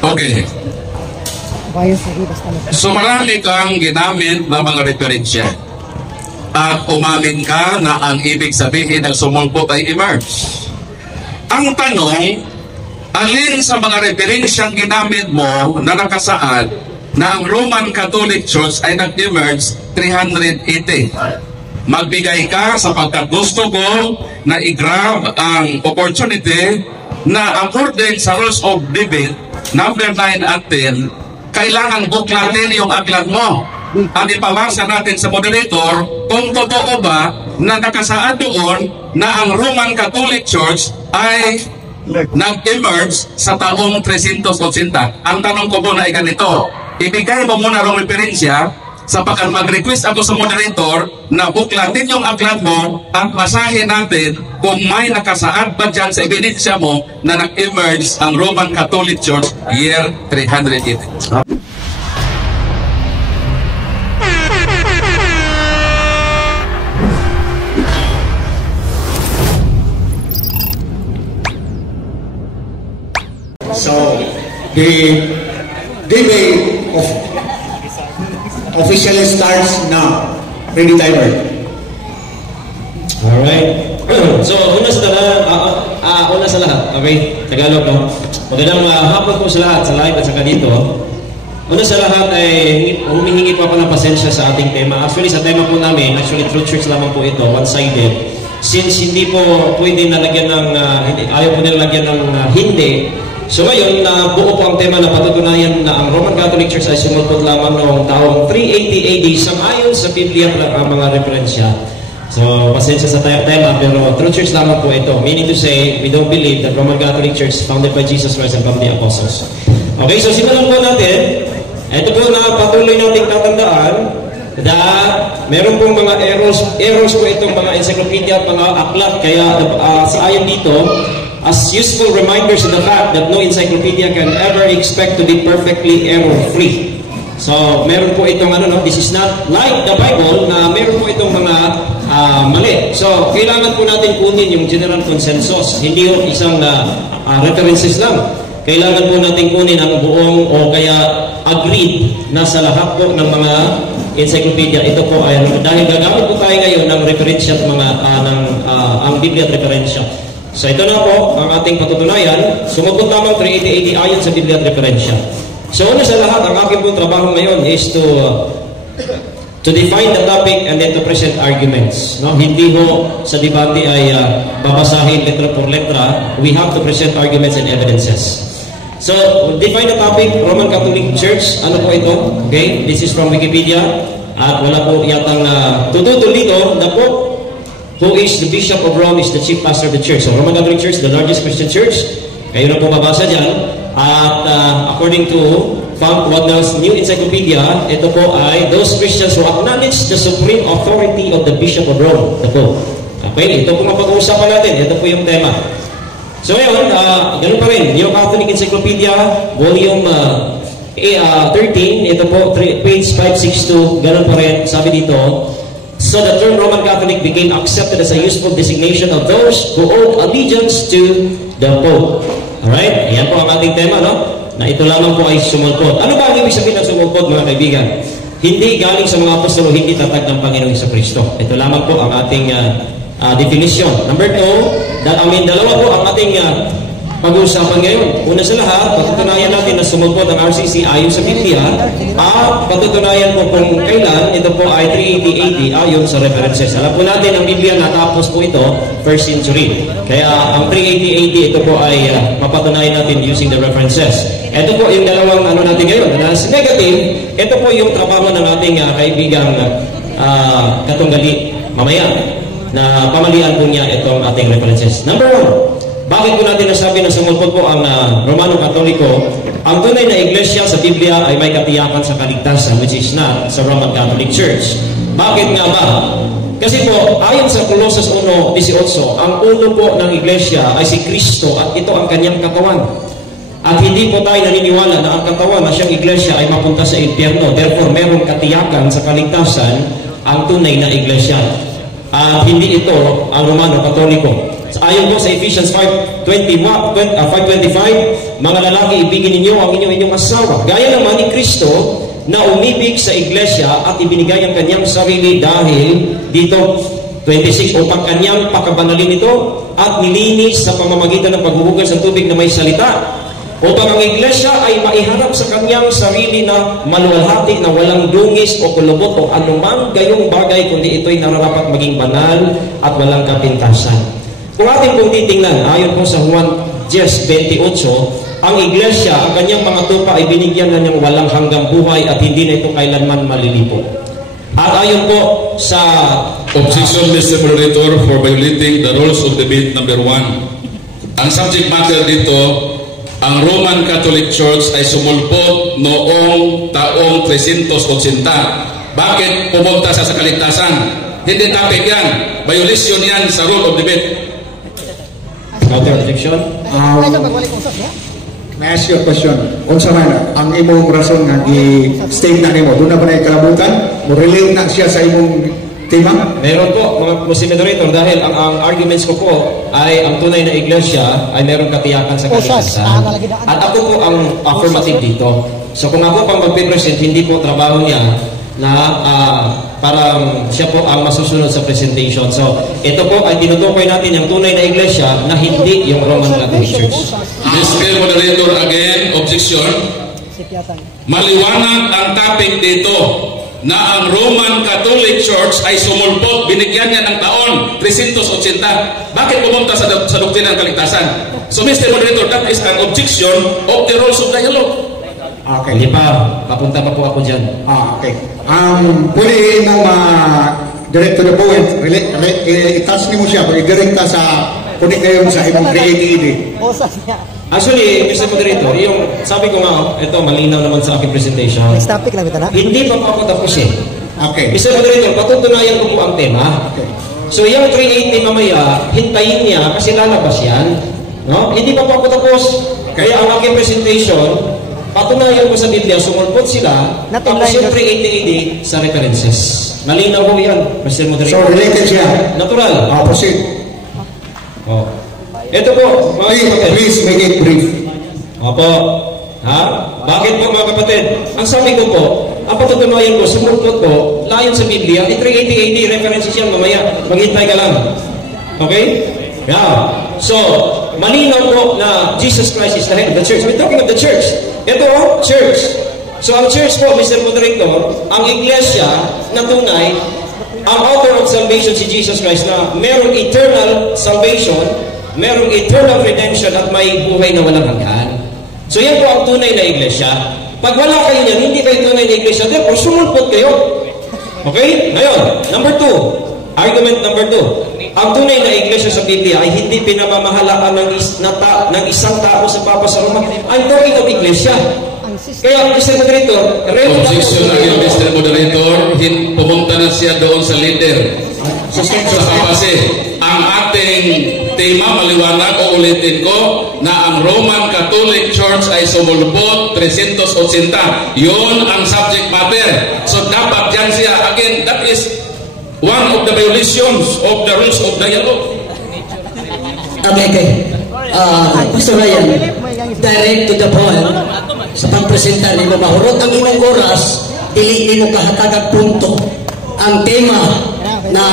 Okay. So marami kang ginamit na mga referensya. At umamin ka na ang ibig sabihin ng sumulpot ay emerge. Ang tanong, alin sa mga referensyang ginamit mo na nakasaad na ang Roman Catholic Church ay nag-emerge 380? Magbigay ka sapagkat gusto ko na i-grab ang opportunity na according sa rules of debate, number 9 at 10, kailangan buklatin yung aklat mo. At ipabasa natin sa moderator kung totoo ba na nakasaad doon na ang Roman Catholic Church ay nag-emerge sa taong 380. Ang tanong ko muna ay ganito, ibigay mo muna rong referensya sapagkat mag-request ako sa moderator na buklatin yung aklat mo at basahin natin kung may nakasaad ba dyan sa ebidensya mo na nag-emerge ang Roman Catholic Church year 380. So, the debate officially starts now. Ready timer. Alright. So, una sa lahat, okay, Tagalog, no? Magandang hapon po sa lahat, sa live at saka dito. Una sa lahat ay humihingi po ako ng pasensya sa ating tema. Actually, sa tema po namin, Truth Church lamang po ito, one-sided. Since hindi po pwede nalagyan ng, ayaw po nila lagyan ng hindi. So ngayon, buo po ang tema na patutunayan na ang Roman Catholic Church ay sumulpot lamang noong taong 380 AD sang-ayon sa Biblia ang mga referensya. So, pasensya sa tema, pero True Church lamang po ito. Meaning to say, we don't believe that Roman Catholic Church founded by Jesus Christ and from the Apostles. Okay, so simulan po natin. Ito po na patuloy nating tatandaan na meron pong mga errors po itong mga encyclopedia at mga aklat. Kaya sa ayon dito, as useful reminders of the fact that no encyclopedia can ever expect to be perfectly error-free. So, meron po itong this is not like the Bible na meron po itong mga mali. So, kailangan po natin kunin yung general consensus. Hindi yung isang references lang. Kailangan po natin kunin ang buong o kaya agreed na sa lahat po ng mga encyclopedia. Ito po ay dahil gagamit po tayo ngayon ng referensya at mga ang Biblia at referensya. So ito na po ang ating patutunayan. Sumupot lamang 380 ayon sa Biblia at referensya. So una sa lahat, ang aking pong trabaho ngayon is to define the topic and then to present arguments. No? Hindi ho sa debate ay babasahin letra por letra. We have to present arguments and evidences. So, define the topic, Roman Catholic Church. Ano po ito? Okay, this is from Wikipedia. At wala po yatang tututol dito na po who is the Bishop of Rome is the chief pastor of the church. So, Roman Catholic Church, the largest Christian church. Kayo na po mabasa dyan. At according to Fount Wagnall's New Encyclopedia, ito po ay those Christians who acknowledge the supreme authority of the Bishop of Rome. Ito po. Okay, ito po mapag-uusapan natin. Ito po yung tema. So ngayon, ganun pa rin. New Catholic Encyclopedia, volume 13, ito po, page 562, ganun pa rin. Sabi dito, so the term Roman Catholic became accepted as a useful designation of those who owed allegiance to the Pope. Alright? Ayan po ang ating tema, no? Na ito lamang po ay sumulpot. Ano ba ang ibig sabihin ng sumulpot, mga kaibigan? Hindi galing sa mga apostolo, hindi tatag ng Panginoong Jesucristo. Ito lamang po ang ating definition. Number 2, dalawa po ang ating pag-uusapan ngayon. Una sa lahat, patutunayan natin na sumulpot ang RCC ayon sa Biblia at patutunayan po kung kailan ito po ay 380 AD ayon sa references. Alam po natin ang Biblia natapos po ito 1st century. Kaya ang 380 AD ito po ay mapatunayan natin using the references. Ito po yung dalawang natin ngayon. As negative, ito po yung trabaho ng ating kaibigang katunggali mamaya na pamalian po niya itong ating references. Number 1, bakit po natin nasabi na sumulpot po ang Romano Katoliko? Ang tunay na iglesia sa Biblia ay may katiyakan sa kaligtasan, which is not sa Roman Catholic Church. Bakit nga ba? Kasi po, ayon sa Colossus 1:18, ang ulo po ng iglesia ay si Kristo at ito ang kanyang katawan. At hindi po tayo naniniwala na ang katawan na siyang iglesia ay mapunta sa impyerno. Therefore, merong katiyakan sa kaligtasan ang tunay na iglesia. At hindi ito ang Romano Katoliko. Ayon po sa Ephesians 5:25, mga lalaki, ibigin ninyo ang inyong asawa. Gaya naman ni Kristo na umibig sa iglesia at ibinigay ang kanyang sarili dahil dito 26 upang kanyang pakabanalin ito at nilinis sa pamamagitan ng paghuhugas ng tubig na may salita upang ang iglesia ay maiharap sa kanyang sarili na maluwalhati na walang dungis o kulubot o anumang gayong bagay kundi ito'y nararapat maging banal at walang kapintasan. Kung ating pong titingnan, ayon po sa Juan 10:28, ang iglesia, ang kanyang mga tupa ay binigyan na niyang walang hanggang buhay at hindi na ito kailanman malilipot. At ayon po sa Objection, Mr. Moderator, for violating the rules of debate number 1. Ang subject matter dito, ang Roman Catholic Church ay sumulpot noong taong 380. Bakit pumunta sa kaligtasan? Hindi topic yan. Violation yan sa rule of debate. counter objection. May I ask you a question? Unsa man ang imong rason nga gi-state na nimo? Doon na ba na kalabutan? Mo relate na siya sa imong tema? Meron po, mga Muslim moderator, dahil ang arguments ko po ay ang tunay na iglesia ay meron katiyakan sa kaligtasan. At ako po ang affirmative dito. So kung ako pang magpipresent, hindi po trabaho niya na parang siya po ang masusunod sa presentation. So ito po ay tinutukoy natin yung tunay na iglesia na hindi yung Roman Catholic Church. Mr. Moderator, again, objection. Maliwanag ang topic dito na ang Roman Catholic Church ay sumulpot, binigyan niya ng taon 380. Bakit pumunta sa doktrina ng kaligtasan? So Mr. Moderator, that is an objection of the rules of dialogue. Okay. Hindi pa, papunta pa po ako dyan. Okay. Pwede mo direct to the point, i-touch mo siya, i-direkta sa kunik ngayon sa imong creativity. Actually, Mr. Moderator, yung sabi ko nga, ito malinaw naman sa aking presentation. Next topic lang ito na. Hindi pa po ako tapos eh. Okay. Mr. Moderator, patutunayan ko po ang tema. Okay. So yung 380 mamaya, hintayin niya kasi lalabas yan. No? Hindi pa po ako tapos. Kaya ang aking presentation, patunayan ko sa Biblia, sumulpot sila, tapos yung 380 sa references. Malinaw po yan, Mr. So Moderator. related siya. Natural. Proceed. Oh. Ito po, mga kapatid. Please make it brief. Opo. Ha? Bakit po mga kapatid? Ang sabi ko po, ang patutunayan ko, sumulpot ko, layon sa Biblia, 380 references yan mamaya. Maghintay ka lang. Okay? Yeah. So, malinaw po na Jesus Christ is the head of the church. We're talking of the church. Ito, church. So, ang church po, Mr. Moderator, ang iglesia na tunay, ang author of salvation si Jesus Christ na merong eternal salvation, merong eternal redemption at may buhay na walang hanggan. So, yan po ang tunay na iglesia. Pag wala kayo niyan, hindi kayo tunay na iglesia, therefore, sumulpot kayo. Okay? Ngayon, number 2. Argument number 2. Ang tunay na iglesia sa Biblia ay hindi pinamamahalaan ng isang tao sa Papa sa Roma. I'm talking of iglesia. Kaya, Mr. Moderator, Objection again, Mr. Moderator. Pumunta na siya doon sa leader. Sa kapase, ang ating tema, maliwanag o ulitin ko, na ang Roman Catholic Church ay sumulpot 380. Yun ang subject matter. So dapat yan siya. Again, that is one of the violations of the rules of dialogue. Okay. Pastor Ryan, direct to the point, sa pagpresenta ni mo, mahurot ang imong oras, dili ni mo kahatagag punto ang tema na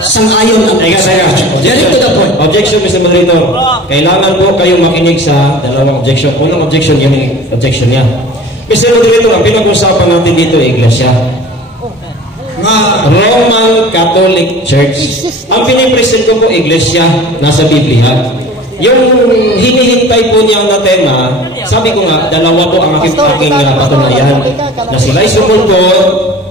sang-ayon ang direct to the point. Objection, Mr. Moderator. Kailangan po kayong makinig sa dalawang objection. Unang objection, yung objection niya. Mr. Moderator, ang pinag-usapan natin dito ay iglesia. Roman Catholic Church. Ang pinipresent ko po iglesia nasa Biblia. Yung hinihintay po niya na tema, sabi ko nga, dalawa po ang aking patunayan. Na sila'y sumulpot,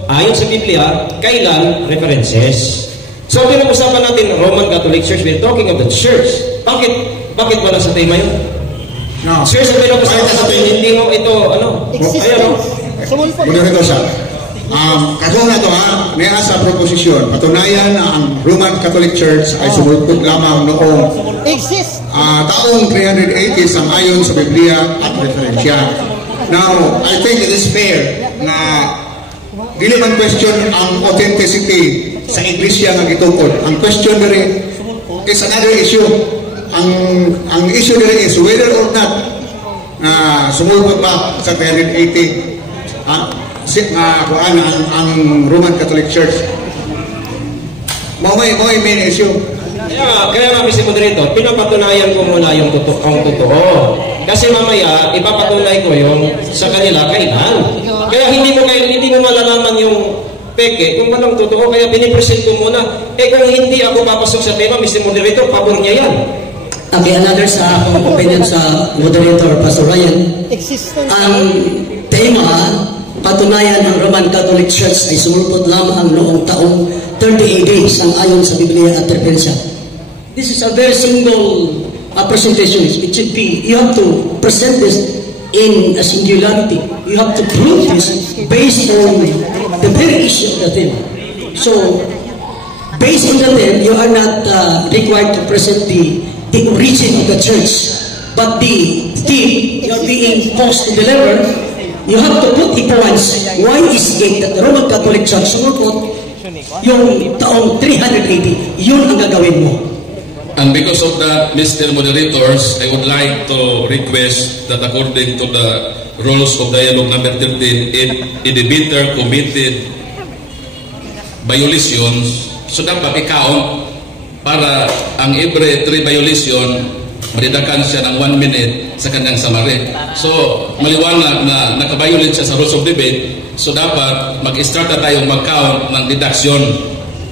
ayon sa Biblia, kailan? References. So, pinag-usapan natin Roman Catholic Church. We're talking of the church. Bakit wala sa tema yun? No. Church ang pinag-usapan natin, hindi mo ito, ayan o. Moderator siya. Kaso na ito may asa proposisyon. Patunayan na ang Roman Catholic Church ay sumulpot lamang noong taong 380 sang-ayon sa Biblia at referensya. Now, I think it is fair na dili man question ang authenticity sa iglesia nga gitukod. Ang question diri is another issue. Ang issue nila is whether or not sumulpot ba sa 380 ang Roman Catholic Church. May main issue. Kaya nga, Mr. Moderator, pinapatunayan ko muna yung totoo. Kasi mamaya, ipapatunay ko yung sa kanila kailan. Kaya hindi mo malalaman yung peke kung walang totoo. Kaya pinipresent ko muna. Kung hindi ako papasok sa tema, Mr. Moderator, pabor niya yan. Okay, another sa akong opinion sa Moderator, Pastor Ryan. Ang tema, patunayan ng Roman Catholic Church ay sumulpot lamang noong taong 30 AD sang-ayon sa Biblia at referensya. This is a very single presentation. It should be, you have to present this in a singularity. You have to prove this based on the very issue of the theme. So, based on the theme, you are not required to present the origin of the church. But the theme you are being forced to deliver, you have to put the points. Why is it that the Roman Catholic Church sumulpot yung taong 380? Yun ang gagawin mo. And because of that, Mr. Moderators, I would like to request that according to the rules of dialogue number 13, if a debater committed violations, so dapat i-count para ang every 3 violation, maridakan siya ng 1 minute sa kanyang summary. So, maliwanag na nakabiolate siya sa rules of debate, so dapat mag-start na tayong mag-count ng deduction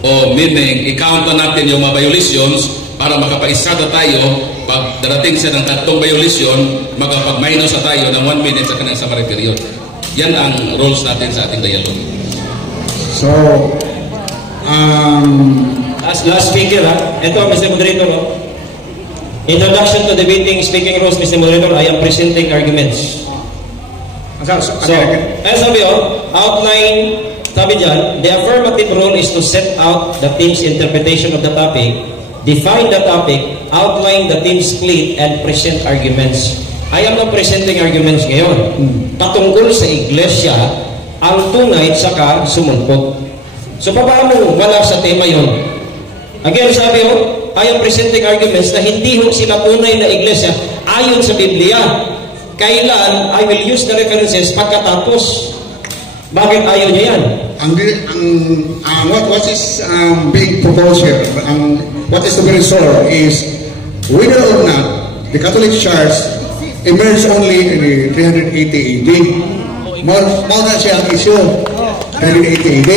o meaning, i-count na natin yung mga violations para makapa-start na tayo. Pag darating siya ng 3 violation, makapag-minus na tayo ng 1 minute sa kanyang summary period. Yan ang rules natin sa ating dialogue. So, Last speaker, ito, Mr. Moderator. Introduction to debating speaking rules, Mr. Moderator. I am presenting arguments. So, sabi outline, sabi dyan, the affirmative rule is to set out the team's interpretation of the topic, define the topic, outline the team's split, and present arguments. I am not presenting arguments ngayon. Patungkol sa iglesia, ang tunay saka sumulpot. So, paano wala sa tema yon? Again, sabi I am presenting arguments na hindi sila tunay na iglesia ayon sa Biblia. Kailan, I will use the references pagkatapos. Bakit ayaw niya yan? What is being proposed here, what is to be resolved is whether or not the Catholic Church emerged only in the 380 AD. More na siya ang issue. 380 AD.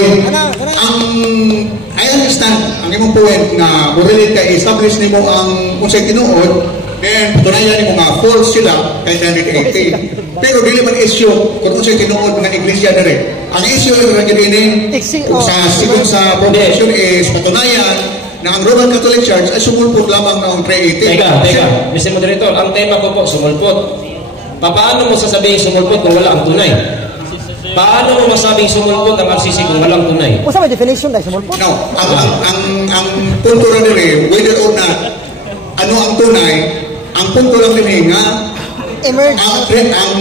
I understand ang imong point na morality ka establish nimo ang unsay tinuod, then patunayan nimo nga false sila kay 380. Pero dili man issue kung unsay tinuod ng iglesia dere. Ang issue ra gid sa proposition is patunayan na ang Roman Catholic Church ay sumulpot lamang noong 380. Teka, Mr. Moderator, ang tema ko po sumulpot. Paano mo sasabihin sumulpot kung wala ang tunay? Paano mo masabing sumulpot ang RCC kung walang tunay? Usa may definition dahil sumulpot? No, ang punto lang nila, whether or not ano ang tunay, ang punto lang nila nga ang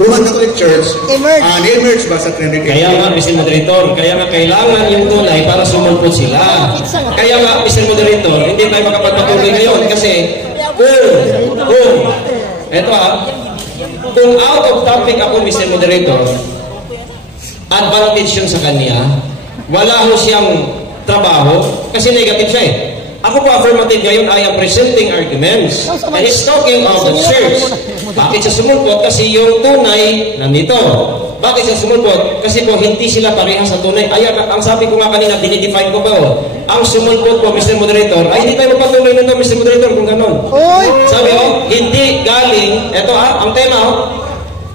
Roman Catholic Church emerge ba sa 380? Kaya nga, Mr. Moderator, kaya nga kailangan yung tunay para sumulpot sila. Kaya nga, Mr. Moderator, hindi tayo makapagpatuloy ngayon kasi kung out of topic ako, Mr. Moderator, advantage yun sa kanya, wala ho siyang trabaho kasi negative siya Ako po affirmative ngayon, I am presenting arguments and it's talking of the church. Bakit siya sumulpot? Kasi yung tunay nandito. Bakit siya sumulpot? Kasi po hindi sila parehas sa tunay. Ayan, ang sabi ko nga kanina, dinidefine ko ba ang sumulpot po, Mr. Moderator, ay hindi tayo magpatuloy nito, Mr. Moderator, kung gano'n. Sabi hindi galing, ang tema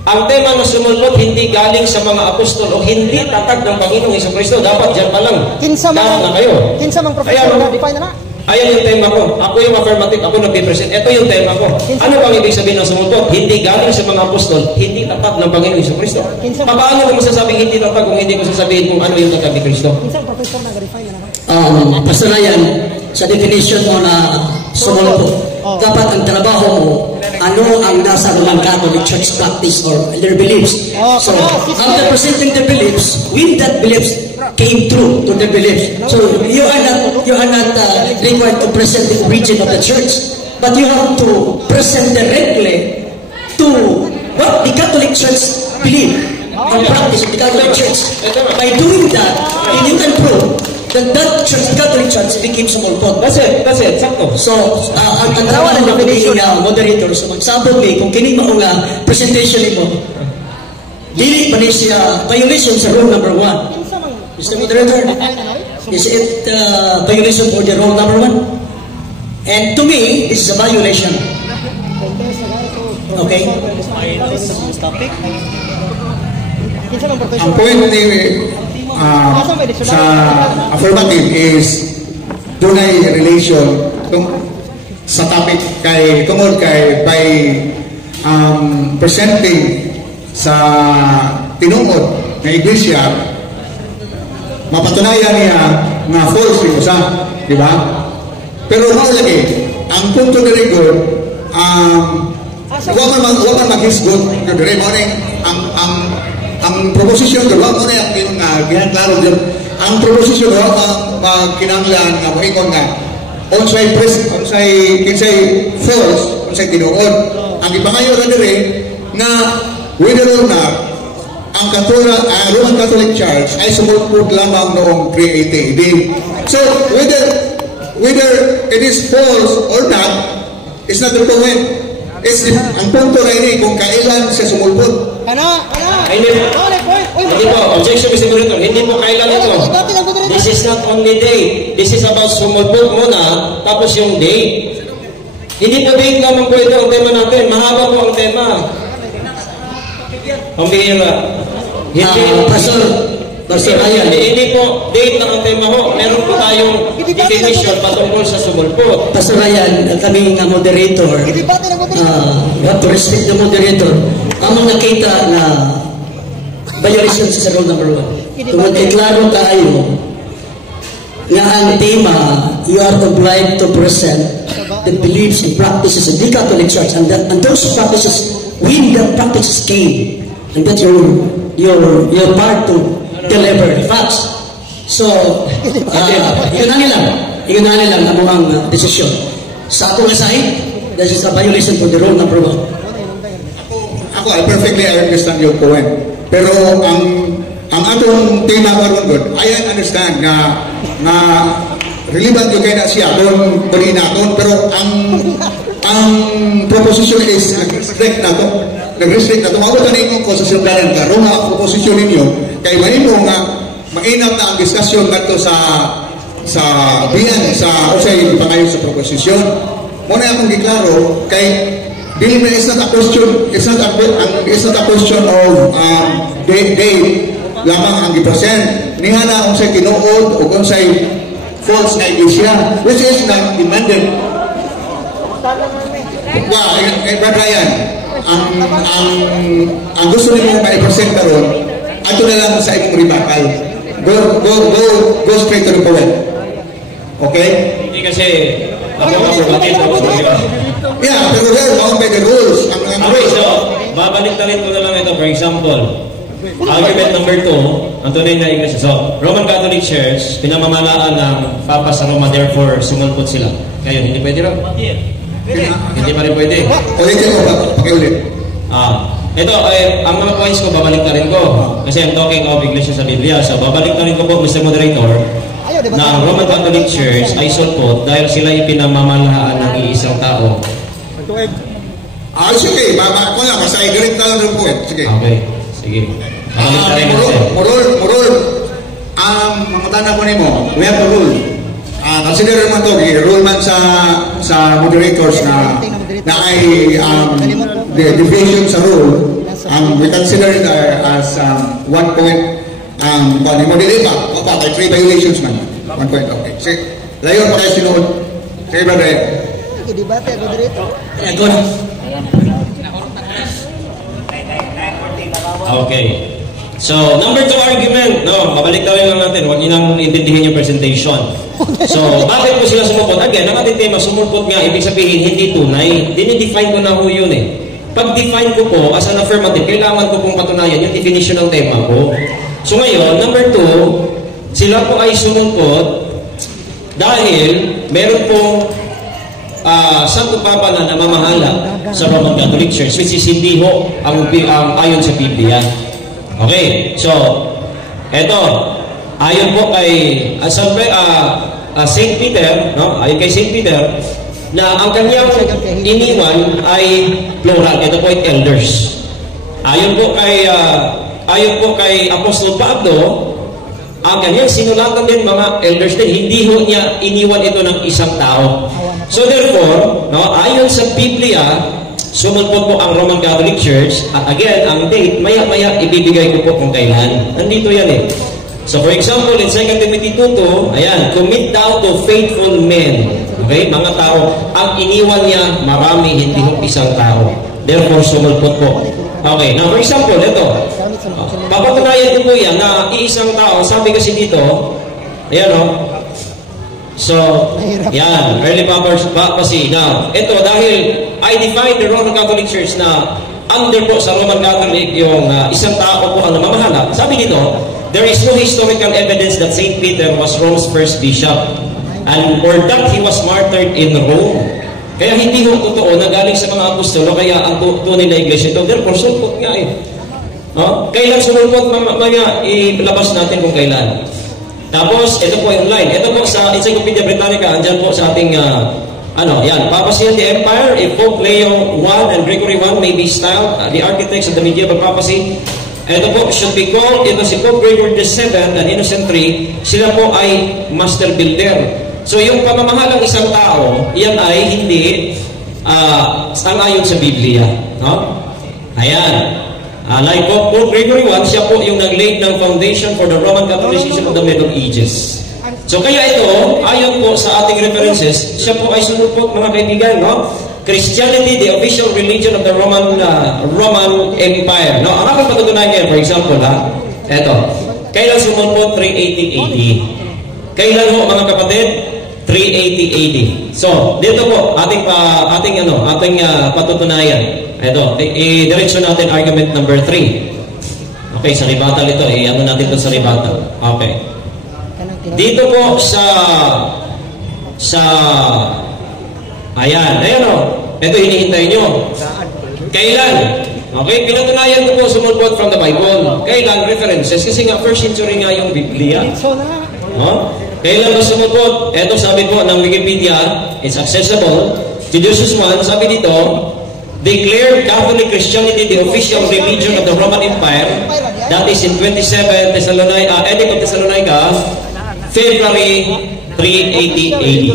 ang tema ng sumulpot hindi galing sa mga apostol o hindi tatag ng Panginoong Jesucristo. Dapat dyan pa lang. Dapat na kayo. Kinsa mang professor na define na. Ayan yung tema ko. Ako yung affirmative. Ako nag-present. Ito yung tema ko. Ano bang ibig sabihin ng sumulpot? Hindi galing sa mga apostol. Hindi tatag ng Panginoong Jesucristo. Paano ko masasabing hindi tatag kung hindi ko sasabihin kung ano yung tatag ni Kristo? Kinsang professor na define na. Pastor Ryan, sa definition mo na sumulpot, dapat ang trabaho mo, ano ang nasa Roman Catholic Church practice or their beliefs. So, after presenting the beliefs, when that beliefs came true to the beliefs. So, you you are not required to present the origin of the church, but you have to present directly to what the Catholic Church believe and practice of the Catholic Church. By doing that, then you can prove that that church, the Catholic Church, became sumulpot. That's it, sakto. So, ang trabaho ng mga moderator, so magsabot ni, kung kini mo nga presentation mo, dili pa ni siya violation sa rule number 1. Mr. Moderator, is it violation for the rule number 1? And to me, this is a violation. Okay? Ang point ni sa affirmative is dunay relation sa topic kay tungod kay by presenting sa tinuod ng iglesia mapatunayan niya nga false rin usa, di ba? Pero mao lagi ang punto diri gud wa man maghisgot diri mo ni ang proposisyon do wa mo ni ang gihanklaro jud ang proposisyon do magkinahanglan nga moingon nga unsay kinsay false unsay tinuod ang ipangayo ra diri nga whether or not ang Roman Catholic Church ay sumulpot lamang noong 380 AD. So whether it is false or not, it's not the point. Ang punto na ini kung kailan siya sumulpot. Hindi po, objection Mr. Moderator, hindi po kailan ito. This is not only date. This is about sumulpot muna, tapos yung date. Hindi po date lamang po ito ang tema natin. Mahaba po ang tema. Pambihira. Pastor Ryan, hindi po date lang ang tema ho. Meron po tayong definition patungkol sa sumulpot. Pastor Ryan, kami nga moderator, you have to respect the moderator. Among nakita na violation sa rule number 1. Kung magkiklaro tayo nga ang tema, you are obliged to present the beliefs and practices of the Catholic Church, and those practices, when the practices came, and that you're part to deliver the facts. So, yun na nilang ang desisyon. Sa akong side, this is a violation for the rule number 1. I perfectly understand your point. Pero ang atong tema karon gud, I understand na relevant yung kaya na siya kung bali naton, pero ang proposition is nag-restrict na to. Mawag na yung konsesyon kanan ka. Roma ang proposition ninyo, kay mahimo nga mainam na ang diskusyon nato sa biyan, sa usay pangayon sa proposisyon. Muna akong giklaro, kay dili na is not a question of date lamang ang gipresent. Niha na unsay tinuod o unsay false na iglesia, which is not demanded. Brad Ryan, ang gusto nimo ma-present karon, ato na lang sa imong rebuttal. Go straight to the point. Okay? Hindi kasi yeah, pero there bound by the rules. Okay, so babalik na rin ko na lang ito. For example, argument number 2, ang tunay na iglesia. So, Roman Catholic Church, pinamamalaan ng Papa sa Roma, therefore, sumulpot sila. Ngayon, hindi pwede rin? Hindi pa rin pwede. Ulitin mo ba? Pakiulit. Ito, ang mga points ko, babalik na rin ko. Kasi I'm talking of iglesia sa Biblia. So, babalik na rin ko po, Mr. Moderator, na ang Roman Catholic Church ay sulpot dahil sila ipinamamalaan ng iisang tao. Sige. Ako lang, masaya direct na lang ng point. Sige. Okay. Sige. Babalik na rin kasi. Murul, mga tanda ko nimo, we have to rule. Consider naman to, rule man sa moderators na ay the division sa rule, we consider it as 1 point. Moderate pa, kay 3 violations man. 1 point, okay. Sige, layon pa kayo sinuod. Sige, brother. Debate, moderator. Okay. So, number 2 argument. No, babalik na lang natin. Huwag niyo nang intindihin yung presentation. So, bakit po sila sumulpot? Again, ang ating tema, sumulpot nga, ibig sabihin, hindi tunay. Dinidefine ko na ho yun eh. Pag-define ko po, as an affirmative, kailangan ko pong patunayan yung definition ng tema ko. So ngayon, number 2, sila po ay sumulpot Dahil meron pong Santo Papa na namamahala sa Roman Catholic Church, which is hindi ho ang ayon sa Biblia. Okay, so eto, ayon po kay Saint Peter, no? Ayon kay Saint Peter, na ang kanyang iniwan ay plural. Ito po ay elders. Ayon po kay Apostol Pablo, ang kanyang sinulatan din mga elders din, hindi ho niya iniwan ito ng isang tao. So therefore, no, ayon sa Biblia, sumulpot po ang Roman Catholic Church, at again, ang date, maya-maya ibibigay ko po kung kailan. Nandito yan eh. So for example, in 2 Timothy 2:2, ayan, commit thou to faithful men. Okay, mga tao, ang iniwan niya, marami, hindi ho isang tao. Therefore, sumulpot po. Okay, now for example, ito. Papatunayan ko po yan na iisang tao, sabi kasi dito, ayan o. So, yan, early papacy. Now, ito, dahil I define the Roman Catholic Church na under po sa Roman Catholic yung isang tao po ang namamahala. Sabi dito, there is no historical evidence that Saint Peter was Rome's first bishop or that he was martyred in Rome. Kaya hindi ho totoo na galing sa mga apostolo, kaya ang tunay na iglesia ito, therefore, sulpot nga eh. No? Kailan sumulpot, mamaya ilabas natin kung kailan. Tapos, ito po yung line. Ito po sa Encyclopedia Britannica, andyan po sa ating, yan, Papacy and the Empire, if Pope Leo I and Gregory I may be styled the architects of the medieval papacy, ito po should be called, ito si Pope Gregory VII and Innocent III, sila po ay master builder. So, yung pamamahalang isang tao, yan ay hindi ayon sa Biblia. No? Ayan. Like Pope Gregory I, siya po yung nag-laid ng foundation for the Roman Catholicism of the Middle Ages. So kaya ito, ayon po sa ating references, siya po ay sumupot, mga kaibigan, no? Christianity, the official religion of the Roman Empire. No? Ang aking patutunayan ngayon, for example, eto, kailan sumupot? 380 AD. Kailan ho, mga kapatid? 380 AD. So, dito po, ating patutunayan. Ito, i-diretso natin argument number 3. Okay, sa rebuttal ito, ano natin ito sa rebuttal. Okay. Dito po ayan o. Ito hinihintay nyo. Kailan? Okay, pinatunayan ko po sumulpot from the Bible. Kailan? References. Kasi nga, first century nga yung Biblia. No? Kailan ba sumulpot? Ito sabi po ng Wikipedia, it's accessible. Judaism 1, sabi dito, declared Catholic Christianity the official religion of the Roman Empire. That is in 27 Edict of Thessalonica, February 380 AD.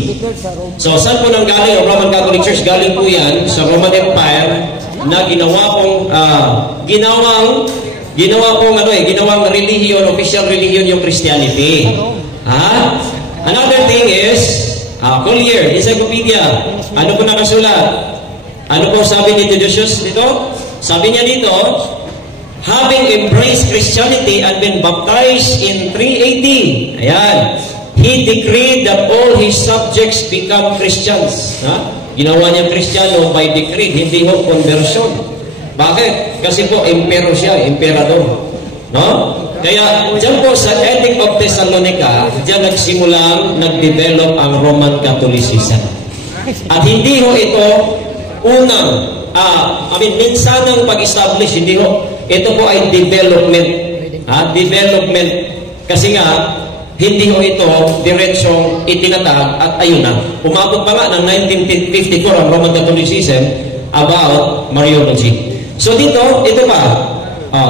So, saan po nang galing ang Roman Catholic Church? Galing po yan sa Roman Empire na ginawang religion, official religion yung Christianity. Another thing is, Collier, Encyclopedia. Ano po nakasulat? Ano po sabi ni Theodosius dito? Sabi niya dito, having embraced Christianity and been baptized in 380, ayan, he decreed that all his subjects become Christians. Ginawa niya Kristiyano by decree, hindi ho conversion. Bakit? Kasi po, emperor siya, emperador. No? Kaya, dyan po sa Edict of Thessalonica, dyan nagsimulang, nag-develop ang Roman Catholicism. At hindi ho ito minsanang pag-establish, hindi ho. Ito po ay development. Development. Kasi nga, hindi ho ito diretsong itinatag at ayun na. Umabot pa nga ng 1954 ang Roman Catholicism about Mariology. So dito, ito pa.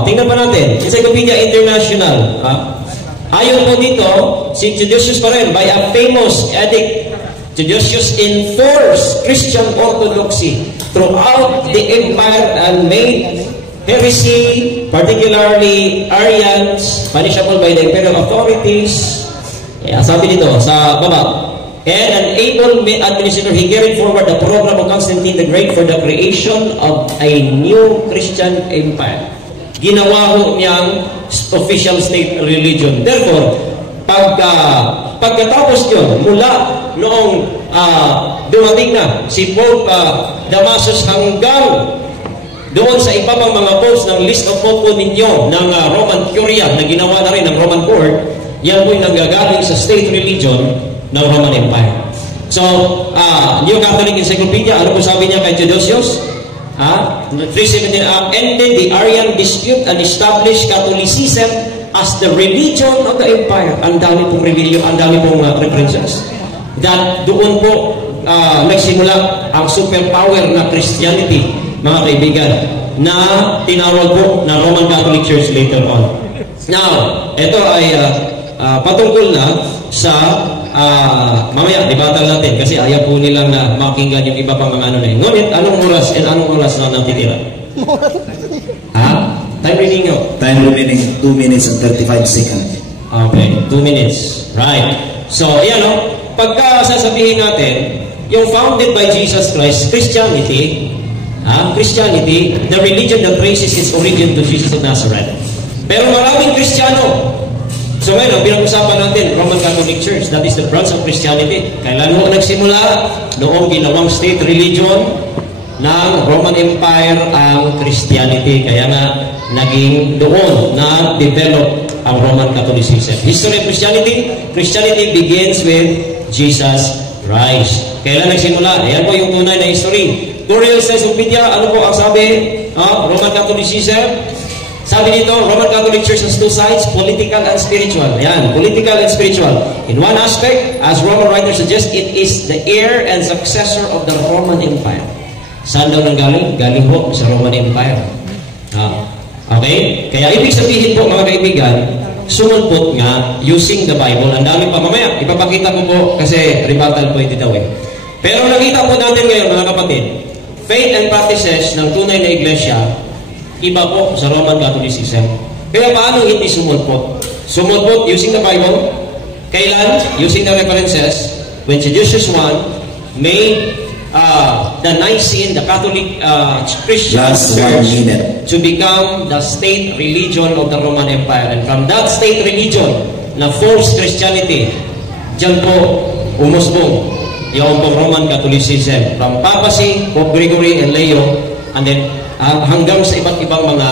Tingnan pa natin. Encyclopedia International. Ayon po dito, si Theodosius pa rin, by a famous edict, Theodosius enforced Christian orthodoxy throughout the empire and made heresy, particularly Arians, punishable by the imperial authorities. Sabi dito sa baba, and an able administrator, he carried forward the program of Constantine the Great for the creation of a new Christian empire. Ginawa ho niyang official state religion. Therefore, pagkatapos yun, mula noong dumating na si Pope Damasus hanggang doon sa iba pang mga popes ng list of pope ninyo ng Roman Curia na ginawa na rin ng Roman Court, yan po'y nanggagaling sa state religion. ng Roman Empire. So, New Catholic Encyclopedia, ano po sabi niya kay Theodosius? 317, ended the Arian dispute and established Catholicism as the religion of the empire. Ang dami pong religion, ang dami pong references. That doon po nagsimula ang superpower na Christianity, mga kaibigan, na tinawag po na Roman Catholic Church later on. Now, ito ay patungkol na sa mamaya, debatan natin kasi ayaw po nilang makinggan yung iba pang mga ano na yun. Ngunit, anong oras na natitira? Time reading nyo? Time remaining 2 minutes and 35 seconds. Okay, 2 minutes. Right. So, ayan o. Pagka sasabihin natin, yung founded by Jesus Christ, Christianity, the religion that traces its origin to Jesus of Nazareth. Pero maraming Kristiyano. So ngayon, pinag-usapan natin, Roman Catholic Church, that is the branch of Christianity. Kailan mo nagsimula? Noong ginawang state religion ng Roman Empire ang Christianity. Kaya nga, naging doon na develop ang Roman Catholicism. History of Christianity? Christianity begins with Jesus Christ. Kailan nagsimula? Ayan po yung tunay na history. Turiel Encyclopedia, ano po ang sabi? Roman Catholicism? Sabi dito, Roman Catholic Church has two sides, political and spiritual. Ayan, political and spiritual. In one aspect, as Roman writers suggest, it is the heir and successor of the Roman Empire. Saan daw nang galing? Galing po sa Roman Empire. Okay? Kaya ibig sabihin po, mga kaibigan, sumulpot nga using the Bible. Ang dami pa. Mamaya, ipapakita ko po kasi rebuttal po ito daw eh. Pero nakita po natin ngayon, mga kapatid, faith and practices ng tunay na iglesia, iba po sa Roman Catholicism. Kaya paano hindi sumulpot? Sumulpot using the Bible. Kailan? Using the references. When Theodosius I made the Nicene, the Catholic Christian Church to become the state religion of the Roman Empire. And from that state religion na false Christianity, dyan po umusbong yung Roman Catholicism. From Papacy, Pope Gregory and Leo, and then hanggang sa iba't ibang mga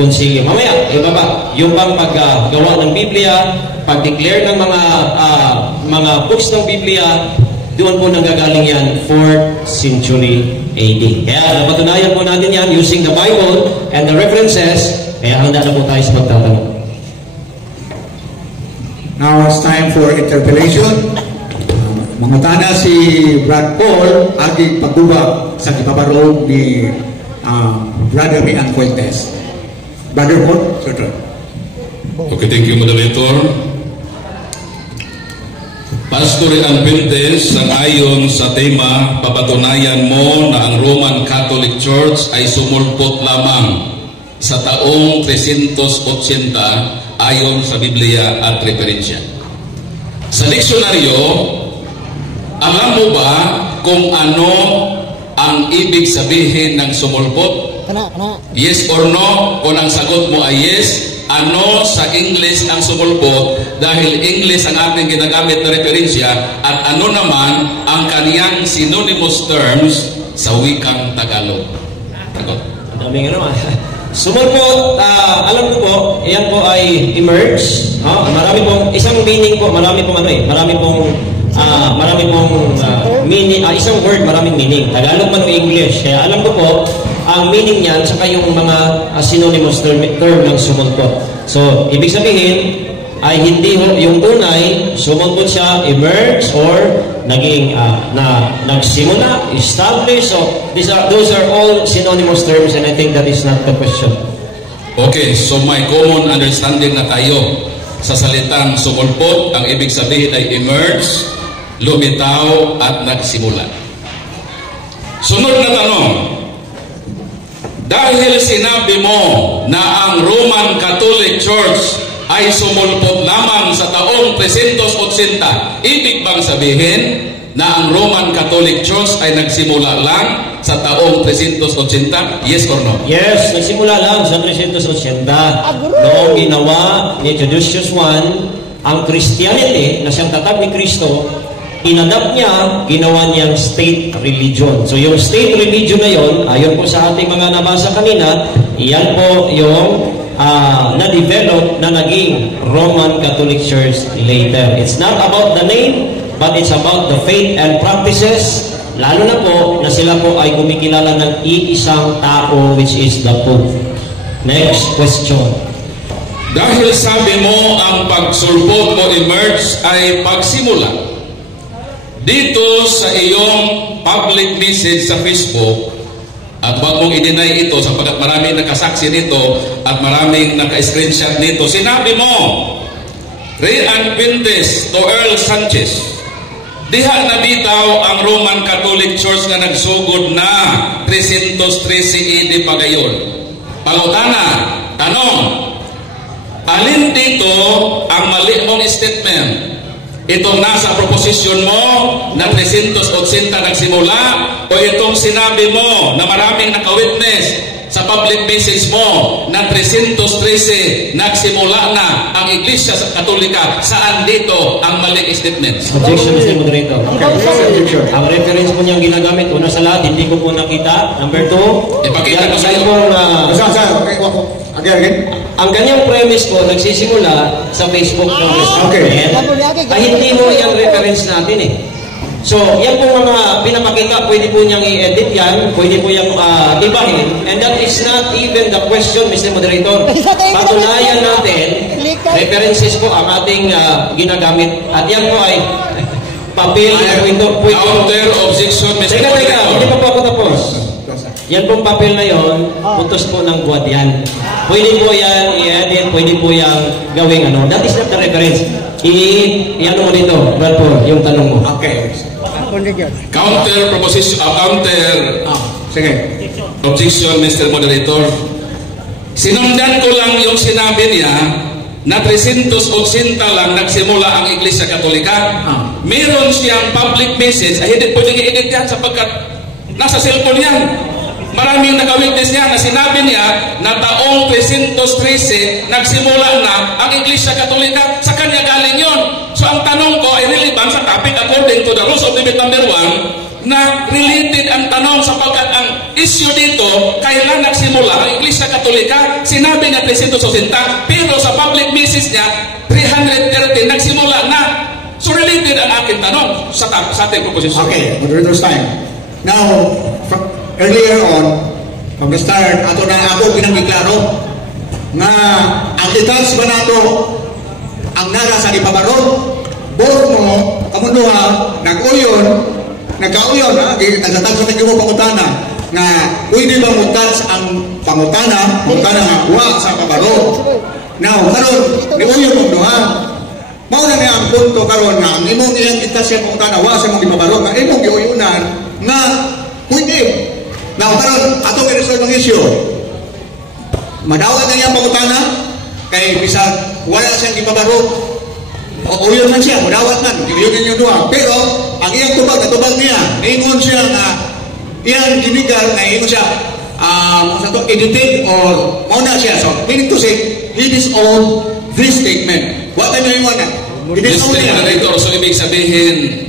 konsilyo. Mamaya, iba ba? Yung bang paggawa ng Biblia, pag-declare ng mga books ng Biblia, doon po nanggagaling yan 4th century AD. Kaya napatunayan po natin yan using the Bible and the references. Kaya handa na po tayo sa pagtatanong. Now it's time for interpellation. Mangutana si Brad Paul agi pagduba sa gipabarog ni Brother Mian Fuentes. Brother Paul, sir. Okay, thank you, moderator. Pastor Ian Fuentes, sang-ayon sa tema, papatunayan mo na ang Roman Catholic Church ay sumulpot lamang sa taong 380 ayon sa Biblia at referensya. Sa diksyonaryo, alam mo ba kung ano ang ibig sabihin ng sumulpot? Yes or no? Kung ang sagot mo ay yes, ano sa English ang sumulpot? Dahil English ang ating ginagamit na referensya, at ano naman ang kaniyang synonymous terms sa wikang Tagalog? Sagot. Ang daming ano sumulpot, alam ko po, yan po ay emerge. Marami pong, isang meaning po, marami pong meaning, isang word, maraming meaning. Tagalog man o English. Kaya alam ko po, ang meaning niyan, saka yung mga synonymous term ng sumulpot. So, ibig sabihin, ay hindi yung tunay, sumulpot siya, emerge, or naging, nagsimula, establish. So, those are all synonymous terms, and I think that is not the question. Okay, so may common understanding na tayo sa salitang sumulpot. Ang ibig sabihin ay emerge, lumitaw, at nagsimula. Sunod na tanong. Dahil sinabi mo na ang Roman Catholic Church ay sumulpot lamang sa taong 380, ibig bang sabihin na ang Roman Catholic Church ay nagsimula lang sa taong 380? Yes or no? Yes, nagsimula lang sa 380. Noong ginawa ni Theodosius I ang Christianity na siyang tatag ni Kristo, inadapt niya, ginawa niyang state religion. So yung state religion na yon, ayon po sa ating mga nabasa kanina, iyan po yung na-develop na naging Roman Catholic Church later. It's not about the name, but it's about the faith and practices, lalo na po na sila po ay kumikilala ng iisang tao, which is the Pope. Next question. Dahil sabi mo ang pagsulpot mo emerge ay pagsimula dito sa iyong public message sa Facebook, at wag mong i-deny ito sapagkat maraming nakasaksi nito at maraming naka-screenshot nito. Sinabi mo, Rian Quintes to Earl Sanchez, diha na bitaw ang Roman Catholic Church na nagsugod na 313 AD pagayon. Pangutana, tanong, alin dito ang mali mong statement? Itong nasa proposition mo na 380 nagsimula, o itong sinabi mo na maraming naka-witness sa public message mo na 313 nagsimula na ang Iglesia Katolika? Saan dito ang maling statement? Objection, Mr. Moderator. Ang reference po niyang ginagamit, una sa lahat, hindi ko po nakita. Number 2, ipakita ko sa iyo. Again. Ang kanyang premise po, nagsisimula sa Facebook ng restaurant. Ay hindi mo yung reference natin eh. So, yan po mga pinapakita, pwede po niyang i-edit yan, pwede po niyang ibahin, and that is not even the question, Mr. Moderator. Patunayan natin, references po ang ating ginagamit, at yan po ay papel na Counter objection, Mr. Moderator. Teka, hindi pa po ako tapos. Yan pong papel na yon, putos po ng buwad yan. Pwede po yan i-edit, pwede po yan gawing ano. That is not the reference. I-ano mo dito, Brad Paul, yung tanong mo. Okay. Counter proposition, Sige. objection, Mr. Moderator. Sinundan ko lang yung sinabi niya na 380 lang nagsimula ang Iglesia Katolika. Meron siyang public message, ay hindi pwedeng i-edit yan sapagkat nasa cellphone yan. Maraming naka-witness niya na sinabi niya na taong 313 nagsimula na ang Iglesia Katolika. Sa kanya galing yon. So ang tanong ko ay relevant sa topic according to the rules of debate number 1, na related ang tanong sapagkat ang issue dito, kailan nagsimula ang Iglesia Katolika? Sinabi niya 380, pero sa public message niya 330 nagsimula na. So related ang aking tanong sa ating proposition. Okay, moderator's time. Now, earlier on, from the start, ato na ako pinanggiklaro nga ang details ba nato ang nara sa ipabaro, both mo, kamunduha, nagkauyon, nagtatag sa tingin mo pangutana, nga pwede ba mutats ang pangutana nga wa sa pabaro. Now, karon niuyon mo duha. Mauna niya ang punto karon nga ang imong iyang itas siya pangutana, wa sa mong ipabaro, nga imong giuyunan, nga pwede. Now, karon ato i-resolve ang issue. Madawat na niya pangutana, kay bisag wala siyang ipabaro. Uyon man siya, madawat man, giyunin niyo duha. Pero, ang iyang tubag niya, ingon siya na iyang ginigal na ingon siya, edited or mauna siya. So, meaning to say, he disowned this statement. What time yung ingon na? Mr. Moderator, so ibig sabihin,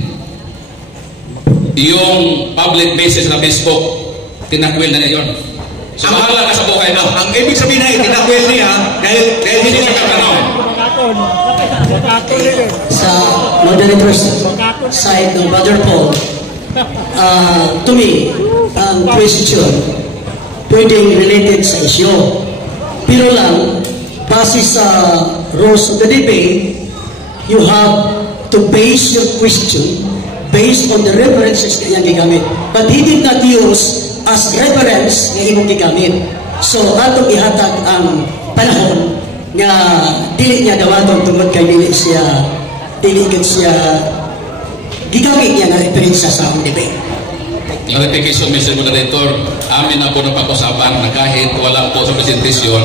yung public message na Facebook, tinakwil na niya yun. So, mahala ka sa buhay mo. Ang ibig sabihin na tinakwil niya, dahil hindi siya katanong. Sa moderator's side ng Brother Paul, to me, ang question pwedeng related sa issue. Pero lang, base sa rules of the debate, you have to base your question based on the references na iyang gigamit. But he did not use as reference nga imong gigamit. So, atong ihatag ang panahon nga dili niya dawaton tungod kay dili gid siya gigamit niya nga referensya sa ang debate. Clarification, Mr. Moderator, amin na po na pag-usapan na kahit wala po sa presentasyon,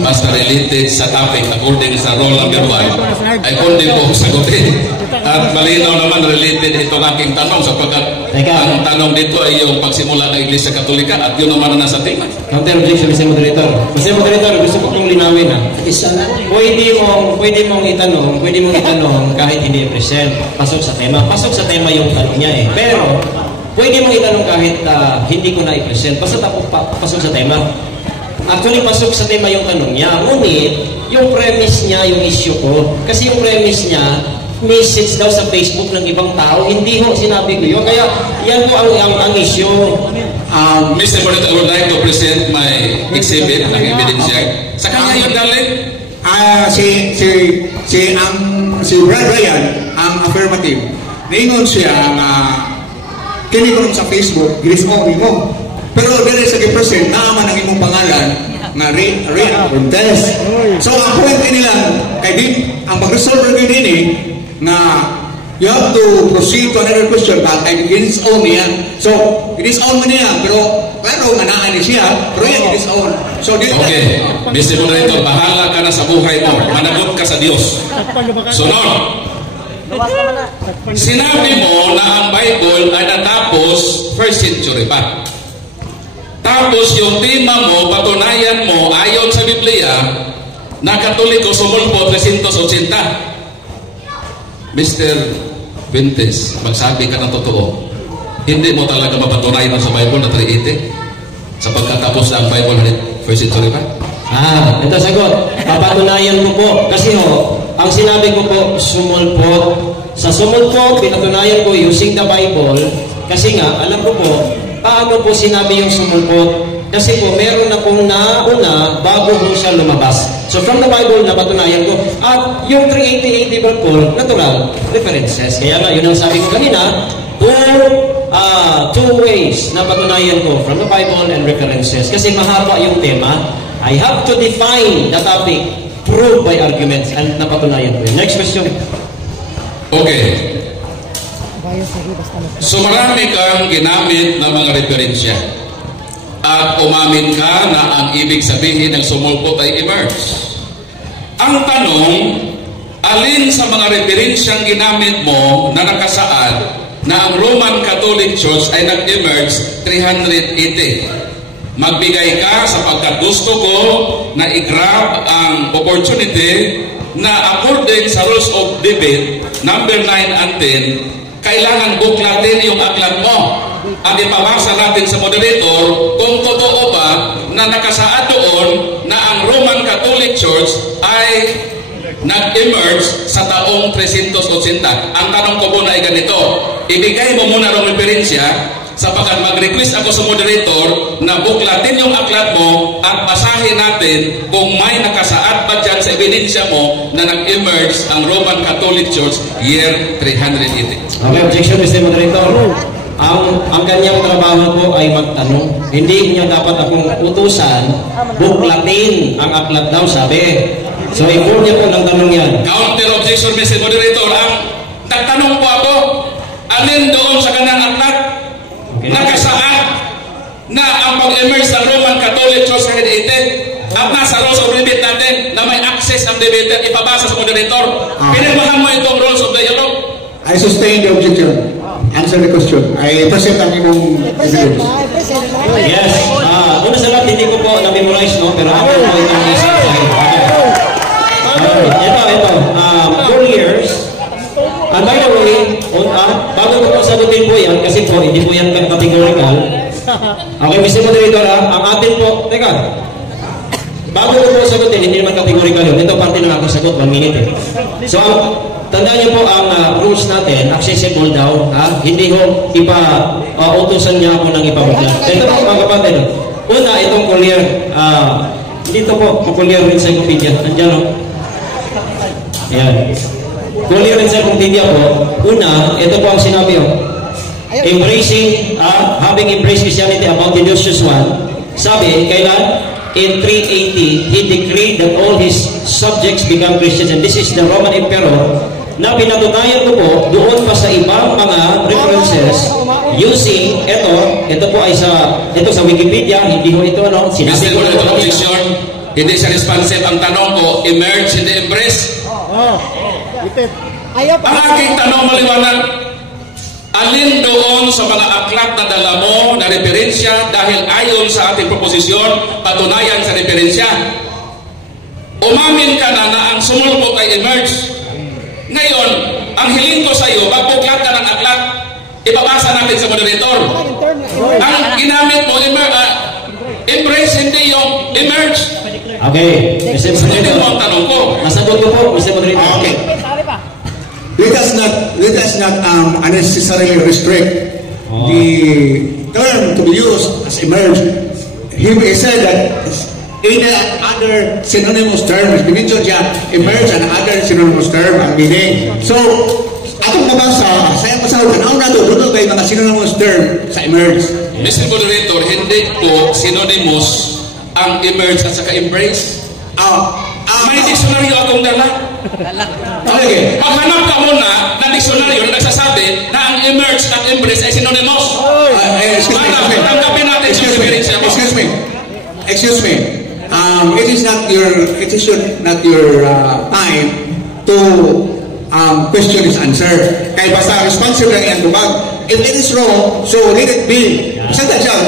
basta related sa topic according sa rule number 1, ay kundi po sagutin. At malinaw naman related itong aking tanong sapagkat ang tanong dito ay yung pagsimula ng Iglesia Katolika at yun naman na nasa tema. Counter objection, Mr. Moderator. Mr. Moderator, gusto ko itong linawin ha. Isa na. Pwede mong itanong kahit hindi i-present. Pasok sa tema. Pasok sa tema yung tanong niya eh. Pero, pwede mong itanong kahit hindi ko na i-present. Basta pasok sa tema. Actually, pasok sa tema yung tanong niya. Ngunit, yung premise niya, yung issue ko. Kasi yung premise niya, message daw sa Facebook ng ibang tao. Hindi ho sinabi ko yun. Kaya yan po ang issue. Mr. Moderator, I would like to present my exhibit ng ebidensya. Sa kanya yun galing? Si Brad Ryan, ang affirmative, naingon siya na kini ko sa Facebook, gilis-on mo. Pero dili sa gipresent, naaman ang imong pangalan na Rhea Cortez. So, ang point nila, ang pag-resolve rin din na you have to proceed to another question, but it is own niya. So, it is own man niya, pero klaro nga naan ni siya, pero yan, it is own. So, okay, Mr. Moderator, bahala ka na sa buhay mo. Managot ka sa Diyos. Sunod. Sinabi mo na ang Bible ay natapos 1st century pa. Tapos yung tema mo, patunayan mo, ayon sa Biblia, na Katoliko sumulpo 380. Mr. Vintes, magsabi ka ng totoo. Hindi mo talaga mapatunayan sa Bible na 380? Sa pagkatapos na ang Bible 1st century pa? Ito sagot. Papatunayan ko po. Kasi ang sinabi ko po, sumulpot. Sa sumulpot, pinatunayan ko using the Bible. Kasi nga, alam ko po, paano po sinabi yung sumulpot? Kasi po, meron na pong nauna bago po siya lumabas. So from the Bible, napatunayan ko. At yung 388 Bible, natural references. Kaya nga, yun ang sabi ko kanina, two ways na patunayan ko from the Bible and references. Kasi mahaba yung tema. I have to define the topic, prove by arguments, and napatunayan ko. Next question. Okay. So marami kang ginamit ng mga referensya at umamin ka na ang ibig sabihin ng sumulpot ay emerge. Ang tanong, alin sa mga referensyang ginamit mo na nakasaad na ang Roman Catholic Church ay nag-emerge 380? Magbigay ka sapagkat gusto ko na i-grab ang opportunity na according sa rules of debate number 9 and 10, kailangan buklatin yung aklat mo at ipabasa natin sa moderator kung totoo ba na nakasaad doon na ang Roman Catholic Church ay nag-emerge sa taong 380. Ang tanong ko muna ay ganito, ibigay mo muna ng referensya sapagkat mag-request ako sa moderator na buklatin yung aklat mo at basahin natin kung may nakasaad ba dyan sa ebidensya mo na nag-emerge ang Roman Catholic Church year 380. Okay, objection, Mr. Moderator. Ang kanyang trabaho po ay magtanong. Hindi niya dapat akong utusan, buklatin ang aklat daw, sabi. So, i-court niya po ng tanong yan. Counter objection, Mr. Moderator. Ang nagtanong po ako, alin doon sa kanang aklat nakasaad na ang pag-emerge ng Roman Catholic Church 380 at nasa rules of debate natin na may access ang debater, ipabasa sa moderator. Pinirmahan mo itong rules of dialogue. I sustain the objection. Answer the question. I present ang imong evidence. Yes. Una sa lahat, hindi ko po na-memorize, no? Pero ako po itong isip ko. Ito. 4 years. And by the way, bago ko po sagutin po yan, kasi po, hindi po yan categorical. Okay, Mr. Moderator, ang atin po, teka, bago ko po sagutin, hindi naman categorical yun. Ito, parte na ako sagot, 1 minute. So, tandaan niyo po ang rules natin, accessible daw, hindi ho utusan niya ako ng ipabagla. Ito po, mga kapatid. Una, itong collier, dito po, collier encyclopedia. Nandiyan o. Ayan. Collier encyclopedia po, una, ito po ang sinabi o. Embracing, having embraced Christianity about Dionysius I, sabi, kailan? In 380, he decreed that all his subjects become Christians, and this is the Roman Emperor, na pinatunayan ko po doon pa sa ibang mga references using, ito po ay sa Wikipedia, hindi ho ito, sinabi ko ito. Hindi siya responsive ang tanong ko, emerge, hindi embrace. Ang aking tanong maliwanag, alin doon sa mga aklat na dala mo na referensya dahil ayon sa ating proposisyon, patunayan sa referensya? Umamin ka na ang sumulpot ay emerge. Ngayon, ang hiling ko sa iyo, magbuklat ka ng aklat, ipabasa natin sa moderator. Ang ginamit mo, embrace, hindi yung emerge. Okay, Mr. Moderator. Hindi mo ang tanong ko. Nasagot ko po, Mr. Moderator. Okay. let us not unnecessarily restrict the term to be used as emerge. He said that any other synonymous term, he mentioned emerge and other synonymous term ang meaning. So, atong mabasa, sa pasahod, tanaw na ito, doon kayo mga synonymous term sa emerge. Mr. Moderator, hindi po synonymous ang emerge at saka embrace. May dictionary akong dala. Okay. Maghanap ka muna ng dictionary na nagsasabi na ang emerge at embrace ay synonymous. Tanggapin natin yung diferensya mo. Excuse me. It is not your time to question his answer. Kaya basta responsive lang yan tubag. If it is wrong, so let it be. Basta siya,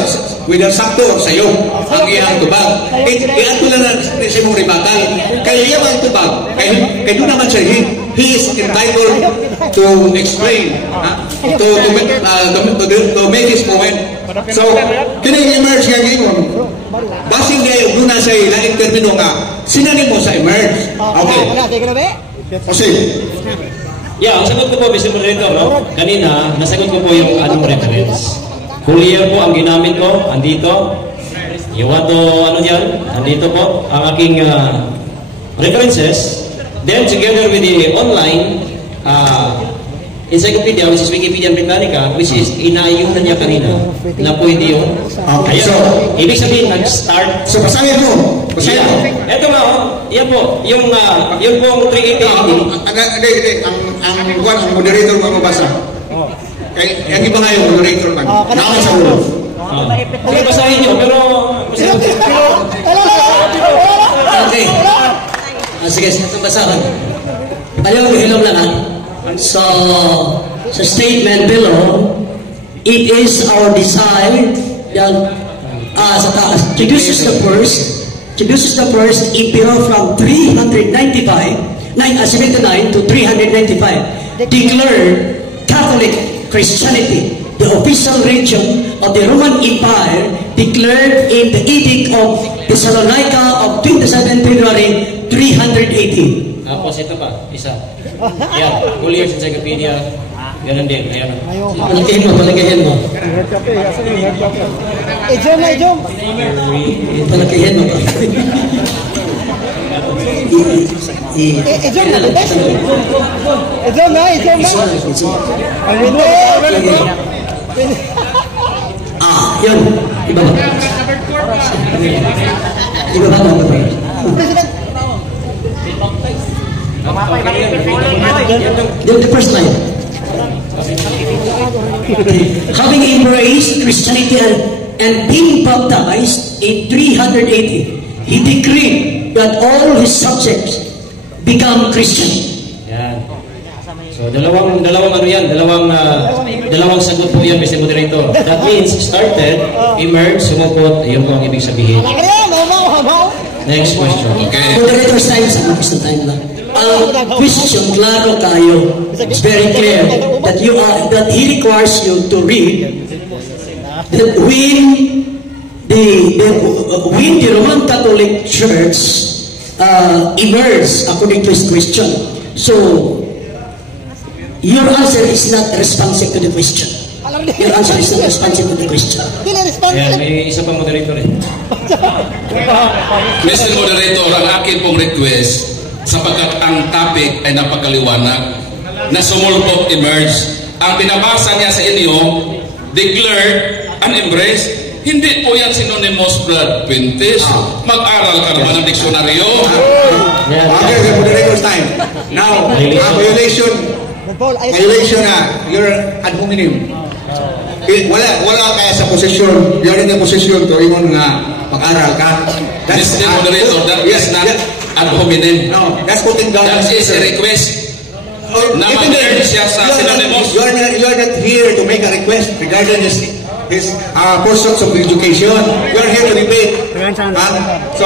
with a sakto sa iyo, ang iyang tubag. Iyan ko lang na sa mong ribatal. Kaya iyan ang tubag. Kaya doon naman siya, he is entitled to explain, to make his point. So, kini-emerge nga ngayon. Basing ngayon, doon na sa ilang termino nga, sinanin mo sa emerge. Okay. Kasi, Yeah, ang sagot ko po, Mr. Moderator, no? Kanina, nasagot ko po yung anong reference. Collier po ang ginamit ko, andito. You want to, andito po, ang aking references. Then, together with the online encyclopedia, which is Wikipedia Britannica, which is inaayunan niya kanina, na pwede yun. Ayan, so, ibig sabihin, nag-start. So, basahin mo. Basahin mo. Ito nga, yan po, yung pong 380. Ang moderator mababasa. Yung iba nga yung moderator man. Naman sa ulo. Sige, basahin nyo, pero... Okay. Sige, itong basahan. Ayaw, hilom lang So, sa statement below, it is our desire that sa taas, Caduceus the first, imperial from 379 to 395, declared Catholic Christianity the official religion of the Roman Empire, declared in the Edict of Thessalonica of 27 February 380. Tapos ito pa, isa. Yan, Collier's Encyclopedia. Ganun din, ayan. Palakihin mo. Ijom. Palakihin mo. Ijom na. Yun. Iba ba? The first line. Having embraced Christianity and being baptized in 380, he decreed that all his subjects become Christian. Yan. So dalawang sagot po yan, Mr. Moderator. That means started, emerged, sumupot, yun po ang ibig sabihin. Next question. Okay. Moderator's time, sa mga time lang. Ang question, klaro kayo. It's very clear that he requires you to read that when the Roman Catholic Church emerged according to his question. So, your answer is not responsive to the question. Your answer is not responsive to the question. Ayan, may isa pang moderator eh. Mr. Moderator, ang akin pong request, sapagkat ang topic ay napakaliwanag, na sumulpot emerge. Ang binabasa niya sa inyo, declared and embraced, hindi po yan synonymous blood pintis. Mag-aral ka naman ng diksyonaryo. Okay, the moderator's time. Now, violation you're ad hominem. Wala kaya sa posisyon, you're in a position to ingon nga mag-aral ka. Mr. Moderator, that is not ad hominem. No, that's putting down. That is a request. Na mag-earn siya sa synonymous. You are not here to make a request regarding his pursuits of education. You are here to debate. So,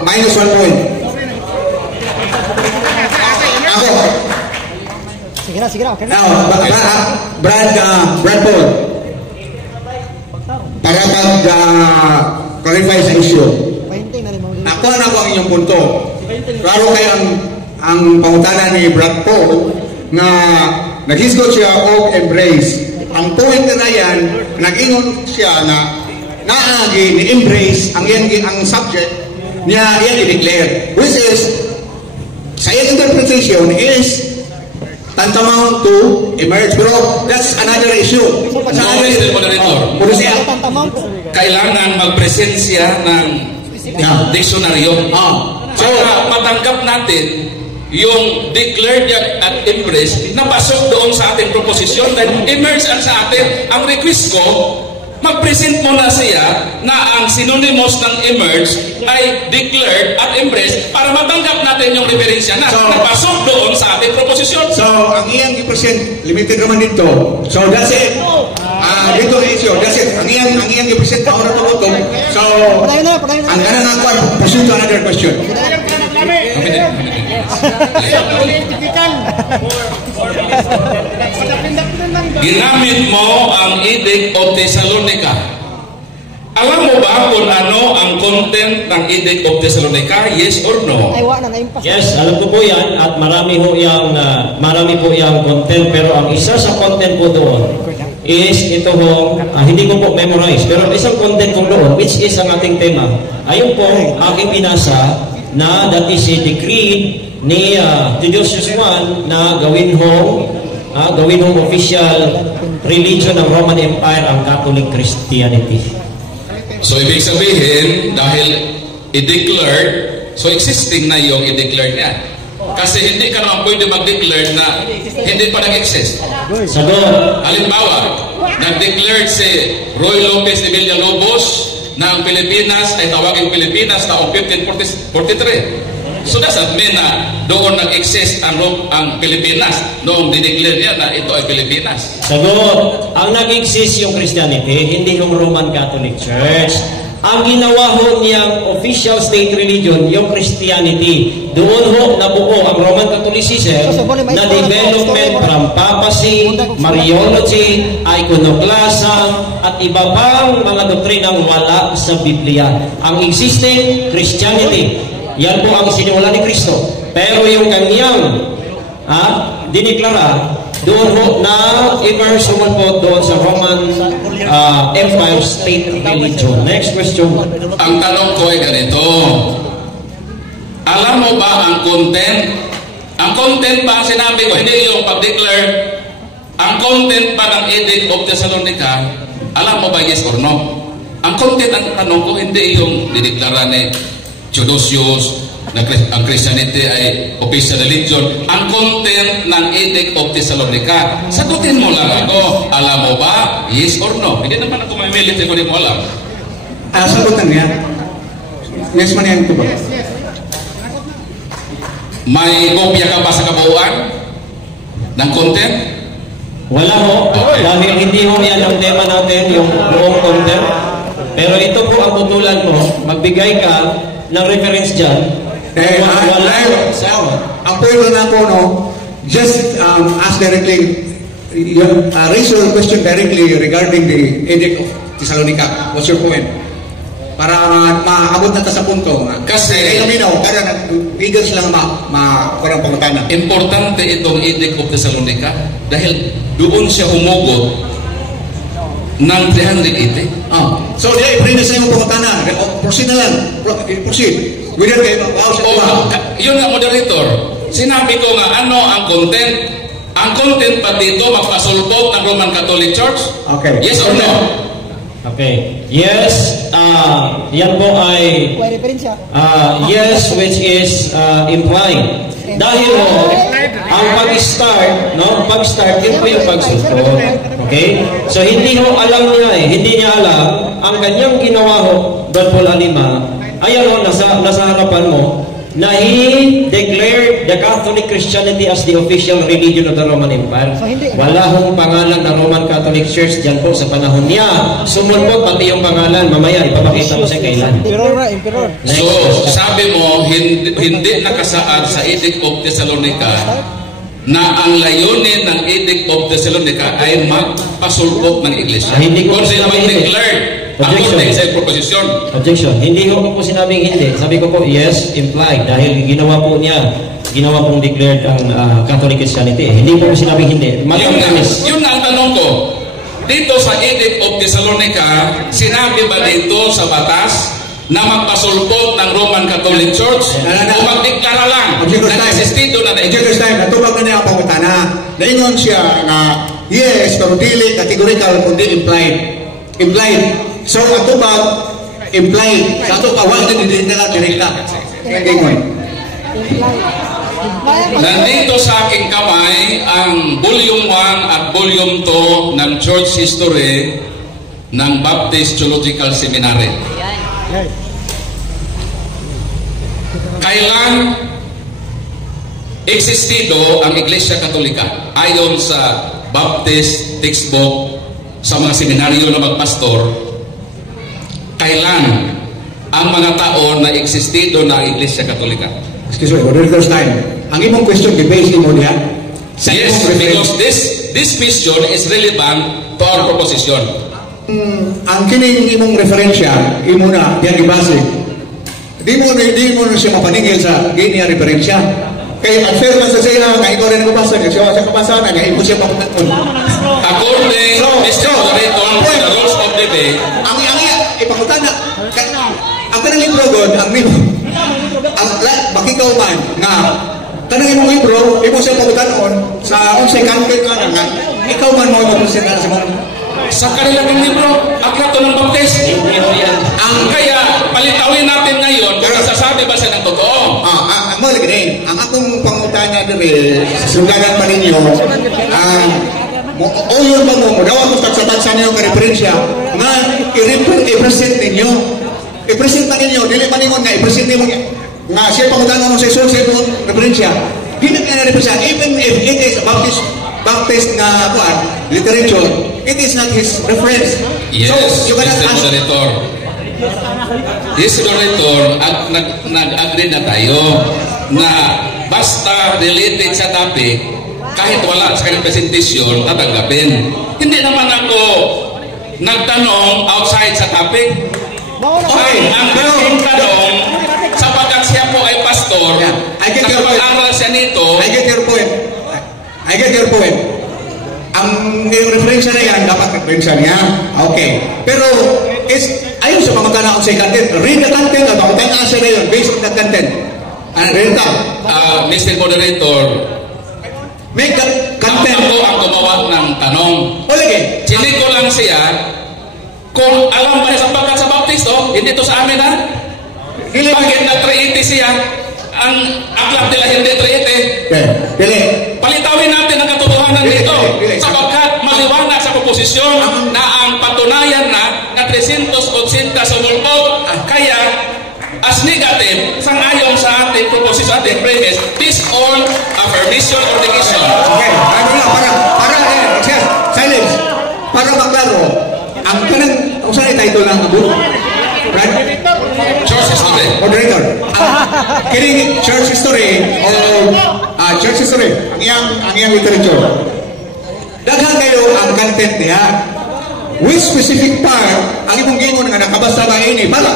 minus 1 point. Ako. Sige na. Now, Brad Paul. Para mag-clarify sa issue. Nakuha na ko ang inyong punto. Klaro kayo ang pangutana ni Brad Paul nga naghisgot siya og embrace. Ang point na yan, nag-ingon siya na naagi ni embrace ang subject niya yan i-declare, which is sa iyang interpretation is tantamount to emerge, pero that's another issue. Mr. Moderator, kailangan magpresensya ng diksyonaryo. So, matanggap natin yung declared at embrace na pasok doon sa ating proposisyon dahil emerge ang sa atin. Ang request ko, mag-present mo na siya na ang synonymous ng emerge ay declared at embrace para matanggap natin yung referensya na napasok doon sa ating proposisyon. So, ang iyang i-present, limited naman dito. So, that's it. Dito na issue, that's it. Ang iyang i-present, ako na ito. So, ang ganang ako ay pursue to another question. Ginamit mo ang Edict of Thessalonica. Alam mo ba kung ano ang content ng Edict of Thessalonica? Yes or no? Yes, alam ko po yan at marami po yung content, pero ang isa sa content po doon is ito po, hindi ko po memorize, pero isang content po doon which is ang ating tema. Ayun po aking pinasa na that is a decree ni Theodosius I na gawin hong official religion ng Roman Empire ang Catholic Christianity. So, ibig sabihin, dahil i-declared, so existing na yung i-declared niya. Kasi hindi ka naman pwede mag-declare na hindi pa nag-exist. Sagot. Halimbawa, nag-declared si Roy Lopez de Villalobos na ang Pilipinas ay tawagin Pilipinas taong 1543. So does that mean na doon nag-exist ang Pilipinas noong dineclare niya na ito ay Pilipinas? Sagot. Ang nag-exist yung Christianity, hindi yung Roman Catholic Church. Ang ginawa ho niyang official state religion, yung Christianity. Doon ho nabuo ang Roman Catholicism na development from papacy, Mariology, iconoclasm, at iba pang mga doktrinang wala sa Biblia. Ang existing Christianity, yan po ang sinimula ni Kristo. Pero yung kanyang diniklara, doon ho na immerse po doon sa Roman Empire State Religion. Next question. Ang tanong ko ay ganito. Alam mo ba ang content? Ang content ba ang sinabi ko? Hindi yung pag-declare. Ang content ba ng Edict of Thessalonica? Alam mo ba yes or no? Ang content ang tanong ko, hindi yung dideklara ni Theodosius na ang Christianity ay official religion. Ang content ng Edict of Thessalonica, sagutin mo lang ako, alam mo ba? Yes or no? Hindi naman ako mamilit kung hindi mo alam. Sagutan niya. Yes man yan ito ba? May kopya ka ba sa kabuuan ng content? Wala ho. Dahil hindi ho yan ang tema natin, yung buong content. Pero ito po ang putulan mo, magbigay ka ng reference dyan. Ang point na ako, no, just ask directly, raise your question directly regarding the Edict of Thessalonica. What's your point? Para maabot na ta sa punto. Kasi kayo para nagbigan silang parang pangutana. Importante itong Edict of Thessalonica dahil doon siya humugot ng 380. So, i-bring na sa iyong pangutana. Proceed na lang. Proceed. Yun nga, moderator. Sinabi ko nga, ano ang content? Ang content pa dito, magpasulpot ng Roman Catholic Church? Okay. Yes or no? Okay. Yes, yan po ay yes, which is implied. Dahil ang pag-start, yun po yung pagsulpot. Okay? So, hindi ho alam niya hindi niya alam, ang kanyang ginawa ho, Don Paul Alima, ayan ho, nasa harapan mo, na he declared the Catholic Christianity as the official religion of the Roman Empire. Wala hong pangalan ng Roman Catholic Church dyan po sa panahon niya. Sumulpot pati yung pangalan. Mamaya, ipapakita mo sa kailan. Emperor. So, sabi mo, hindi nakasaad sa Edict of Thessalonica na ang layunin ng Edict of Thessalonica ay magpasulpot ng Iglesia. Hindi ko kundi mag-declared according sa proposition. Objection. Hindi ko po sinabing hindi. Sabi ko po, yes, implied. Dahil ginawa po niya ginawa pong declared ang Catholic Christianity. Hindi po sinabing hindi. Yun na ang tanong ko. Dito sa Edict of Thessalonica, sinabi ba dito sa batas na magpasulpot ng Roman Catholic Church o magdeklara lang na existido na Objector's time, natubag na niya ang pangutana. Naingon siya na yes, pero dili categorical kundi implied. Implied. So, natubag, implied. Sa ito, awal din na direkta. Ingon. Nandito sa aking kamay ang Volume 1 at Volume 2 ng Church History ng Baptist Theological Seminary. Kailan existido ang Iglesia Katolika ayon sa Baptist textbook sa mga seminaryo na magpastor? Kailan ang mga taon na existido na ang Iglesia Katolika? Excuse me, Rodrigo's time. Ang imong question, i-base mo niya? Yes, because this question is relevant to our proposition. Ang kining imong referensya, imo na, diyan ibase. Di mo na siya mapaningil sa gini referensya. Kaya unfair man sa siya, na ikaw rin nabasa niya, siya kabasa na, nga imo siya papuntakon. According to Mr. Moderator, the rules of debate, ang ipakutana, ang kanang libro doon, ang nimo, ang bakikaw man, nga, kanang imong libro, imo siya pakutanon, sa unsay kanto ka nga, ikaw man mo mapresenta sa mga sa kanilang libro, Aklat ng Baptist. Ang kaya, palitawin natin ngayon kung nasasabi ba siya ng totoo. Mo lagi din, ang akong pangutana dire, sugagan pa ninyo, yun ba mo, dawa mo tagsa-tagsa ninyo ka-referensya, nga i-present ninyo. I-present na ninyo, dili pa ninyo nga, i-present ninyo nga siya pangutana mo sa iso sa imong referensya. Hindi na represent, even if it is Baptist na literature, it is not his reference. Yes, so, you cannot ask. Mr. Moderator, nag-agree na tayo na basta related sa topic, kahit wala sa kanyang presentation, tatanggapin. Hindi naman ako nagtanong outside sa topic. Okay, ang aking tanong, sapagkat siya po ay pastor, nakapag-aral siya nito. I get your point. Ang referensya na yan, dapat referensya niya. Okay. Pero, ayun sa mga tanong sa content, read the content, at ako tayo siya na yun, based on the content. Read that. Mr. Moderator, make the content. Ako ang gumawa ng tanong. O, lagi. Sili ko lang siya, kung alam ba niya sapagkat sa Baptist, hindi to sa amin, ha? Bakit na 380 siya? Ang aklat nila hindi 380. Palitawin natin ang katotohanan dito. Sapagkat maliwanag sa proposisyon na ang patunayan na 380 sumulpot. Kaya, as negative, sangayon sa ating proposisyon, ating premise, this all affirmation or negation. Okay, silence. Para maglaro, ang kanang, kung saan ititle lang ang book? Right? Church history. Moderator. Kining church history o church history, ang iyang literature. Daghan kayo ang content niya. Which specific part ang imong gingon nga nakabasa ba ini para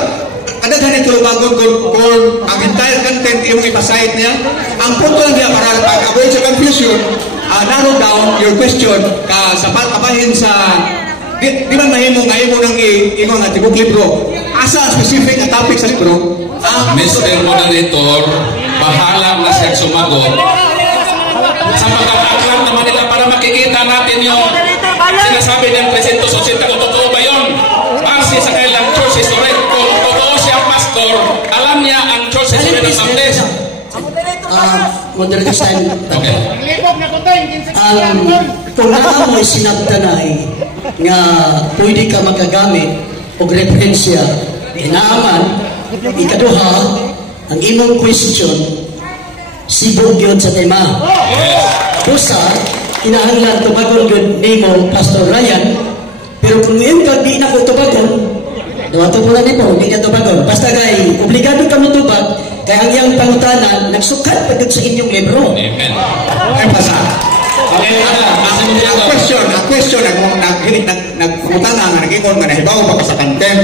kadaghan ito lumagon kung ang entire content imong ipasahit niya. Ang punto lang niya para avoid sa confusion, narrow down your question sa pagkabahin sa di man mahimo nga imo nang ingon nga tibok libro. Asa specific na topic sa libro? Mr. Moderator, bahala na siya sumagot. Sa pagkakaklang naman nila para makikita natin yung sinasabi niyang 380 kung totoo ba yun. Base sa kailang church history, kung totoo siya pastor, alam niya ang church history ng Baptist. Moderator time. Okay. Kung naamoy sinabtanay nga pwede ka makagamit o referensya, inaaman, ikaduha, ang imong question, sibog yun sa tema. Busa, kinahanglan tubagon yun nimo Pastor Ryan, pero kung yun ka di na ko tubagon, dawato po na nimo, di ka tubagon. Basta kay, obligado kami tubag, kaya ang iyang pangutanan, nagsukat pagod sa inyong libro. Amen. Ay basa. Okay, ang question, nagpangutana nga nagingon nga nahibaw pa sa content,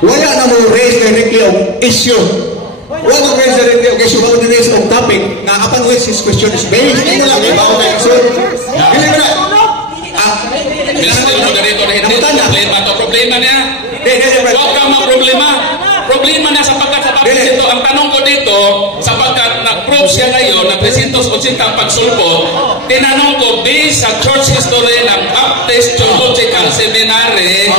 wala na mo raise directly ang issue. Huwag ang president okay, subaw din is of topic na upon which his question is based. Hindi na lang ibaw tayo. So, hindi mo na. Minister Moderator, hindi problema to. Problema niya. Huwag kang problema. Problema na sapagkat sa papresinto. Ang tanong ko dito, sapagkat nag-prove siya ngayon na 380 ang pagsulpo, tinanong ko, based sa church history ng Baptist Theological Seminary,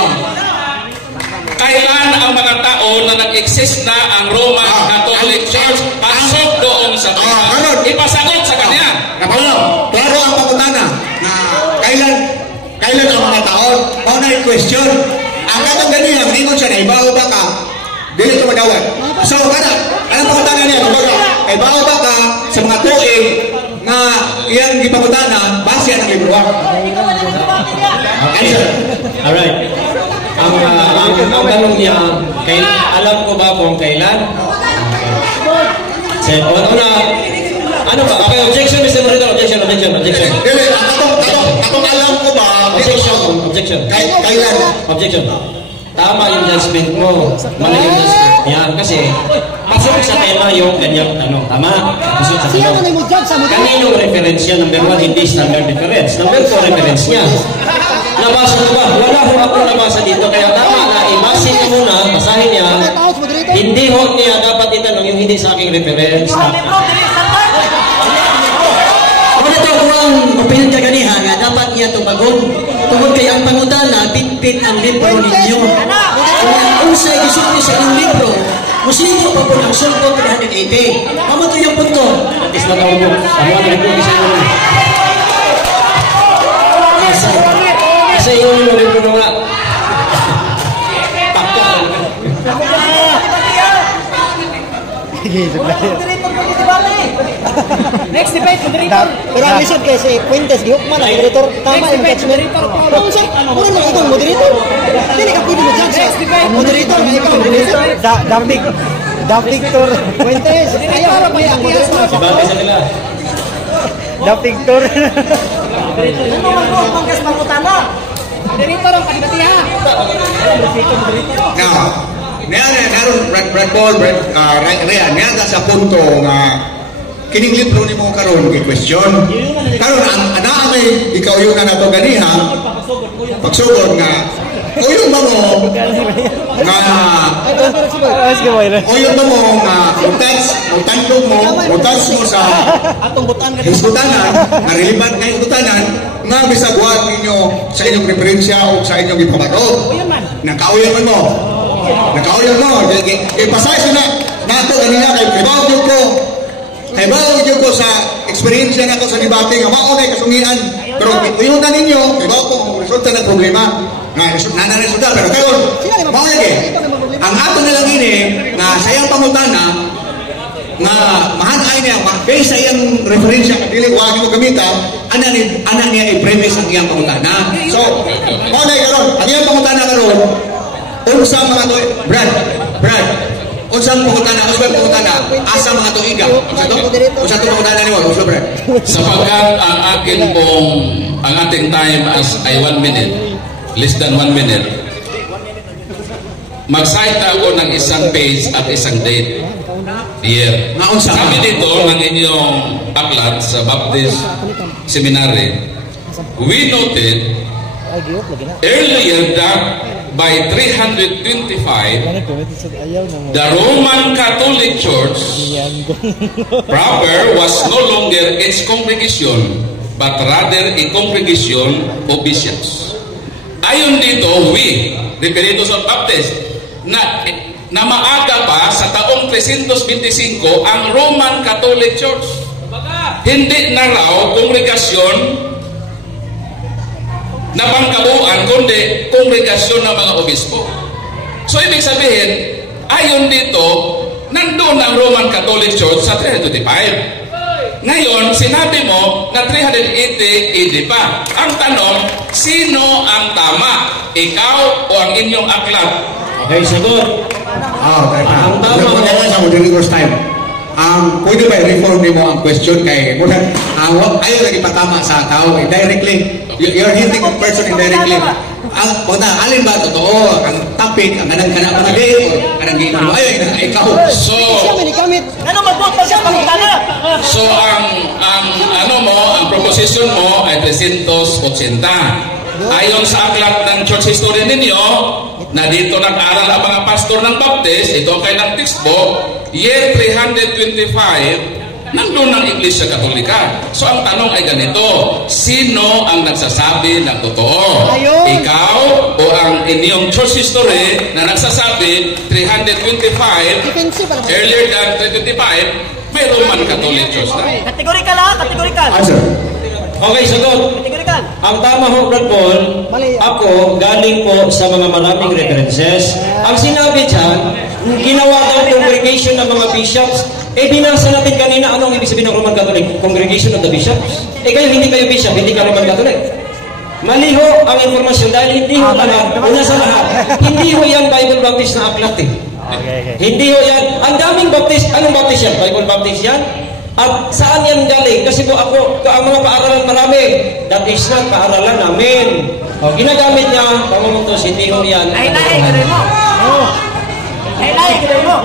kailan ang mga tao na nag-exist na ang Roman Catholic Church pasok doon sa Biblia? Ipasagot sa kanya. Klaro ang pangutana na kailan ang mga taon? Paano yung question? Ang katong ganyan, ingon siya na ibaw ba ka? Dili ito madawat. So, anong pangutana niya? Ibaw ba ka sa mga tuig na iyang ipangutana base ang libro? Answer. Alright. Ang tanong niya, alam ko ba kung kailan? Ano ba? Okay, objection, Mr. Moreno. Objection. Dili, atong alam ko ba? Objection. Kailan? Objection. Tama yung judgment mo. Mali yung judgment niya. Kasi, pasok sa tema yung kanyang tanong. Tama? Pasok sa Siya tanong. na mo judge sa mga. Kaninong reference niya? Number 1, hindi standard reference. Number 2, reference niya. Nabasa ko ba? Wala ko akong nabasa dito. Kaya tama na, ibasin niya muna, basahin niya. Hindi ho niya dapat itanong yung hindi sa aking reference. Wala ito kung ang opinion ka ganiha nga dapat niya tumagon. Tungod kay ang pangutana, pitpit ang libro ninyo. Kung sa isuti sa inyong libro, muslimo pa po ang sulpo 380. Pamato yung punto. At least matawag mo. Tama ang libro isa mo. Kasi yun yung libro mga pakal. Next debate, moderator. Pero ang lisod kay si Fuentes, gihukman ang moderator. Tama yung judgment. Kung siya, muna lang ikaw ang moderator. Dili ka pwede mo-judge sa moderator na ikaw ang moderator. Victor Fuentes. Ayaw para ba ang moderator? Sabagay sa nila. Victor. Ano man po ang pangkas pangutana? Moderator ang palibatiha. Now, naroon Brad Paul, Rhea, niyaga sa punto nga kining libro ni mo karon kay question. Karon ang ana may ikaw yung na nato ganiha pagsugod nga uyong ba mo nga uyong ba mo nga utandog mo sa hisgutanan na relevant na hisgutanan nga bisag buhat ninyo sa inyong referensya o sa inyong ipamaro nakauyan man mo ipasay sila nato ganiha kay bawag yun ko sa experience na ako sa debate nga mao kay kasungian pero uyunan ninyo kay bawag ko ang resulta ng problema na resulta pero karon mao yun ang ato nilang ini nga sayang pangutana nga mahanay niya based sa iyang referensya dili wa mo gamita ana niya i-premise ang iyang pangutana so mao na karon ang iyang pangutana karon unsa mga to Brad unsang pangutana asa mga tuiga unsa to pangutana nimo Brad Sapagkat ang ating time ay 1 minute, less than 1 minute, mag-cite ako ng isang page at isang date. Year. Sabi dito ng inyong aklat sa Baptist Seminary, we noted earlier that by 325, the Roman Catholic Church proper was no longer its congregation, but rather a congregation of bishops. Ayon dito, we, referido sa Baptist, na maaga pa sa taong 325 ang Roman Catholic Church. Hindi na raw kongregasyon na pangkabuuan, kundi kongregasyon ng mga obispo. So, ibig sabihin, ayon dito, nandun ang Roman Catholic Church sa 325. Ngayon, sinabi mo na 380 hindi pa. Ang tanong, sino ang tama? Ikaw o ang inyong aklat? Okay, sagot. Ang tama mo sa moderator's time. Pwede ba i-reform mo ang question kay ayaw lagi patama sa tao directly. You're hitting the person indirectly. alin ba totoo ang topic ang kanang panagay o kanang ginawa ay ikaw. So, Ano mag-vote pa sa pangutana? so ang proposition mo ay 380. Ayon sa aklat ng church history ninyo, na dito nag-aral ang mga pastor ng Baptist, ito kay ng textbook, year 325, nandun ang Iglesia Katolika. So ang tanong ay ganito, sino ang nagsasabi ng totoo? Ayun. Ikaw o ang inyong church history na nagsasabi 325, Defensive pa naman. earlier than 325, may Roman Catholic Church na. Kategorikal ha, kategorikal. Answer. Okay, sagot. Kategorikal. Ang tama ho, Brad Paul, Mali. ako galing po sa mga maraming references. Ang sinabi dyan, ginawa daw congregation ng mga bishops. Binasa natin kanina, anong ibig sabihin ng Roman Catholic? Congregation of the bishops. Kayo hindi kayo bishop, hindi ka Roman Catholic. Mali ho ang informasyon dahil hindi ho una sa lahat, hindi ho yan Bible Baptist na aklat eh. Hindi ho yan. Ang daming Baptist, anong Baptist yan? Bible Baptist yan? At saan yan galing? Kasi po ako, ang mga paaralan marami. That is not paaralan namin. Ginagamit niya, pamumuntos, hindi ho yan. Ay, gano'n mo. Ay, gano'n mo.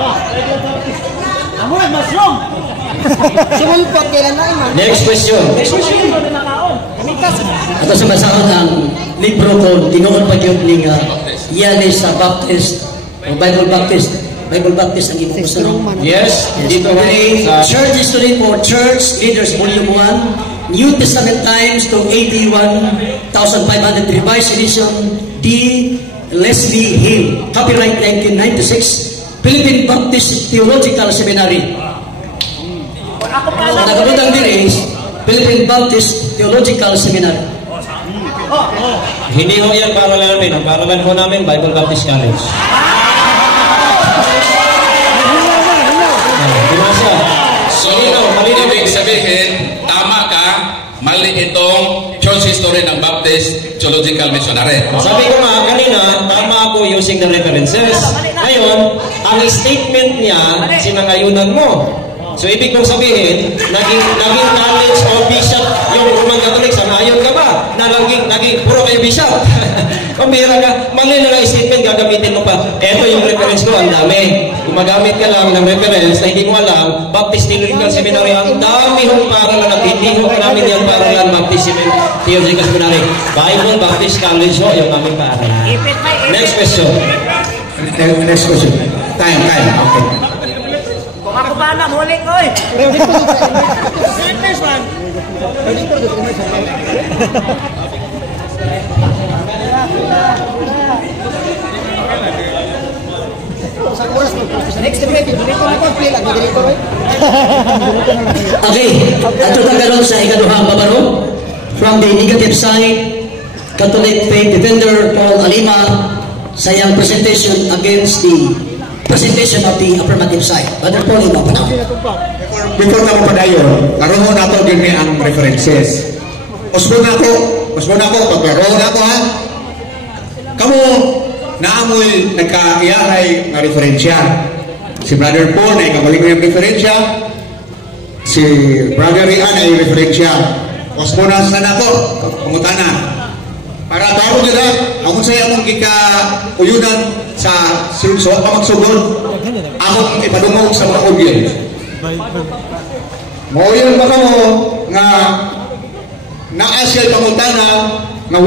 Amo, mushroom. Sumulpot kailan na man. Next question. Next question. Ato sa basahon ang libro ko tinuod pa gyud ning Yanis sa Baptist o Bible Baptist ang imong gusto no? Yes, dito rin sa Church History for Church Leaders Volume 1, New Testament Times to AD 1500 Revised Edition D. Leslie Hill, copyright 1996, Philippine Baptist Theological Seminary. Sa nagabutang diri is Philippine Baptist Theological Seminary. hindi ho yan paaralan namin. Ang paaralan ho namin, Bible Baptist College. Binasa. So, ibig sabihin, tama ka, mali itong church history ng Baptist Theological Missionary. Sabi ko nga kanina, tama ako using the references. Ngayon, ang statement niya, sinangayunan mo. So, ibig kong sabihin, naging college o bishop yung Roman Catholic, sangayon ka ba? Naging puro kayo bishop. Pambira ka, mali na lang statement, gagamitin mo pa. Ito yung reference ko, ang dami. Gumagamit ka lang ng reference na hindi mo alam, Baptist Theological Seminary, ang dami hong paralan at hindi ho namin yung paralan Baptist Theological Seminary. Bible Baptist College ho, yung aming paralan. Next question. Next question. Time. Okay. Kung ako ba na, muli ko eh. Next debate, dito na ko play lang dito right. Okay, ato tagaron sa ikaduhang babaro from the negative side, Catholic Faith Defender Paul Alima sa iyang presentation against the presentation of the affirmative side. Brother Paul Alima pa na. Before na mo padayon, karon mo nato din may ang references. Usbon ako, pagkaroon ako ha. Kamu naamoy nagkaiyahay nga referensya. Si Brother Paul ay kabalik ng referensya. Si Brother Rian ay referensya. Usbon na sa nato, pangutana. Para tawag nila, akong saya mong kika-uyunan sa so pamagsugod. Akong ipadungog sa mga audience. Mauyon ba ka mo nga naa siya pangutana nga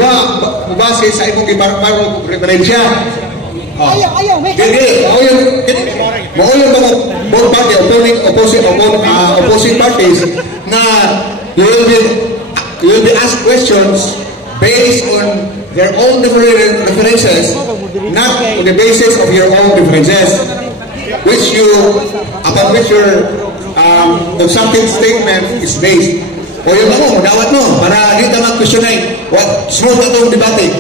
mabase sa imong ibarbarong referensya. Ayaw, may Dili, mauyon ba mo both party, opposing parties na you will be asked questions based on their own references, not on the basis of your own references, upon which your consumptive statement is based. O yun mo, dawat mo, para di ka mag-questionay. Smooth itong debate.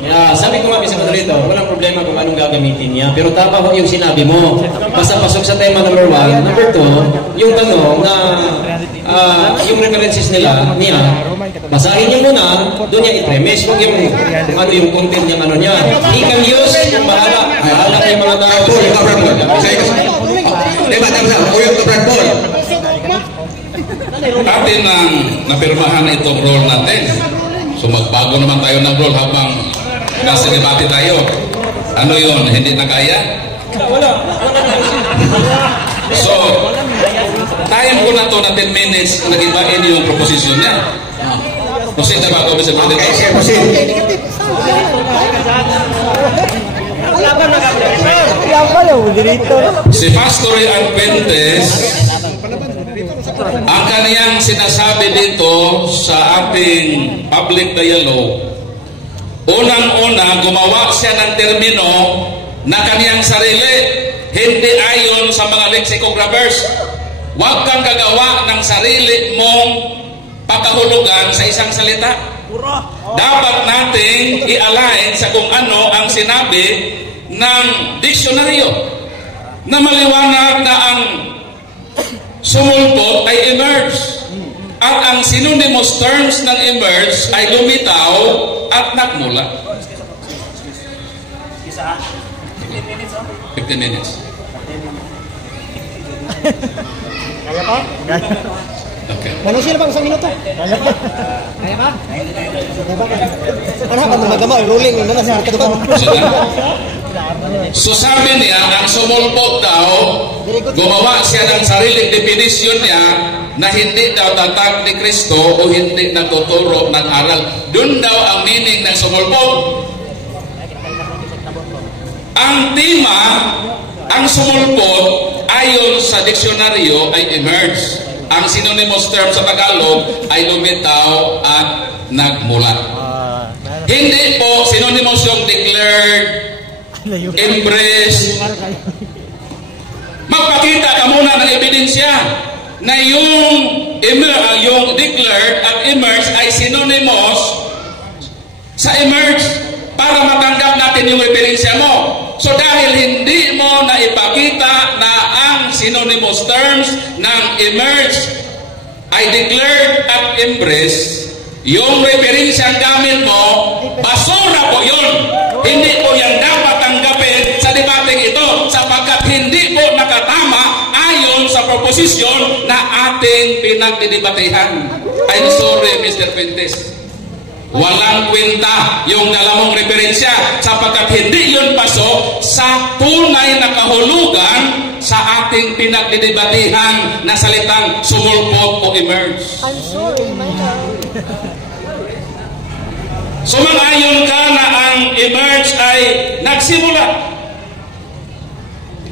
Yeah, sabi ko nga sa dito, walang problema kung anong gagamitin niya. Pero tama ko yung sinabi mo. Basta pasok sa tema number 1. Number 2, yung tanong na yung references niya, basahin niyo muna, doon niya i-premise kung ano yung content niya, ano niya. He can use, kung bahala yung mga tao. Paul, yung Brad Paul. Diba, o yung Brad Paul. Atin ang napirmahan itong role natin. So magbago naman tayo ng role habang Nasa debate tayo. Ano yun? Hindi na kaya? So, time ko na to na 10 minutes nag-ibain yung proposition niya. Proceed na ba ako, Mr. President? Okay, proceed. Si Pastor Ian Fuentes, ang kaniyang sinasabi dito sa ating public dialogue, unang-una, gumawa siya ng termino na kaniyang sarili, hindi ayon sa mga lexicographers. Huwag kang gagawa ng sarili mong pakahulugan sa isang salita. Dapat nating i-align sa kung ano ang sinabi ng diksyonaryo na maliwanag na ang sumulpot ay emerge at ang synonymous terms ng emerge ay lumitaw at nagmula. 15 minutes. Kaya pa? Okay. Ano sila bang isang minuto? Kaya pa? Kaya pa? Ano ka magama? Rolling na sa katuban. So sabi niya, ang sumulpot daw, gumawa siya ng sariling definisyon niya na hindi daw tatag ni Kristo o hindi nagtuturo ng aral. Doon daw ang meaning ng sumulpot. Ang tema, ang sumulpot, ayon sa diksyonaryo ay emerge. Ang synonymous term sa Tagalog ay lumitaw at nagmulat. Hindi po synonymous yung declared, embrace. Magpakita ka muna ng ebidensya na yung declared at emerge ay synonymous sa emerge para matanggap natin yung ebidensya mo. So dahil hindi mo na ipakita na ang synonymous terms ng emerge ay declared at embrace, yung referensyang gamit mo, basura po yun. Hindi po yan dapat tanggapin sa debateng ito sapagkat hindi po nakatama ayon sa proposisyon na ating pinagdidebatehan. I'm sorry, Mr. Fuentes. Walang kwenta yung dalamong referensya sapagkat hindi yun pasok sa tunay na kahulugan sa ating pinagdidebatehan na salitang sumulpot o emerge. I'm sorry, my God. Sumang-ayon ka na ang emerge ay nagsimula.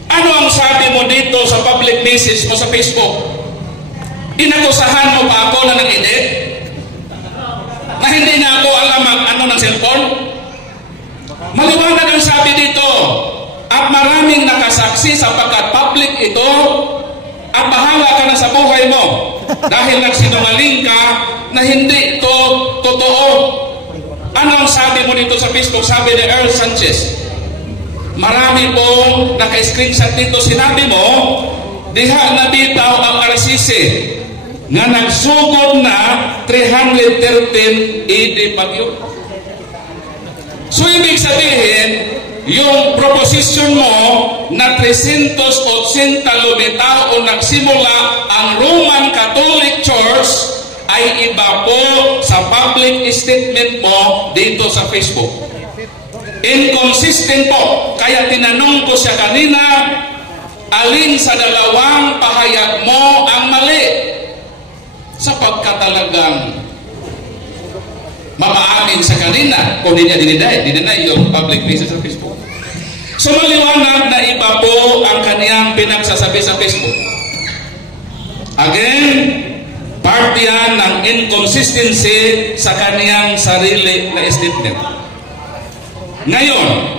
Ano ang sabi mo dito sa public message mo sa Facebook? Inakusahan mo pa ako na nag-edit? Na hindi na ako alam ang ano ng cellphone? Maliwanag ang sabi dito. At maraming nakasaksi sapagkat public ito at bahala ka na sa buhay mo dahil nagsinungaling ka na hindi ito totoo. Ano ang sabi mo dito sa Facebook? Sabi ni Earl Sanchez. Marami pong naka-screenshot dito. Sinabi mo, diha nabitaw ang RCC nga nagsugod na 313 AD Bagyo. So ibig sabihin, yung proposition mo na 380 lumitaw o nagsimula ang Roman Catholic Church ay iba po sa public statement mo dito sa Facebook. Inconsistent po. Kaya tinanong ko siya kanina, alin sa dalawang pahayag mo ang mali? Sapagkat talagang mamaamin sa kanina kung hindi niya dininay yung public message sa Facebook. So maliwanag na iba po ang kaniyang pinagsasabi sa Facebook. Again, part yan ng inconsistency sa kaniyang sarili na statement. Ngayon,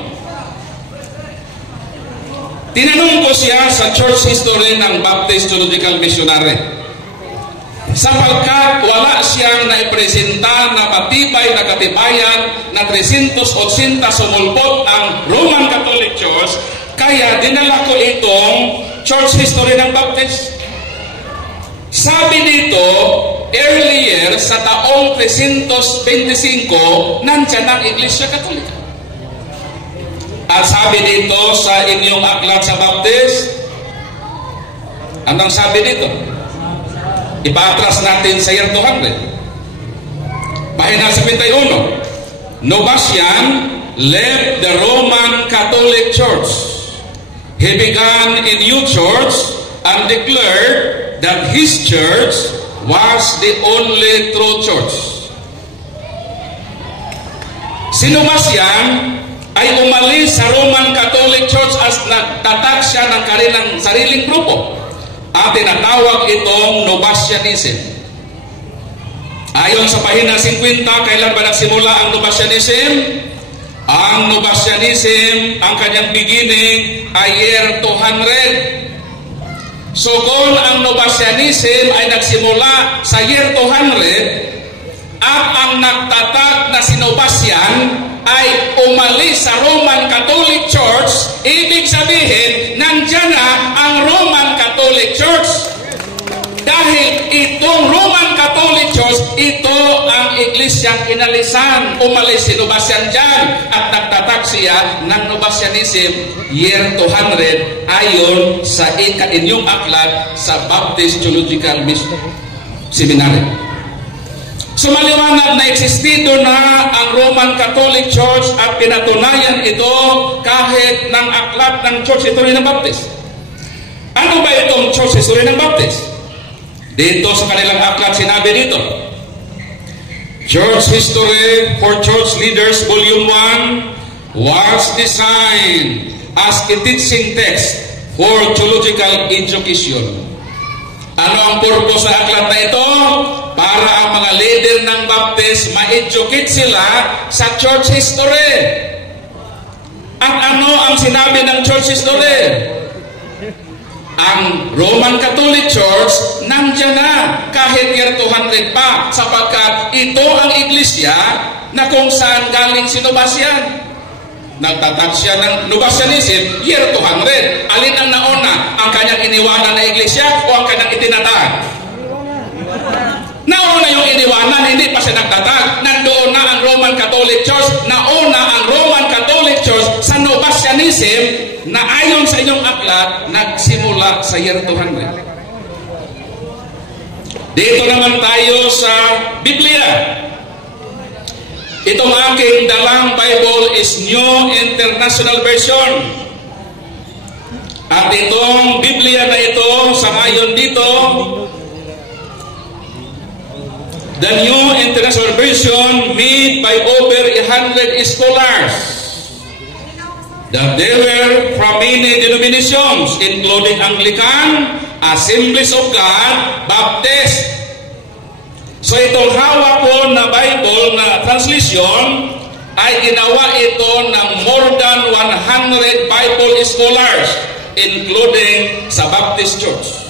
tinanong ko siya sa church history ng Baptist Theological Missionary. Sapagkat wala siyang naipresenta na matibay na katibayan na 380 sumulpot ang Roman Catholic Church, kaya dinala ko itong church history ng Baptist. Sabi dito, earlier sa taong 325, nandyan ang Iglesia Katolika. At sabi dito sa inyong aklat sa Baptist, anong sabi dito? Ipaatras natin sa year 200. Pahina 71. Novatian, left the Roman Catholic Church. He began a new church and declared that his church was the only true church. Si Novasian ay umalis sa Roman Catholic Church as nagtatag siya ng kanilang sariling grupo at tinatawag itong Novasianism. Ayon sa pahina 50, kailan ba nagsimula ang Novasianism? Ang Novasianism, ang kanyang beginning ay year 200. So kung ang Novasianism ay nagsimula sa year 200 at ang nagtatag na si Novasian ay umalis sa Roman Catholic Church, ibig sabihin, nandyan na ang Roman Catholic Church. Dahil itong Roman Catholic Church, ito ang iglesyang inalisan. Umalis si Novasian dyan at nagtatag siya ng Novasianism year 200 ayon sa inyong aklat sa Baptist Theological Seminary. So maliwanag na existido na ang Roman Catholic Church at pinatunayan ito kahit ng aklat ng Church History ng Baptist. Ano ba itong Church History ng Baptist? Dito sa kanilang aklat sinabi dito, Church History for Church Leaders Volume 1 was designed as a teaching text for theological education. Ano ang purpose sa aklat na ito? Para ang mga leader ng Baptist ma-educate sila sa church history. At ano ang sinabi ng church history? Ang Roman Catholic Church nandiyan na kahit year 200 pa sapagkat ito ang iglesia na kung saan galing si Novasian. Nagtatag siya ng Novasianism year 200. Alin ang nauna? Ang kanyang iniwanan na iglesia o ang kanyang itinatag? Nauna yung iniwanan, hindi pa siya nagtatag. Nandoon na ang Roman Catholic Church. Nauna ang Roman Catholic Church sa Novasianism na ayon sa inyong aklat, nagsimula sa year 200. Dito naman tayo sa Biblia. Itong aking dalang Bible is New International Version. At itong Biblia na ito, sa ayon dito, the New International Version made by over 100 scholars. That they were from many denominations, including Anglican, Assemblies of God, Baptist. So itong hawak ko na Bible na translation ay ginawa ito ng more than 100 Bible scholars, including sa Baptist Church.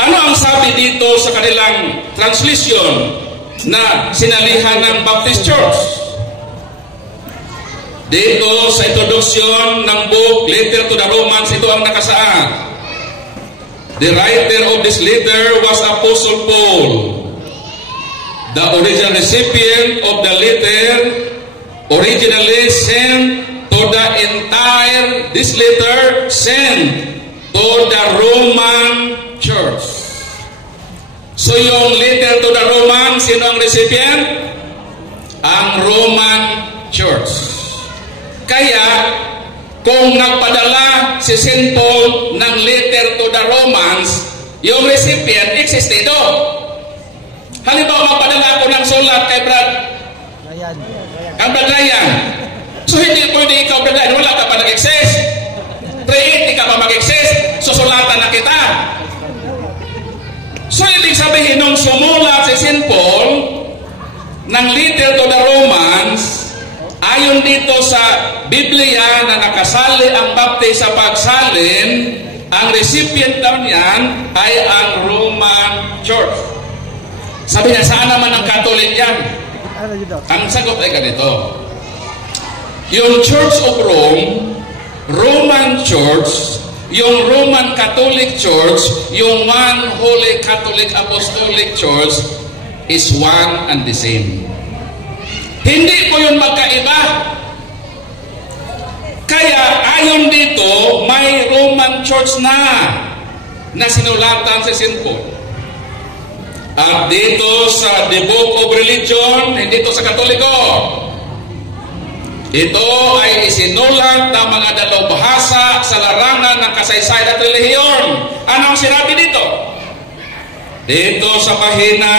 Ano ang sabi dito sa kanilang translation na sinalihan ng Baptist Church? Dito sa introduction ng book, Letter to the Romans, ito ang nakasaad. The writer of this letter was Apostle Paul. The original recipient of the letter originally sent to the entire, this letter sent to the Roman Church. So yung letter to the Romans, sino ang recipient? Ang Roman Church. Kaya, kung nagpadala si St. Paul ng letter to the Romans, yung recipient existido. Halimbawa, magpadala ako ng sulat kay Brad Ryan. So, hindi pwede ikaw, Brad Ryan, wala ka pa nag-exist. Pre-8, ka pa mag-exist. Susulatan na kita. So, ibig sabihin, nung sumulat si St. Paul ng letter to the Romans, ayon dito sa Biblia na nakasali ang Baptist sa pagsalin, ang recipient daw niyan ay ang Roman Church. Sabi niya, saan naman ang Catholic yan? Ang sagot ay ganito. Yung Church of Rome, Roman Church, yung Roman Catholic Church, yung one Holy Catholic Apostolic Church is one and the same. Hindi po yun magkaiba. Kaya ayon dito, may Roman Church na sinulatan si St. Paul. At dito sa The Book of Religion, hindi ito sa Katoliko. Ito ay isinulat ng mga dalubhasa sa larangan ng kasaysayan at relihiyon. Ano ang sinabi dito? Dito sa pahina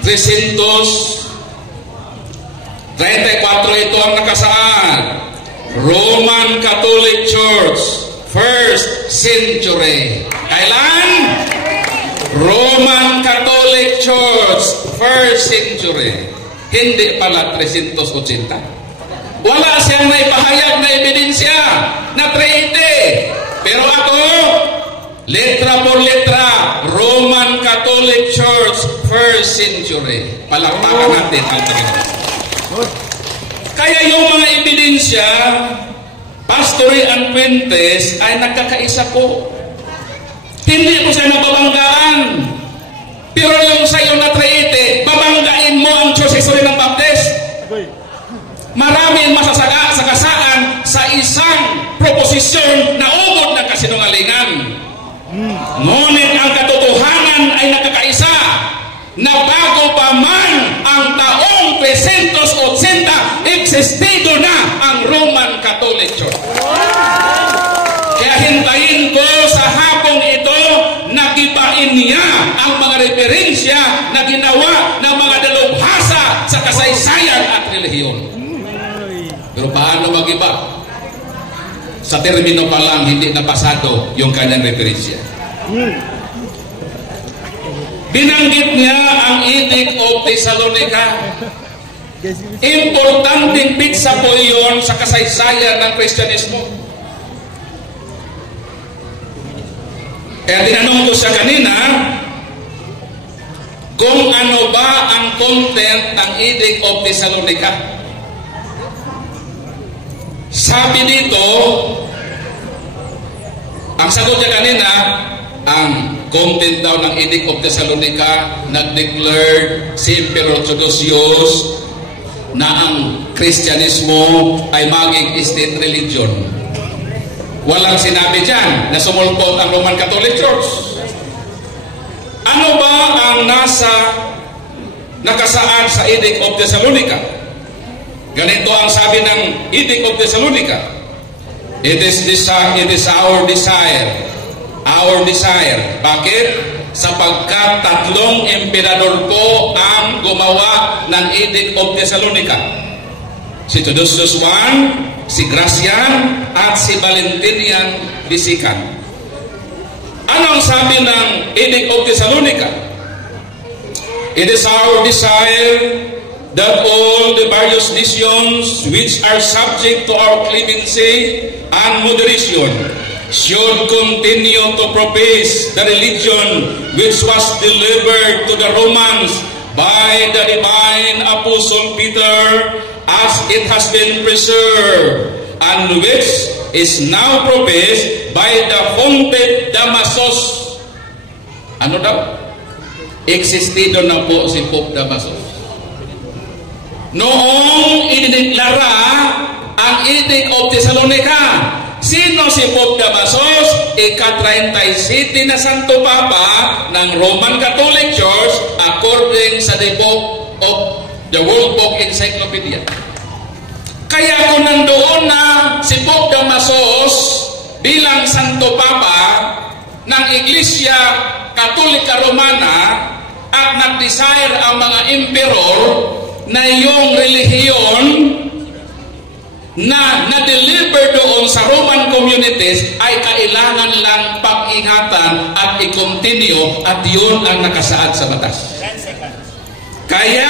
334 ito ang nakasaad. Roman Catholic Church, 1st century. Kailan? Roman Catholic Church, 1st century. Hindi pala 380. Wala siyang naipahayag na ebidensya na 380. Pero ako, letra por letra, Roman Catholic Church, 1st century. Palakpakan natin ang Panginoon. Kaya yung mga ebidensya, Pastor Ian Fuentes ay nagkakaisa ko. Hindi ko siya nababanggaan. Pero yung sa'yo na 380, babanggain mo ang Church History ng Baptist. Maraming masasakasaan sa isang proposisyon na umod ng kasinungalingan. Ngunit ang katotohanan ay nakakaisa na bago pa man ang taong 380, existido na ang Roman Catholic Church. Kaya hintayin ko sa hapong ito na gibain niya ang mga referensya na ginawa ng mga dalubhasa sa kasaysayan at relihiyon. Pero paano mag-iba? Sa termino pa lang, hindi napasado yung kanyang referensya. Binanggit niya ang Edict of Thessalonica. Importanteng pitsa po iyon sa kasaysayan ng Kristyanismo. Kaya tinanong ko siya kanina kung ano ba ang content ng Edict of Thessalonica. Sabi dito, ang sagot niya kanina, ang content daw ng Edict of Thessalonica, nag-declare si Emperor Theodosius na ang Kristyanismo ay maging state religion. Walang sinabi dyan na sumulpot ang Roman Catholic Church. Ano ba ang nakasaad sa Edict of Thessalonica? Ganito ang sabi ng Edict of Thessalonica. It is our desire. Our desire. Bakit? Sapagkat tatlong emperador po ang gumawa ng Edict of Thessalonica. Si Theodosius I, si Gracian, at si Valentinian Bisican. Ano ang sabi ng Edict of Thessalonica? It is our desire that all the various nations which are subject to our clemency and moderation should continue to profess the religion which was delivered to the Romans by the divine Apostle Peter, as it has been preserved, and which is now professed by the founded Damasus. Ano daw? Existido na po si Pope Damasus. Noong idineklara ang Edict of Thessalonica, sino si Pope Damasus? Ika-37 na Santo Papa ng Roman Catholic Church according sa the book of the World Book Encyclopedia. Kaya kung nandoon na si Pope Damasus bilang Santo Papa ng Iglesia Katolika Romana at nag-desire ang mga emperor na yung relihiyon na na-deliver doon sa Roman communities ay kailangan lang pag-ingatan at i-continue, at yun ang nakasaad sa batas. Kaya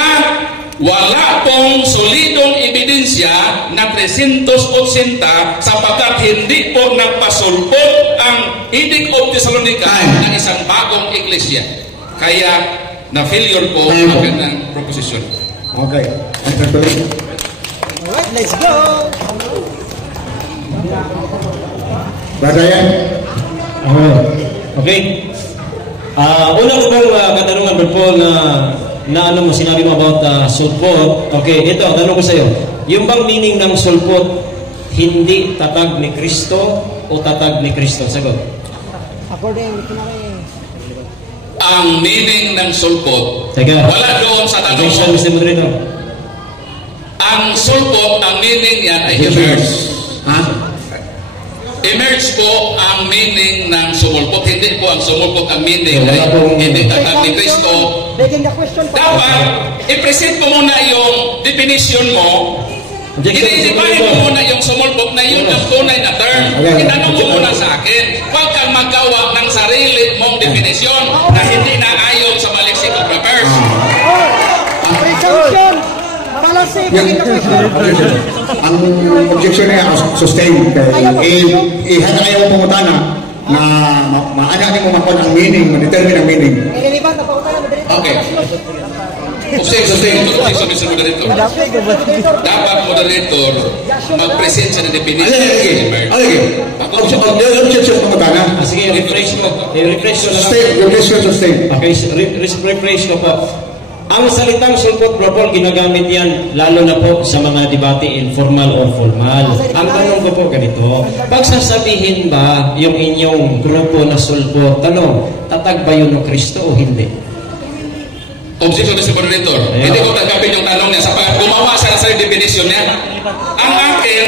wala pong solidong ebidensya na 380 sapagkat hindi po nagpasulpot ang Edict of Thessalonica ng isang bagong iglesia. Kaya na-failure po ang kanyang proposition. Okay. Alright, let's go! Brother Yan? Okay. Una ko bang katanungan, Brother Paul, na ano mo, sinabi mo about sulpot. Okay, ito, tanong ko sa iyo. Yung bang meaning ng sulpot, hindi tatag ni Kristo o tatag ni Kristo? Sagot. According to Ang meaning ng sulpot, Teka. wala doon sa tanong. Mr. Moderator. Ang ang sulpot, ang meaning yan ay emerge. Ha? Emerge po ang meaning ng sumulpot. Hindi po ang sumulpot ang meaning Wala ay pong- hindi tatag ni Kristo. Begging the question pa. Dapat, i-present mo muna yung definition mo. I-define mo muna yung sumulpot na yun ang tunay na term. Itanong mo muna sa akin. Huwag kang magawa ng sarili mong definition na hindi naayon sa lexical grammars. Presumption. Fallacy. Begging the question. Ang objection niya, sustain. Ihanda kayo ang pangutana na maana niyo mo makon ang meaning, ma-determine ang meaning. Irrelevant na pautan na dito. Okay. Objection, Mr. Moderator. Dapat moderator mag-present sa definition ng emerge. Objection sa pangutana. Sige, refresh mo. I-refresh mo na lang. Sustain, your question sustain. Okay, refresh ko pa. Ang salitang sulpot, Brother Paul, ginagamit yan lalo na po sa mga debate informal or formal. Ang tanong ko po ganito, pagsasabihin ba yung inyong grupo na sulpot, tanong, tatag ba yun ng Kristo o hindi? Objection Mr. Moderator. Hindi ko tanggapin yung tanong niya sapagkat gumawa siya sa definition niya. Ang akin,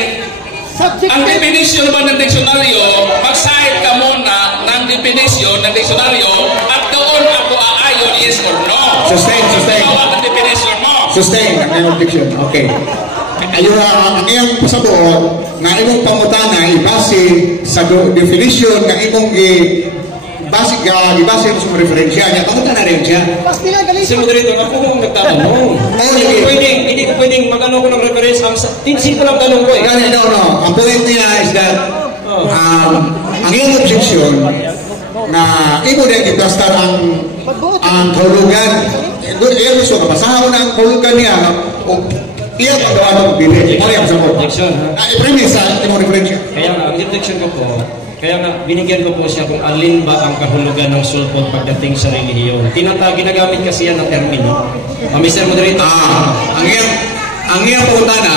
ang definition ba ng diksyonaryo, mag-side ka muna ng definition ng diksyonaryo at doon ako aayon yes or no. Sustain. Gawa ang definition mo. Sustain ang iyong objection. Okay. Ayun, ang iyong pasabuot na imong pangutana ibase sa definition na imong ibase mo sa referensya niya. Pangutana rin siya. Pas pinagaling. Sir Moderator, ako kung nagtatanong. Hindi ko pwedeng mag-ano ko ng reference. Simple lang tanong ko eh. No. Ang point niya is that ang iyong objection na imo din i-plaster ang kahulugan. Iya gusto mapasahaw na ang kahulugan niya o iya paggawa ng bili. Mo yung sabot. Objection, ha? I-premise sa imong referensya. Kaya nga, ang objection ko po, kaya nga, binigyan ko po siya kung alin ba ang kahulugan ng sulpot pagdating sa relihiyon. Ginagamit kasi yan ng termino. Mr. Moderator. Ang iyong pangutana,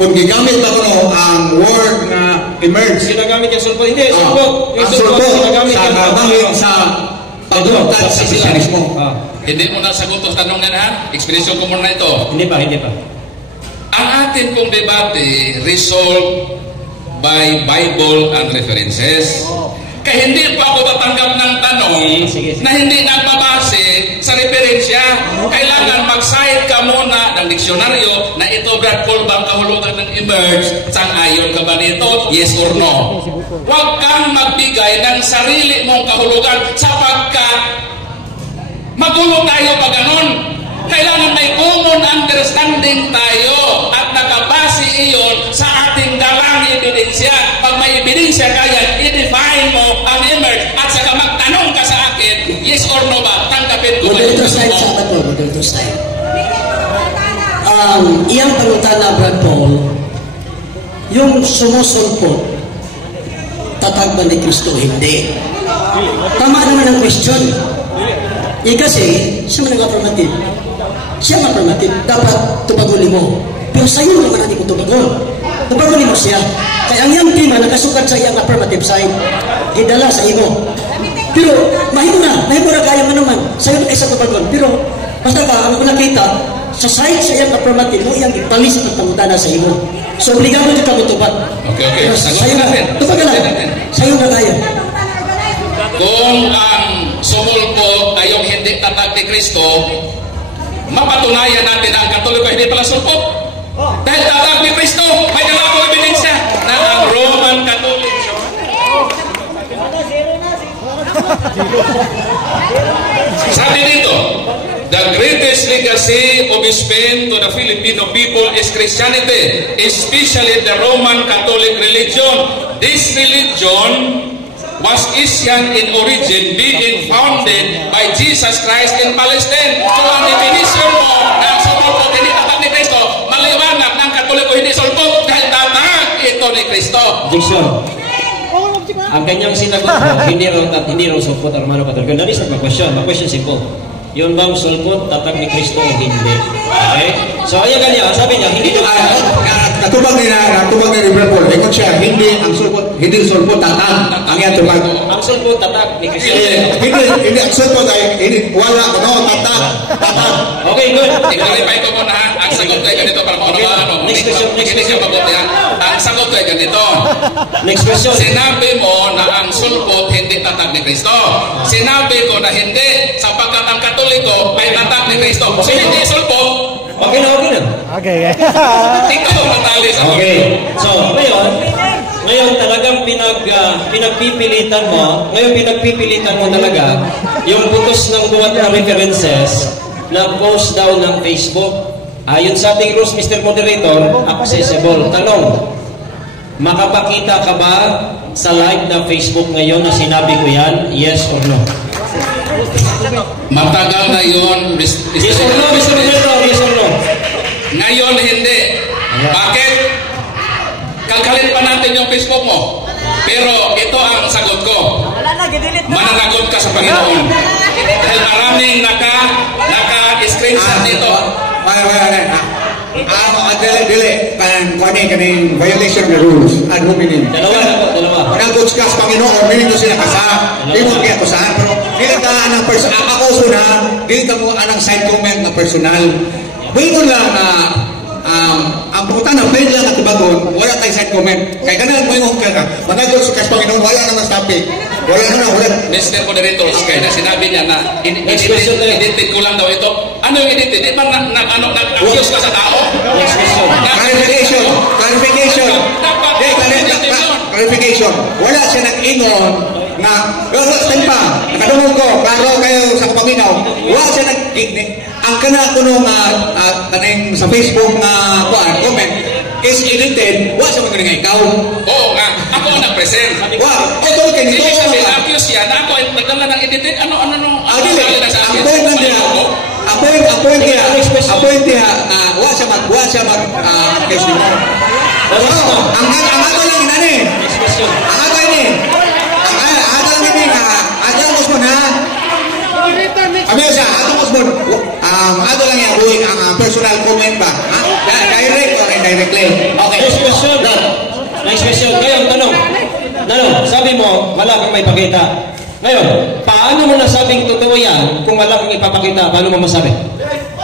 kung gigamit ba kuno ang word na emerge, Ginagamit yung sulpot. Hindi, sulpot. ang Yung sulpot ginagamit sa yung kabahin sa pagbuntad sa Kristiyanismo. Hindi mo na sagot ang tanong nga ha. Explanation ko muna ito. Hindi pa. Ang atin pong debate resolved by Bible and references. Kaya hindi pa ako tatanggap ng tanong na hindi nagbabase sa referensya. Kailangan mag-cite ka muna ng diksyonaryo na ito, Brad Paul, bang kahulugan ng emerge? Sang-ayon ka ba nito? Yes or no? Huwag kang magbigay ng sarili mong kahulugan sapagkat magulo tayo pag ganon. Kailangan may common understanding tayo at nakabase iyon sa ating dalang ebidensya. Pag may ebidensya kaya, i-define mo ang emerge at saka magtanong ka sa akin, yes or no ba? Tanggapin ko ba? Moderator slide, sabat mo, moderator slide. Iyang pangutana, Brad Paul, yung sumusulpot, tatag ba ni Kristo o hindi? Tama naman ang question. Kasi, siya man nag-affirmative. Siya affirmative, dapat tupaguli mo. Pero sa'yo naman natin kung tupagon. Tupaguli mo siya. Kaya ang iyang tema nakasukat sa iyang affirmative side, idala sa imo. Pero mahimo na kaya man naman. Sa'yo na kaysa tupagon. Pero basta ka, ang nakita, sa side sa iyang affirmative mo, iyang ipalis at pangutana sa imo. So obligado dito ka mutupad. Okay. Sa'yo na, tupagan lang. Sa'yo na kaya. Kung ang sumulpot ay yung hindi tatag ni Kristo, mapatunayan natin ang Katoliko hindi pala sulpot. Dahil tatag ni Kristo, may dalawang ebidensya na ang Roman Catholic sabi dito, the greatest legacy of Spain to the Filipino people is Christianity, especially the Roman Catholic religion. This religion was Asian in origin, being founded by Jesus Christ in Palestine. So ang definition mo na ang sulpot hindi tatag ni Kristo, maliwanag ng Katoliko hindi sulpot dahil tatag ito ni Kristo. Objection. Ang kanyang sinagot po, hindi raw sulpot ang Romano Catholic. That is not my question. My question simple. Yun bang sulpot tatag ni Kristo o hindi? Okay? So ayan ganyan, sabi niya, hindi natubag ni Brad Paul. Ikot siya, hindi sulpot tatag. Ang iyang tubag. ang sulpot tatag ni Kristo. Hindi ang sulpot ay wala, tatag. Okay, good. I-clarify ko muna ha. Ang sagot ay ganito para maunawaan question. Makinig ka mabuti ha. Ang sagot ay ganito. Next question. Sinabi mo na ang sulpot hindi tatag ni Kristo. Sinabi ko na hindi, sapagkat ang Katoliko ay tatag ni Kristo. So hindi sulpot. Okay na. Okay. Ikaw ang matali sa Okay. So, ngayon talagang pinagpipilitan mo talaga yung putos ng buhat na references na post daw ng Facebook. Ayon sa ating rules, Mr. Moderator, accessible. Tanong, makapakita ka ba sa live na Facebook ngayon na sinabi ko yan? Yes or no? Matagal na yun, Mr. Yes or no, Mr. Moderator? Yes or no? Ngayon hindi. Bakit? Kalkalin pa natin yung Facebook mo. Pero ito ang sagot ko. Mananagot ka sa Panginoon. Dahil maraming naka-screenshot dito. Kaning violation of the rules. Ano meaning? Dalawa. Managot ka sa Panginoon, meaning ko sila kasa. Di mo kaya ko saan. Pero dili ka anang personal. Ako suna, dili ka mo anang side comment na personal. Buhin lang na ang pumunta na pwede lang at ibagon, wala tayong side comment. Kaya ganun, may ka na. Managot sa Panginoon, wala naman topic. Wala. Mr. Moderator, kaya na sinabi niya na edit ko lang daw ito. Ano yung edit? Di ba nag-accuse ka sa tao? Clarification. Wala siya nag-ingon na, nakadungog ko, klaro kayo sa kapaminaw. Wala siya ang kuno kaning sa Facebook na comment is edited, wala siya magaling ikaw. Oo nga, ako ang nag-present. Ito kayo Hindi siya accuse yan, ako ay nagdala ng edited, ano Ako yung diha, wala siya mag-case mo. Ang ato lang inani. Ang ato ini. Ang ato lang ini nga, ato lang Osmond ha. Amiyo siya, ato Osmond. Ato lang yan, buhay ang personal comment ba? Direct or indirectly? Okay. Next question. Ngayon, tanong, sabi mo, wala kang may pakita. Ngayon, paano mo nasabing totoo yan kung wala kang ipapakita? Paano mo masabi?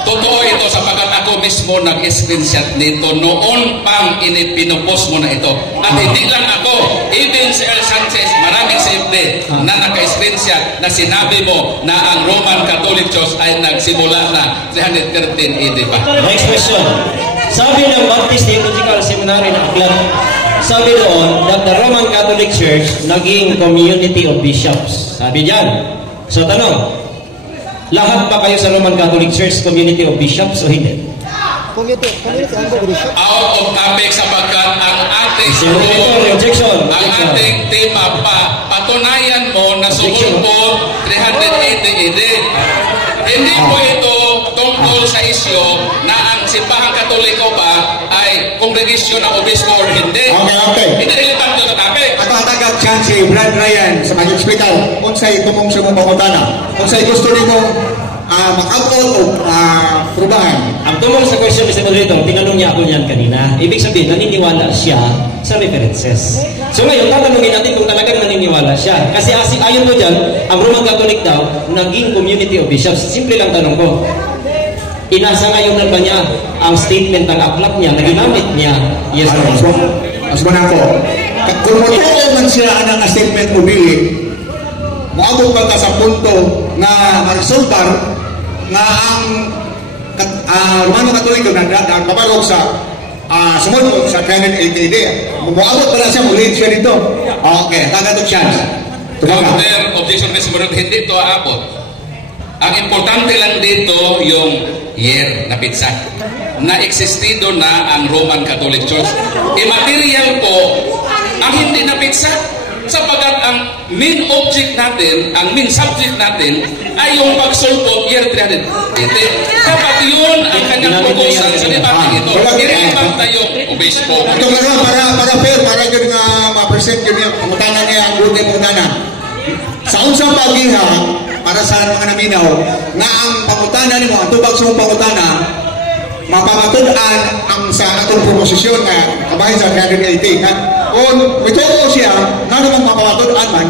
Totoo ito sapagkat ako mismo nag-screenshot nito noon pang pinupost mo na ito. At hindi lang ako, even si El Sanchez, maraming simple na naka-screenshot na sinabi mo na ang Roman Catholic Church ay nagsimula na 313 AD pa. Next question. Sabi ng Baptist Theological Seminary ng Aklan, sabi doon that the Roman Catholic Church naging community of bishops. Sabi diyan. So tanong, lahat ba kayo sa Roman Catholic Church community of bishops o hindi? Community ang bishop. Out of topic sapagkat ang ating ang ating tema patunayan mo na sumulpot 380 AD. Hindi po ito tungkol sa isyo na ang simbahan Katoliko ba ay kongregasyon ng obispo or hindi. Okay. Hindi relevant ito na topic. Ato hatagag chance si Brad Ryan sa mag-hospital kung sa'y tumong siya mong pangutana. Kung sa'y gusto rin mo mag-out o prubahan. Ang tumong sa question ni Moderator, tinanong niya ako niyan kanina. Ibig sabihin, naniniwala siya sa references. So ngayon, tatanungin natin kung talagang naniniwala siya. Kasi ayon mo dyan, ang Roman Catholic daw, naging community of bishops. Simple lang tanong ko. Inasa ngayon na ba niya ang statement ng aklat niya na ginamit niya? Yes or no? Asman ako. Kung matuon man siya ang statement mo bili, maabot pa ka sa punto na marisultar na ang Romano Katoliko na kabarog sa sumunod sa 380 maabot pa lang siya, muli siya dito. Okay, tagatog chance. Counter objection Mr. Moderator, hindi ito aabot. Ang importante lang dito yung year na pizza na existido na ang Roman Catholic Church. Immaterial po ang hindi na pizza sapagkat ang main object natin, ang main subject natin ay yung pagsulpot year 300. Dapat yun ang kanyang proposal sa debating ito. Irelevant na yung obispo. Ito nga para fair, para yun nga ma-present yun yung pangutanan niya ang buti pangutanan. Sa unsang pagiha, para sa mga naminaw, na ang pangutana ni mo, ang tubag sa pangutana, mapamatudan ang sa atong proposisyon na kabahin sa 380. Kung ito siya, na naman mapamatudan man,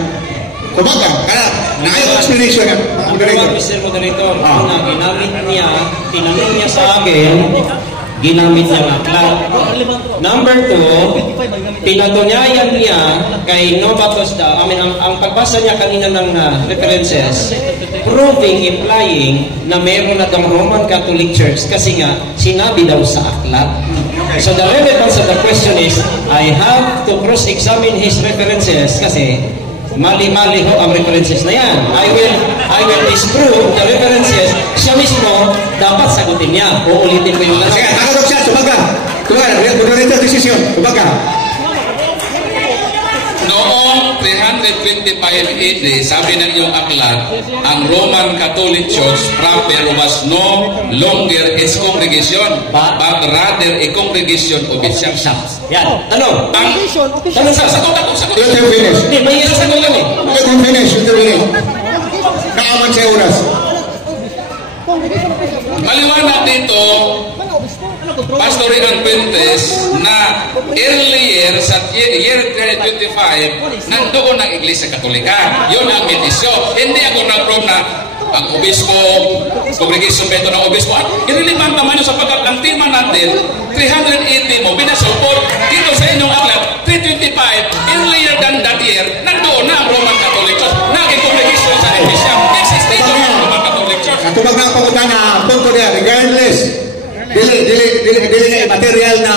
kumaga, kaya naayong explanation ng Mr. Moderator, ginamit niya, tinanong niya sa akin ginamit niya ng aklat. Number 2, pinatunayan niya kay Novatus daw, ang pagbasa niya kanina ng references, proving, implying na meron na daw Roman Catholic Church kasi nga sinabi daw sa aklat. So the relevance of the question is, I have to cross-examine his references kasi mali-mali ho ang references na yan. I will disprove the references. Siya mismo dapat sagutin niya. Uulitin ko yung tanong. Sige, nakatok siya. Tumaga. Moderator decision. Tumaga. Noong 325 AD, sabi ng iyong aklat, ang Roman Catholic Church proper was no longer its congregation, but rather a congregation of its bishops. Yan. Tanong. Tanong sa sagot ako. Let him finish. Hindi, may isa sagot lang eh. Let him finish. Naaman sa oras. Maliwanag dito, Pastor Ian Fuentes, na earlier sa year 2025, nandoon ang Iglesia Katolika. Yun ang mitisyo. Hindi ako nag-prove na ang obispo, congregation beto ng obispo. Irrelevant naman yun sapagkat ang tema natin, 380 mo, binasuport dito sa inyong aklat, 325, earlier than that year, nandoon na ang Roman Catholic Church. Naging congregation sa Iglesia. Existing ang Roman Catholic Church. Katubag na ang pangutana, punto niya, regardless, dili na material na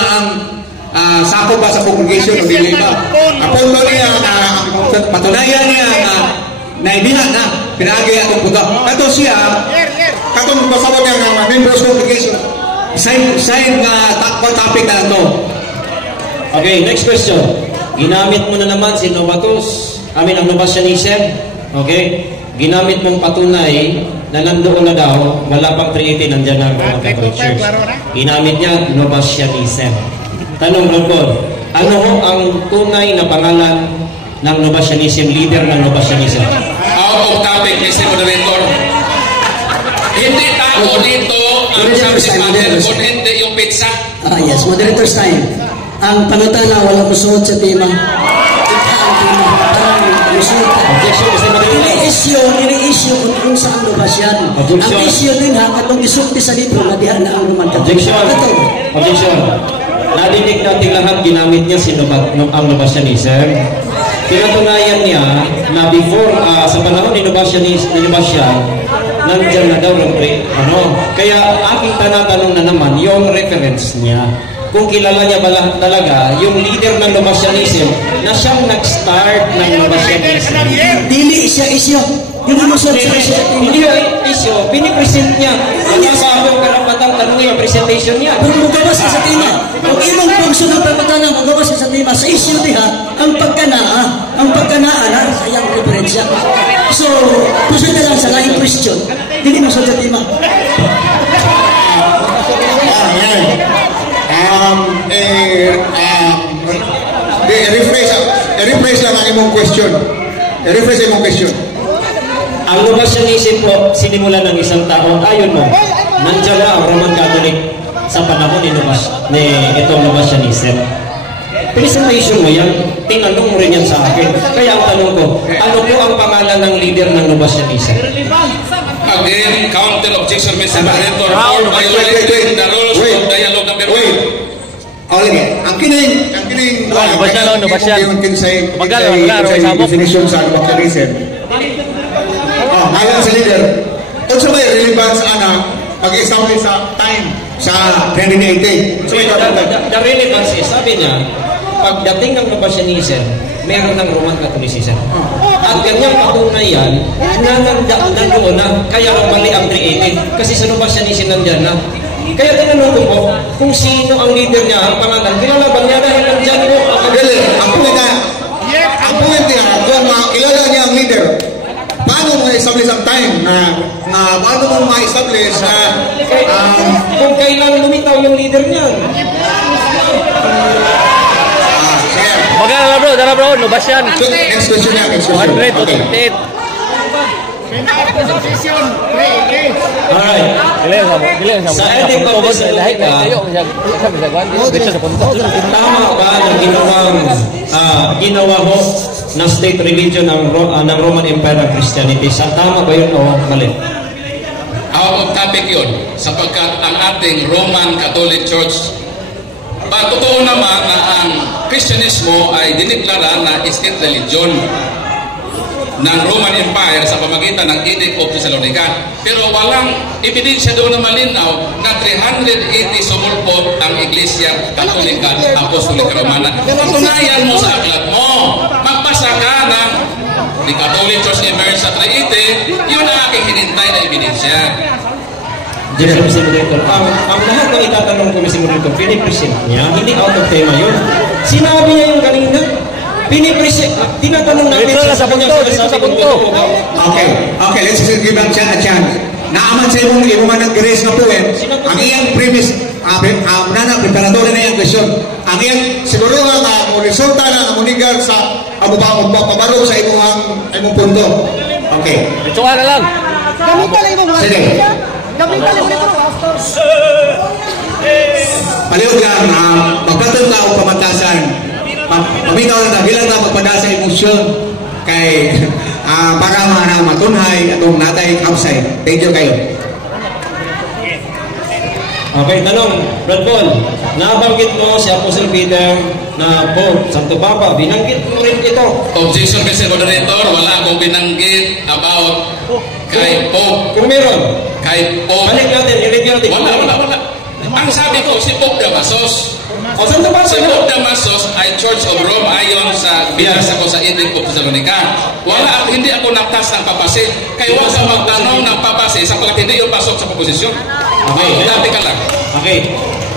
ang sakop ba sa congregation o dili ba. Ang punto niya na patunayan niya na hindi na pinagay atong puta. Kato siya, katong pasabot niya ng members congregation. Side nga topic na ito. Okay, next question. Ginamit mo na naman si Novatus, ang Novatianism. Okay? Ginamit mong patunay na nandoon na daw, wala pang 380, nandiyan na ang Roman Catholic Church. Ginamit niya Novatianism. Tanong, Lord, ano ho ang tunay na pangalan ng Novatianism, leader ng Novatianism? Out of topic, Mr. Moderator. Hindi tao dito ang subject matter, kung hindi yung pizza. Yes, moderator's time. Ang pangutana, wala musuot sa tema. Ika ang tema. Parang musuot ka. Objection, Mr. Moderator. Ini-issue kung saan Novatian. Ang issue din ha, katong isulti sa libro na dihan na ang Roman Catholic. Objection. Nadinig natin lahat, ginamit niya ang Novatianism. Pinatunayan niya na before, sa panahon ni Novatian, nandiyan na daw yung Kaya aking tanatanong na naman, yung reference niya. Kung kilala niya ba talaga yung leader ng Novatianism na siyang nag-start ng Novatianism. Dili siya issue. Yung musuot sa siya. Hindi issue, pinipresent niya. Kaya ba akong karapatang tanongin yung presentation niya? Kung magawas sa tema, kung imong function ng pagkatana, magawas sa tema, sa issue diha, ang pagkanaa na sa iyang referensya. So, puso na lang sa laing question. Dili musuot sa tema. rephrase lang ang imong question. Rephrase imong question. Ang Novatianism po, sinimula ng isang tao. Ayon mo, nandiyan na ang Roman Catholic sa panahon ni itong Novatianism. Presentation mo yan, tinanong mo rin yan sa akin. Kaya ang tanong ko, ano po ang pangalan ng leader ng Novatianism? Again, counter objection, Mr. Moderator. Violating the rules of dialogue number 1. Ang kining yung kinsay definition sa Novatianism. Ngayon sa leader, kung sa may relevance pag-establish sa time sa 2080. The relevance is, sabi niya, pagdating ng Novatianism, meron ng Roman Catholicism. At ganyang patunayan na nandoon na, kaya mali ang 380. Kasi sa Novatianism nandiyan na. Kaya tinanong ko po, kung sino ang leader niya, ang pangalan, kilala ba niya dahil nandiyan mo? Ang point niya, kung kilala niya ang leader, paano mo ma-establish ang time paano mo ma-establish kung kailan lumitaw yung leader niyan? Dara bro, Novatian. Next question niya, next question. 128. Alright. Sa ethic of tama ba na ginawa mo na state religion ng Roman Empire ang Christianity? Tama ba yun o mali? Out of topic yun, sapagkat ang ating Roman Catholic Church, totoo naman na ang Kristyanismo ay diniklara na state religion ng Roman Empire sa pamagitan ng Edict of Thessalonica. Pero walang ebidensya doon na malinaw na 380 sumulpot ang Iglesia Katolika Apostolika Romana. Patunayan mo sa aklat mo. Magbasa ka ng The Catholic Church emerged sa 380, yun ang aking hinintay na ebidensya. Mr. Moderator, ang lahat ng itatanong ko, Mr. Moderator, pinipresent niya, hindi out of tema yun. Sinabi niya yung kanina, pinipresent, tinatanong natin Sa punto. Okay, let's give them a chance. Naaman sa imong ng grace na po ang iyang premise, preparatory na yung question. Ang iyang siguro nga resulta na munigar sa pabaro sa imong punto. Okay. Ito na lang. Gamitan lang yung mga. Sige. Gamitan lang yung mga. Palihog lang, magkatong na o pamatasan. Paminaw na bilang na magpadasa emosyon kay para matunhay atong natay kapsay. Thank you kayo. Okay, tanong, Brad Paul, nabanggit mo si Apostle Peter na Pope, Santo Papa, binanggit mo rin ito. Objection, Mr. Moderator, wala akong binanggit about kay Pope. Kung meron, Kay Pope. balik natin, i-review natin. Wala. Ang sabi ko, si Pope Damasus. O, Santo Papa, Si Pope Damasus ay Church of Rome ayon sa binasa ko sa Edict of Thessalonica. Hindi ako nagtas ng papasi. Kaya huwag ka magtanong ng papasi sapagkat hindi yung pasok sa proposisyon. Okay, Dati ka lang. Okay.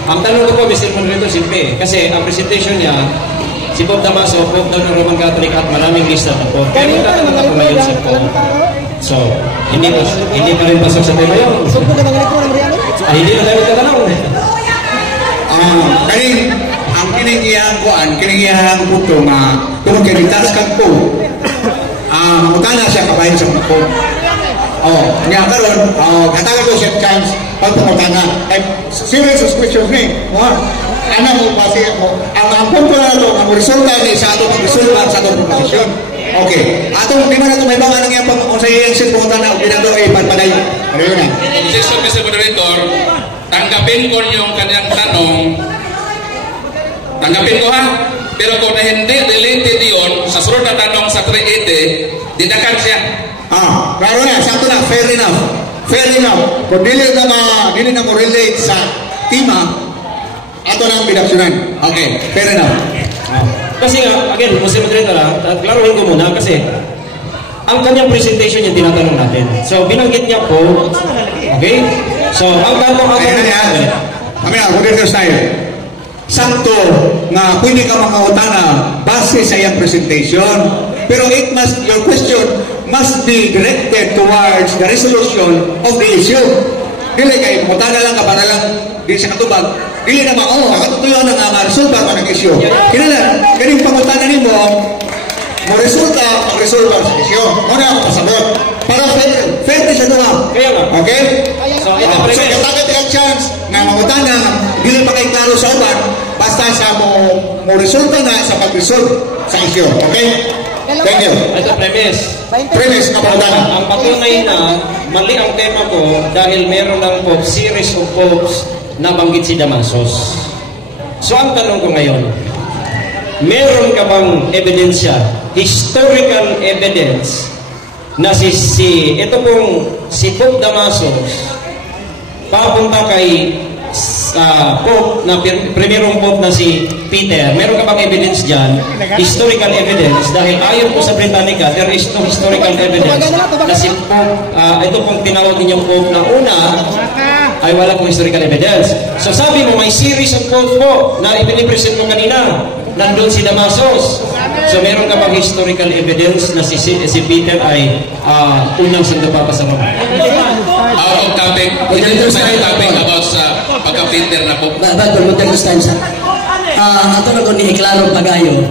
Ang tanong ko po, Mr. Moderator, simple. Kasi ang presentation niya, si Pope Damaso, Pope daw ng Roman Catholic at maraming lista ng Pope. Kaya magtatanong ako ngayon sa Pope. So, hindi pa rin pasok sa tema yun. Sugpo ka mga nagtuwa ng reality? Hindi na tayo tatanong. Ang kinigiyang punto kung kinitas kang po, utana siya kabayan sa mga po. Nga karon, katagal ko siya chance pagpapatana. Serious questions ni. Ano mo kasi ang punto na ito, ang resulta ni sa atong resulta sa atong proposisyon. Okay. Atong di man ito may mga nang yapang kung sa iyang sitpunta na ginagawa ay panpadayo. Ano yun na? Objection, Mr. Moderator, tanggapin ko yung kanyang tanong. Tanggapin ko ha. Pero kung na hindi related yun, sa sunod na tanong sa 380, didakan siya. Klaro na, sakto na, fair enough. Kung dili na mo relate sa tema, ato nang bidaksyonan. Okay, fair enough. Kasi nga, again, Mr. Moderator, klaruhin ko muna kasi ang kanyang presentation yung tinatanong natin. So, binanggit niya po, okay? So, ang tanong ako... Kami na, moderators tayo. Sakto nga pwede ka makautana base sa iyang presentation. Pero your question must be directed towards the resolution of the issue. Dili kay mutana lang ka para lang di sa katubag. Dili na katutuyo na nga ma-resolve ba ng issue. Kinala, ganing pangutana nimo mo resulta sa issue. Muna ako pasabot. Para fair siya doon. Kaya nga. Okay? So, ito So, premise. katagat ang chance na mangutana dili pa kay klaro sa uban basta sa mo resulta na sa pag-resolve sa issue. Okay? Thank you. Ito premise. Premise na pangutana. Ang patunay na mali ang tema ko dahil meron lang Pope, series of popes na banggit si Damasus. So ang tanong ko ngayon, meron ka bang ebidensya, historical evidence, na ito pong si Pope Damasus papunta kay Pope na primerong Pope na si Peter? Meron ka bang evidence dyan? Historical evidence, dahil ayon po sa Britannica, there is no historical evidence na si Pope, ito pong tinawag ninyong Pope na una ay wala pong historical evidence. So sabi mo, may series of Pope po na ipinipresent mo kanina, nandun si Damasus. So meron ka bang historical evidence na si Peter ay unang Santo Papa sa Roma? Out of topic, hindi ko sa topic about sa pagka-Peter na po. Bago mo tayo sa time, ato na ko ni Iklaro Pagayo,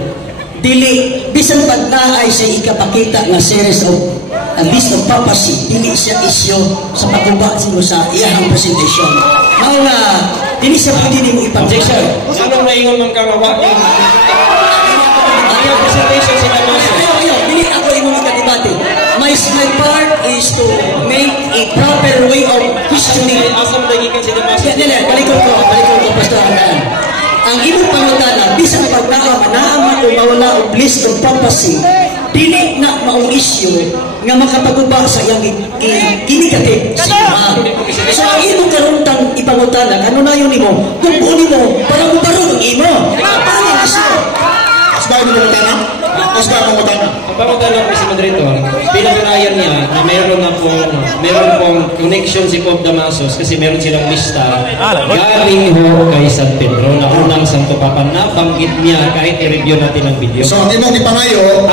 dili, bisan pag naay siya ikapakita na series of a list of papacy, dili siya isyo sa pagkuba sa iyahang presentation. Mao nga, dili siya pwede mo Objection. ipag-objection. Anong naingon ng kagawa niya? Ang iyong presentation sa Damasus. Ayaw, dili ako imo makadebate. My part is to make a proper way of history. Asam lagi kan si Damascus. Balikod ko, Pastor Abraham. Ang imong pangutana, bisang pagnaama o mawala o list of prophecy, dili na maong issue nga makapagubah sa iyang kinikatip sa iba. So ang imong karuntang ipangutana, ano na yun nimo? Kung buo nimo, para mo barong ang imo. Paano ang issue? Asbay mo pangutana? Asbay mo pangutana? Ang pangutana ko si Moderator, pinatunayan niya na meron pong connection si Pope Damasus kasi meron silang lista galing ho kay San Pedro na unang Santo Papa na banggit niya kahit i-review natin ang video. So, ang imong ipangayo,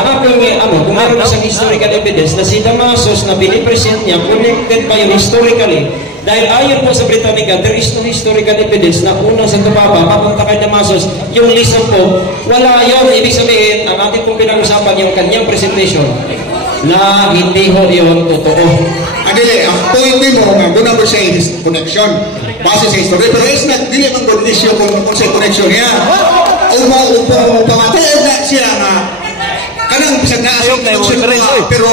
Kung meron isang historical evidence na si Damasus na pinipresent niya, connected ba yun historically? Dahil ayon po sa Britannica, there is no historical evidence na unang Santo Papa, papunta kay Damasus, yung lisa po, wala yun. Ibig sabihin, ang ating pong pinag-usapan yung kanyang presentation na hindi ho yun totoo. adili, ang point mo nga doon na siya connection base sa history, pero is not, dili man good issue kung sa connection niya. Pamatuod na siya nga kanang bisag na asok na pero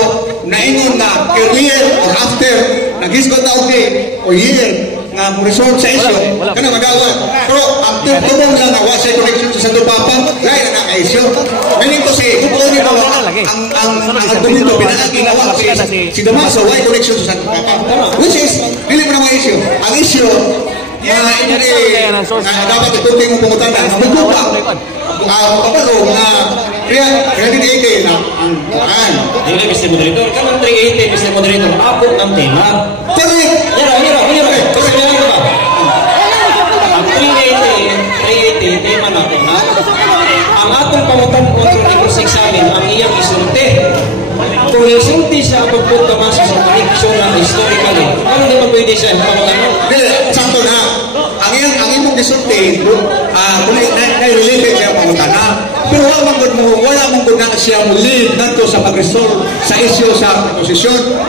naingon na earlier or after nag-isgot na okay o year nga resort sa issue kanang magawat, pero after tubong lang nawa sa connection sa Santo Papa lain na issue. Meaning to say kung ni mo ang argumento pinagi nawa si Damaso why connection sa Santo Papa, which is dili mo na mga issue. Ang issue dapat ituting mo pangutana ang magbupa kapag na 380 na ang buwan. Hindi, Mr. Moderator. Kamang 380, Mr. Moderator, ako ng tema. Correct! Hira. Kasi kaya ba? Ang 380, tema natin, ha? Ang atong pangutan ko sa examen, ang iyang isulti. Kung isulti siya ang pagpunta masa sa connection na historically, ano naman pwede siya pangutan mo? Hindi, sakto na. Ang imong isulti, na-related siya pangutana. Pero wala mong good na siya lead nato sa pag-resolve sa issue sa posisyon.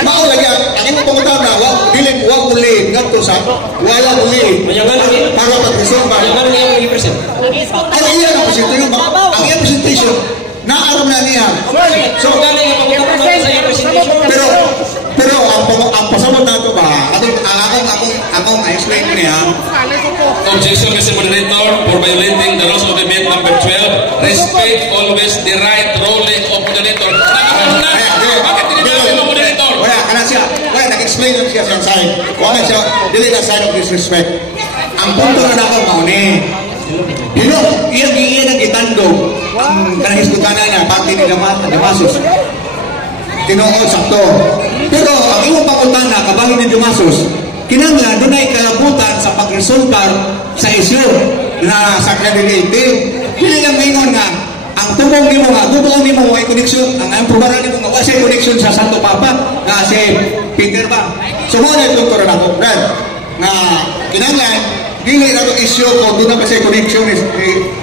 Mao lagi ang imong pangutana, dili wa mo lead nato sa wala mo lead para pag-resolve ba. Ano yung i-present? Ang iyang presentation, naaram na niya. So, galing ang pagpunta sa iyong presentation. Pero ang pasabot nato ba, akong explain ko niya. Objection, Mr. Moderator, for violating the rules of debate number 12. Respect always the right ruling of moderator. Bakit tinitawag mo moderator? Wala, nag-explain lang siya sa side. Wala siya, dili na side of disrespect. Ang punto na ako, mauni. Iyan ang itandog. Ang kanahisgutan niya, pati ni Damasus. Tinuod sakto. Pero ang iyong pangutana, kabahin ni Damasus, kinanglan, doon ay kalabutan sa pag-resultar sa issue na sa credibility. Hindi lang ngayon nga, ang tubong ni mo nga, tubong ni mo ay connection, ang probaran ni mo nga, wala siya connection sa Santo Papa, na si Peter ba? So mo na itong turan ako, Brad, na kinanglan, dili na itong issue kung doon na ba siya connection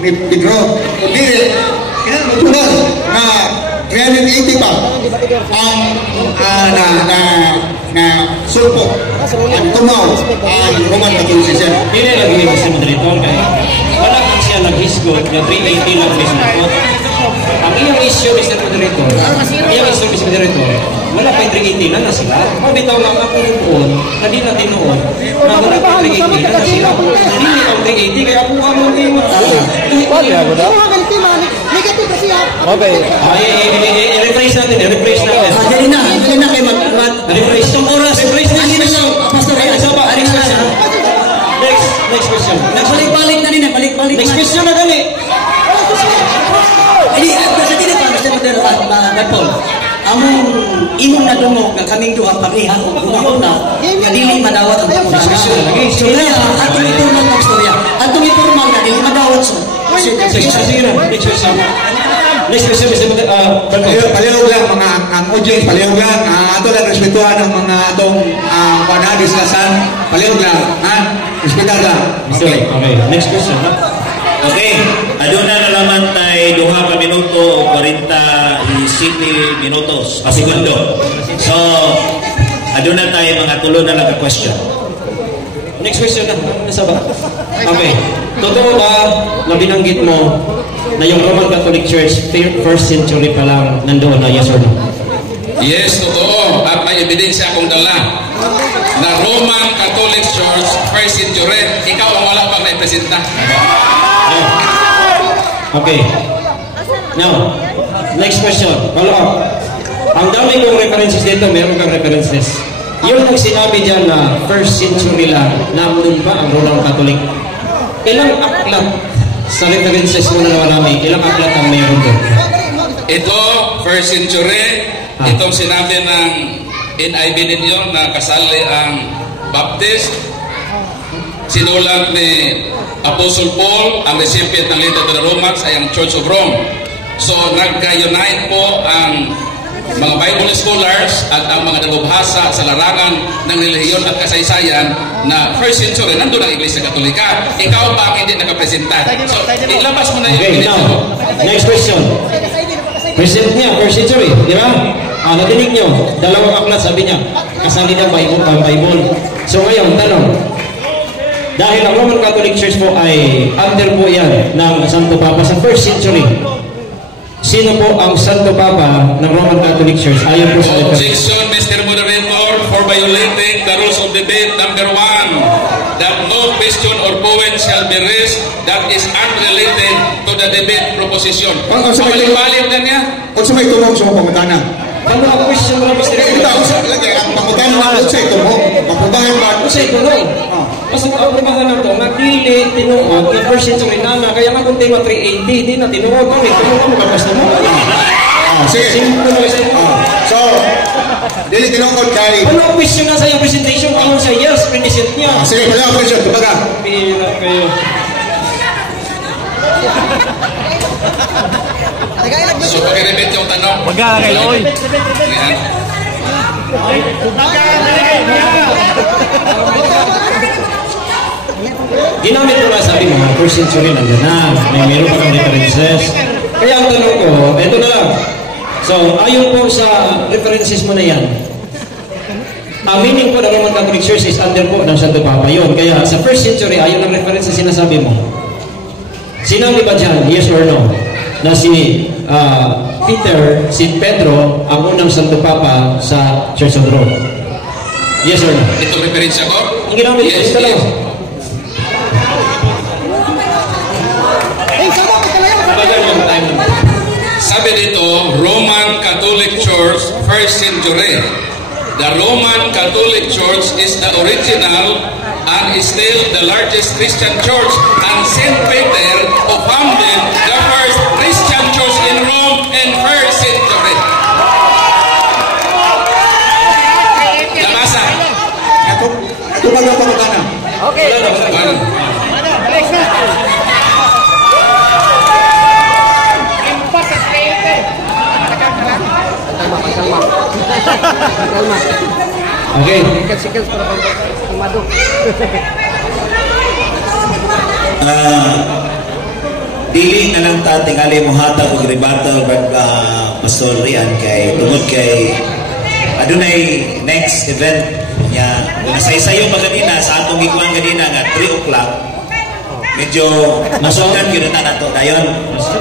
ni Pedro. Kung dili, kinanglan, tunan, na 380 pa ang na sulpo ang tumaw ang Roman Catholicism. Dili lagi ni Mr. Moderator kaya wala kang siya nag-hisgot na 380 lang Mr. Ang iyong issue, Mr. Moderator, wala pa 380 na sila. Mabitaw lang ako noon, na di natin noon, na wala pa 380 na sila. Hindi ang 380, kaya ako ka mo hindi mo. Negative kasi Okay. I-rephrase natin. Dali na kay Rephrase. Itong oras. Rephrase na sila sa Pastor, Next question. Balik na rin. Next question na dali. Hindi, kasi pa, Mr. Modero at Paul. Among imong nadungog nga kaming duha pagriha o una nga dili madawat ang pagkakasya. Storya, atong ipurman ng storya. Atong ipurman nga dili madawat sa. Next question, Mr. Modero. Palihog lang mga ang audience, palihog lang. Ato lang respetuhan ang mga atong discussion. Palihog lang. Respetuhan lang. Okay, next question. Okay, aduna na naman tayo duha ka minuto o 47 minutos a segundo. So, aduna tayo mga tulo na lang ka question. Next question na. Nasa ba? Okay. Totoo ba na binanggit mo na yung Roman Catholic Church 1st century pa lang nandoon na yes or no? Yes, totoo. At may ebidensya akong dala na Roman Catholic Church, first century. Ikaw ang wala pang representa. Okay. Now, next question. Follow up. Ang dami kong references dito, meron kang references. Yung sinabi dyan na first century lang, nandun ba ang Roman Catholic? Ilang aklat sa references mo na naman ilang aklat ang meron doon? Ito, first century, itong sinabi ng NIV ninyo na kasali ang Baptist, sinulat ni Apostle Paul, ang recipient ng letter to the Romans ay ang Church of Rome. So, nagka-unite po ang mga Bible scholars at ang mga nagbabasa sa larangan ng relihiyon at kasaysayan na first century, nandun ang Iglesia Katolika. Ikaw ba ang hindi nakapresenta? So, ilabas mo na yung okay, now, next question. Present niya, first century, di ba? Natinig nyo, dalawang aklat sabi niya, kasali ng Bible. So ngayon, tanong, dahil ang Roman Catholic Church po ay under po yan ng Santo Papa sa first century, sino po ang Santo Papa ng Roman Catholic Church? Ayon po sa Objection, Mr. Moderator, for violating the rules of debate. Number 1, that no question or point shall be raised that is unrelated to the debate proposition. Pabalik-balik na niya. Kung sa may tumong sa mga pangutana. Ano ang question mo, Mr. Ang pangutana na kung sa tumong, mapubahan ba? Kung sa tumong. Kasi ang primahan na ito, nagdili, tinuod, yung first century na, kaya nga kung tema 380, di na tinuod kami, tinuod mo, basta mo. Sige. Simple mo kasi. So, dili tinungkod kay... Ano ang question na sa iyong presentation? Ano sa yes, present niya. Sige, wala ang question. Kumbaga. Pila kayo. So, pag-repeat yung tanong. Wagala kay Loy. Yan. Ginamit ko na sabi mo, first century nandiyan na. Meron pa kang references. Kaya ang tanong ko, ito na lang. So, ayon po sa references mo na yan, ang meaning po ng Roman Catholic Church is under po ng Santo Papa yun. Kaya sa first century, ayon ang references sinasabi mo, sinabi ba dyan, yes or no, na si Peter, si Pedro, ang unang Santo Papa sa Church of Rome? Yes or no? Ito reference ako? Ang ginamit ko, ito lang. Sabi dito, Roman Catholic Church, first century. The Roman Catholic Church is the original and is still the largest Christian church, and Saint Peter founded the first Christian church in Rome in first century. Nabasa. Ito ba ang pangutana? Okay. Ano? Next na. Okay. Dili na lang ta tingali mo hatag og rebuttal pag Pastor Rian kay tungod kay adunay next event nya nasaysayo pa kanina sa atong gikuan kanina nga 3 o'clock medyo masugdan gyud na nato dayon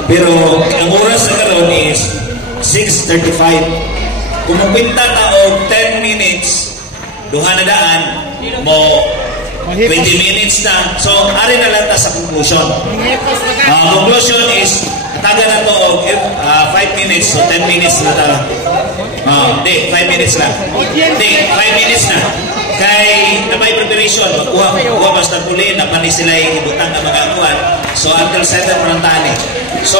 pero ang oras sa karon is 6:35 kung magpinta na og 10 minutes duha na daan mo 20 minutes na. So, ari na lang ta sa conclusion. Conclusion is, taga na to og 5 minutes, so 10 minutes na ta. Di, 5 minutes lang. Di, 5 minutes na. Kay, na may preparation, magkuha basta puli, napani sila yung ibutang na mga akuan. So, until 7 parang So,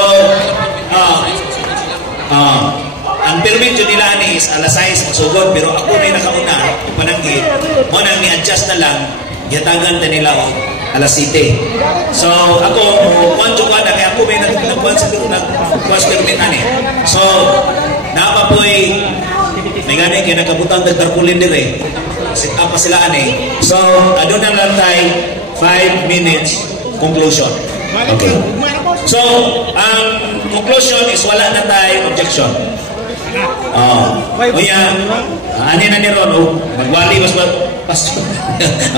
ang permit yun nila is alas 6 magsugod, pero ako na yung nakauna, yung pananggit, mo nang ni-adjust na lang, yatagan na nila o alas 7. So, ako, kwanto ka na, kaya ako may nagkuhan sa permit ani. So, napa po'y, may gani, kaya nagkabutang nagtarkulin din eh. Sit up pa sila ani. So, adun na lang tayo, 5 minutes conclusion. Okay. So, ang conclusion is wala na tayo objection. Kuya, ano na ni Ron? Magwali mas pastor.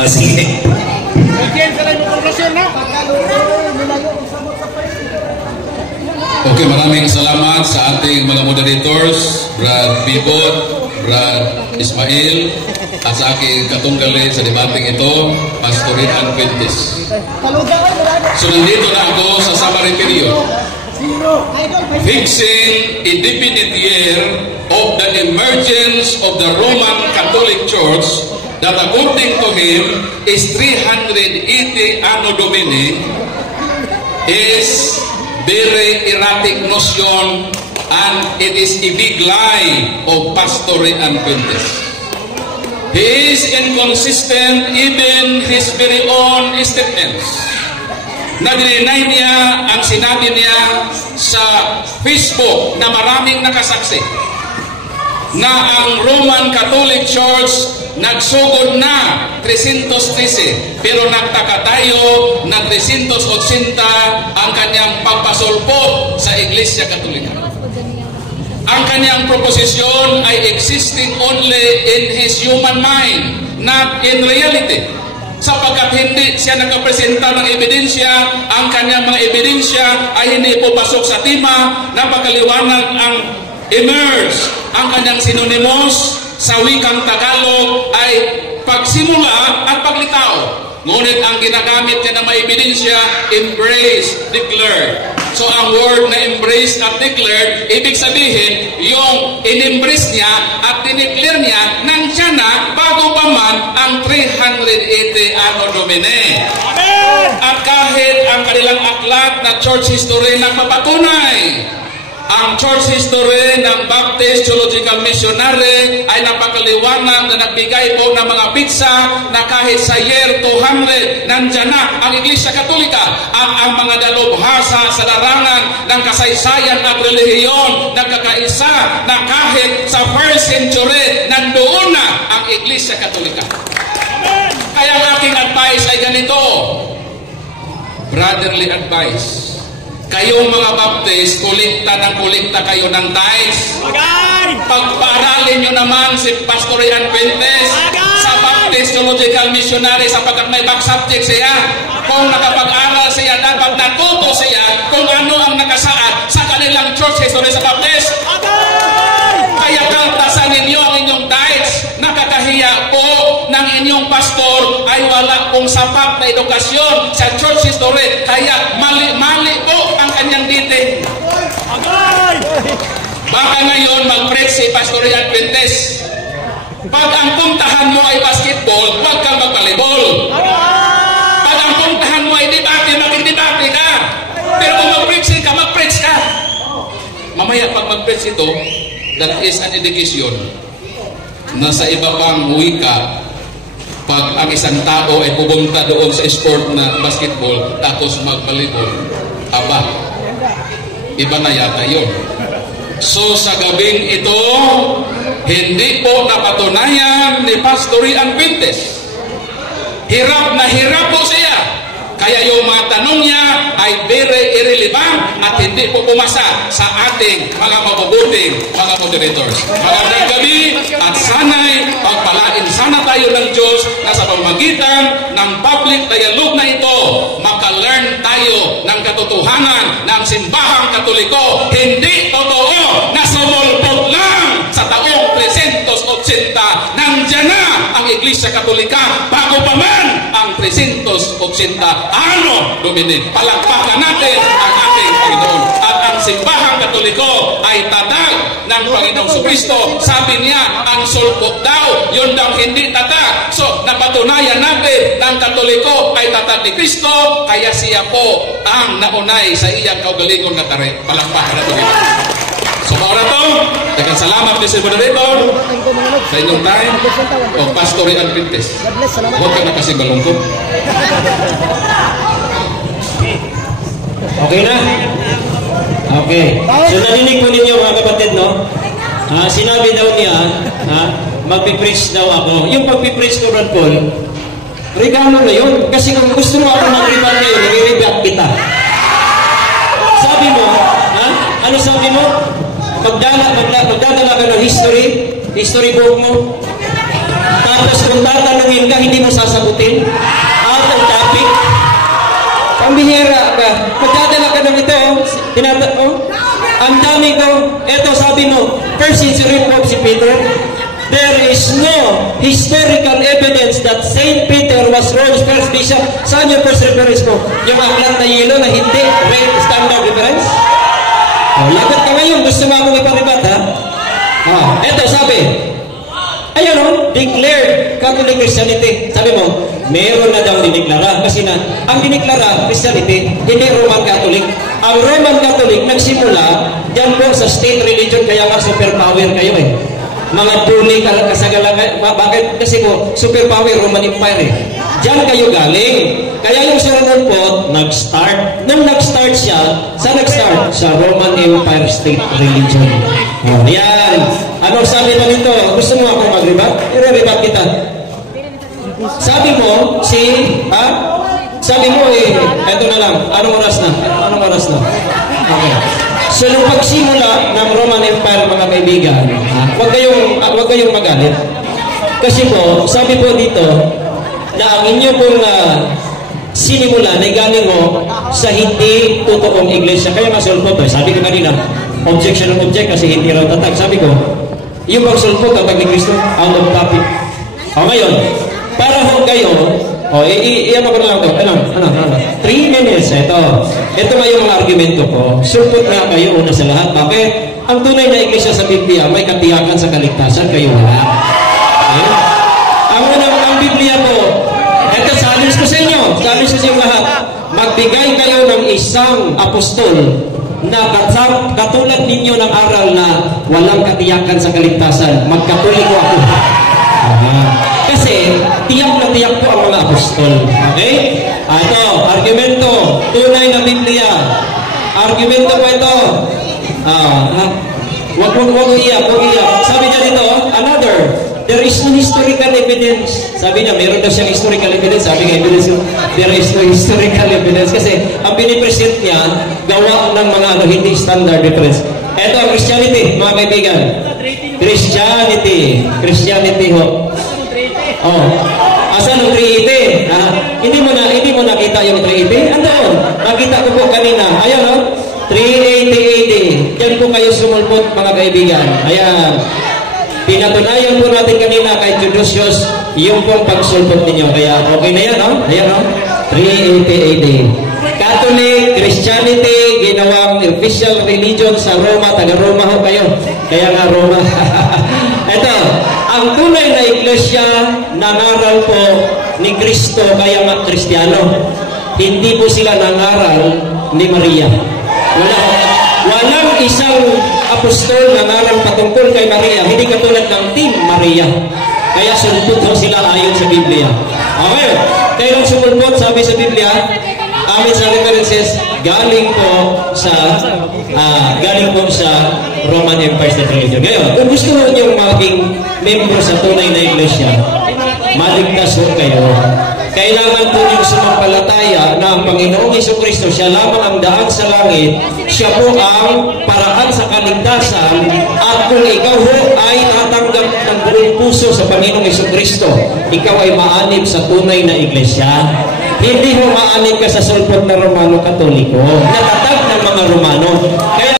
Sige. Diyan sa lang yung conclusion na. Okay, maraming salamat sa ating mga moderators, Brad Bibot, Brad Ismail, at sa aking katunggali sa debating ito, Pastor Rian Quintes. So nandito na ako sa summary period. Fixing a definite year of the emergence of the Roman Catholic Church that according to him is 380 Anno Domini is very erratic notion, and it is a big lie of Pastor Rian Quintes. He is inconsistent even his very own statements. Na-deny niya ang sinabi niya sa Facebook na maraming nakasaksi na ang Roman Catholic Church nagsugod na 313 pero nagtaka tayo na 380 ang kanyang pagpasulpot sa Iglesia Katolika. Ang kanyang proposisyon ay existing only in his human mind, not in reality. Sapagkat hindi siya nagpresenta ng ebidensya, ang kanyang mga ebidensya ay hindi po pasok sa tema, napakaliwanag ang emerge. Ang kanyang synonymous sa wikang Tagalog ay pagsimula at paglitaw. Ngunit ang ginagamit niya ng mga ebidensya, embrace, declare. So ang word na embrace at declared, ibig sabihin, yung in-embrace niya at dineclare niya, nandiyan na bago pa man ang 380 Anno Domini. At kahit ang kanilang aklat na church history nagpapatunay, ang church history ng Baptist Theological Missionary ay napakaliwanag na nagbigay po ng mga pizza na kahit sa year 200, nandyan na ang Iglesia Katolika. Ang mga dalubhasa sa larangan ng kasaysayan at relihiyon nagkakaisa na kahit sa 1st century, nandoon na ang Iglesia Katolika. Kaya ang aking advice ay ganito, brotherly advice. Kayong mga Baptist, kolekta kayo ng tithes. Pagpaaralin nyo naman si Pastor Rian Quintes sa Baptist Theological Missionary sapagkat may back subject siya. Kung nakapag-aral siya, dapat natuto siya kung ano ang nakasaad sa kanilang church history sa Baptist. Kaya kaltasan ninyo ang inyong tithes. Nakakahiya po ng inyong pastor ay wala pong sapat na edukasyon sa church history. Kaya mali po ang kanyang dite. Baka ngayon mag-preach si Pastor Rian Quintes. Pag ang puntahan mo ay basketball, huwag kang magbalibol. Pag ang puntahan mo ay debate, maging-debate ka. Pero kung mag-preach ka, mag-preach ka. Mamaya pag mag-preach ito, that is an education. Nasa iba pang wika, pag ang isang tao ay pupunta doon sa sport na basketball, tapos mag-volleyball, aba, iba na yata yun. So sa gabing ito, hindi po napatunayan ni Pastor Rian Quintes. Hirap na hirap po siya. Kaya yung mga tanong niya ay very irrelevant at hindi po pumasa sa ating mga mabubuting mga moderators. Magandang gabi at sana'y pagpalain sana tayo ng Diyos na sa pamamagitan ng public dialogue na ito, maka-learn tayo ng katotohanan ng simbahang Katoliko. Hindi totoo na sumulpot lang sa taong 380. Nandiyan na ang Iglesia Katolika bago pa man ang 380 Anno Domini. Palakpakan natin ang ating Panginoon. At ang simbahang Katoliko ay tatag ng Panginoong Kristo. Sabi niya, ang sulpot daw, yun daw hindi tatag. So, napatunayan natin ng Katoliko ay tatag ni Kristo, kaya siya po ang naunay sa iyang kaugalingon na tari. Palakpakan natin ito. So, maura to, dagang salamat Mr. Moderator sa inyong time o Pastor Rian Quintes. Huwag ka na kasi balungkot. Okay na? Okay. So narinig po ninyo mga kapatid, no? Sinabi daw niya, magpipreach daw ako. Yung pagpipreach ko, Brad Paul, regalo na yun. Kasi kung gusto mo ako mag-rebut na yun, nag-rebut kita. Sabi mo, ano sabi mo? Magdadala ka ng history book mo. Tapos kung tatanungin ka, hindi mo sasagutin. Out of topic. Ang bihira ka. Magdadala ka ng ito. Ang dami ko. Ito sabi mo, first century Pope si Peter. There is no historical evidence that Saint Peter was Rome's first bishop. Saan yung first reference mo? Yung aklat na yelo na hindi rate standard reference? Lagot ka ngayon. Gusto mo akong iparibat, ha? Ito sabi, ayun o, declared Catholic Christianity. Sabi mo, meron na daw diniklara. Kasi na, ang diniklara, Christianity, hindi Roman Catholic. Ang Roman Catholic, nagsimula, dyan po sa state religion, kaya nga superpower kayo eh. Mga puli, kasagalan, bakit? Kasi po, superpower, Roman Empire eh. Diyan kayo galing. Kaya yung Solomon po, nag-start. Nung nag-start siya, saan nag-start? Sa Roman Empire state religion. Yan. Ano sabi mo nito? Gusto mo ako mag-rebat? I-rebat kita. Sabi mo, sabi mo eto na lang. Anong oras na? Okay. So, nung pagsimula ng Roman Empire, mga kaibigan, huwag kayong magalit. Kasi po, sabi po dito, na ang inyo pong sinimulan ay galing mo sa hindi totoong iglesia. Kaya masulpot eh. Sabi ko kanina, objection of object kasi hindi raw tatag. Sabi ko, yung pagsulpot ang pag ni Kristo, out of topic. Ngayon, para ho kayo, iyan ko na lang ito. Ano? 3 minutes. Ito nga yung mga argumento ko. Sulpot nga kayo una sa lahat. Bakit? Ang tunay na iglesia sa Biblia may katiyakan sa kaligtasan. Kayo wala. Ang Biblia po, ito challenge ko sa inyo. Challenge ko sa inyo lahat. Magbigay kayo ng isang apostol na katulad ninyo ng aral na walang katiyakan sa kaligtasan. Magkatuliko ako. Kasi tiyak na tiyak po ang mga apostol. Okay? Ito, argumento. Tunay na Biblia. Argumento po ito. Huwag iyak. Sabi niya dito, another. There is no historical evidence. Sabi niya, meron daw siyang historical evidence. Sabi nga, there is no historical evidence. Kasi ang pinipresent niya, gawa ng mga hindi standard reference. Ito ang Christianity, mga kaibigan. Christianity ho. Asan ang 380? Hindi mo nakita yung 380? Andoon. Nakita ko po kanina. Ayan o. 380 AD. Diyan po kayo sumulpot, mga kaibigan. Ayan. Pinatunayan po natin kanina kay Theodosius yung pong pagsulpot ninyo. Kaya okay na yan, no? Ayan, no? 380 AD. Catholic, Christianity, ginawang official religion sa Roma. Taga-Roma ho kayo. Kaya nga Roma. Ito, ang tunay na iglesia, nangaral po ni Kristo, kaya nga Kristiyano. Hindi po sila nangaral ni Maria. Walang isang apostol na nangaral patungkol kay Maria, hindi katulad ng Team Maria. Kaya sulpot ho sila ayon sa Biblia. Okay, kailang sumulpot, sabi sa Biblia, amin sa references, galing po sa Roman Empire State Religion. Ngayon, kung gusto mo niyong maging member sa tunay na iglesia, maligtas ho kayo. Kailangan po yung sumampalataya na ang Panginoong Jesucristo, siya lamang ang daan sa langit, siya po ang paraan sa kaligtasan, at kung ikaw ho ay tatanggap ng buong puso sa Panginoong Jesucristo, ikaw ay maanib sa tunay na iglesia. Hindi ho maanib ka sa sulpot na Romano Katoliko, natatag ng mga Romano. Kaya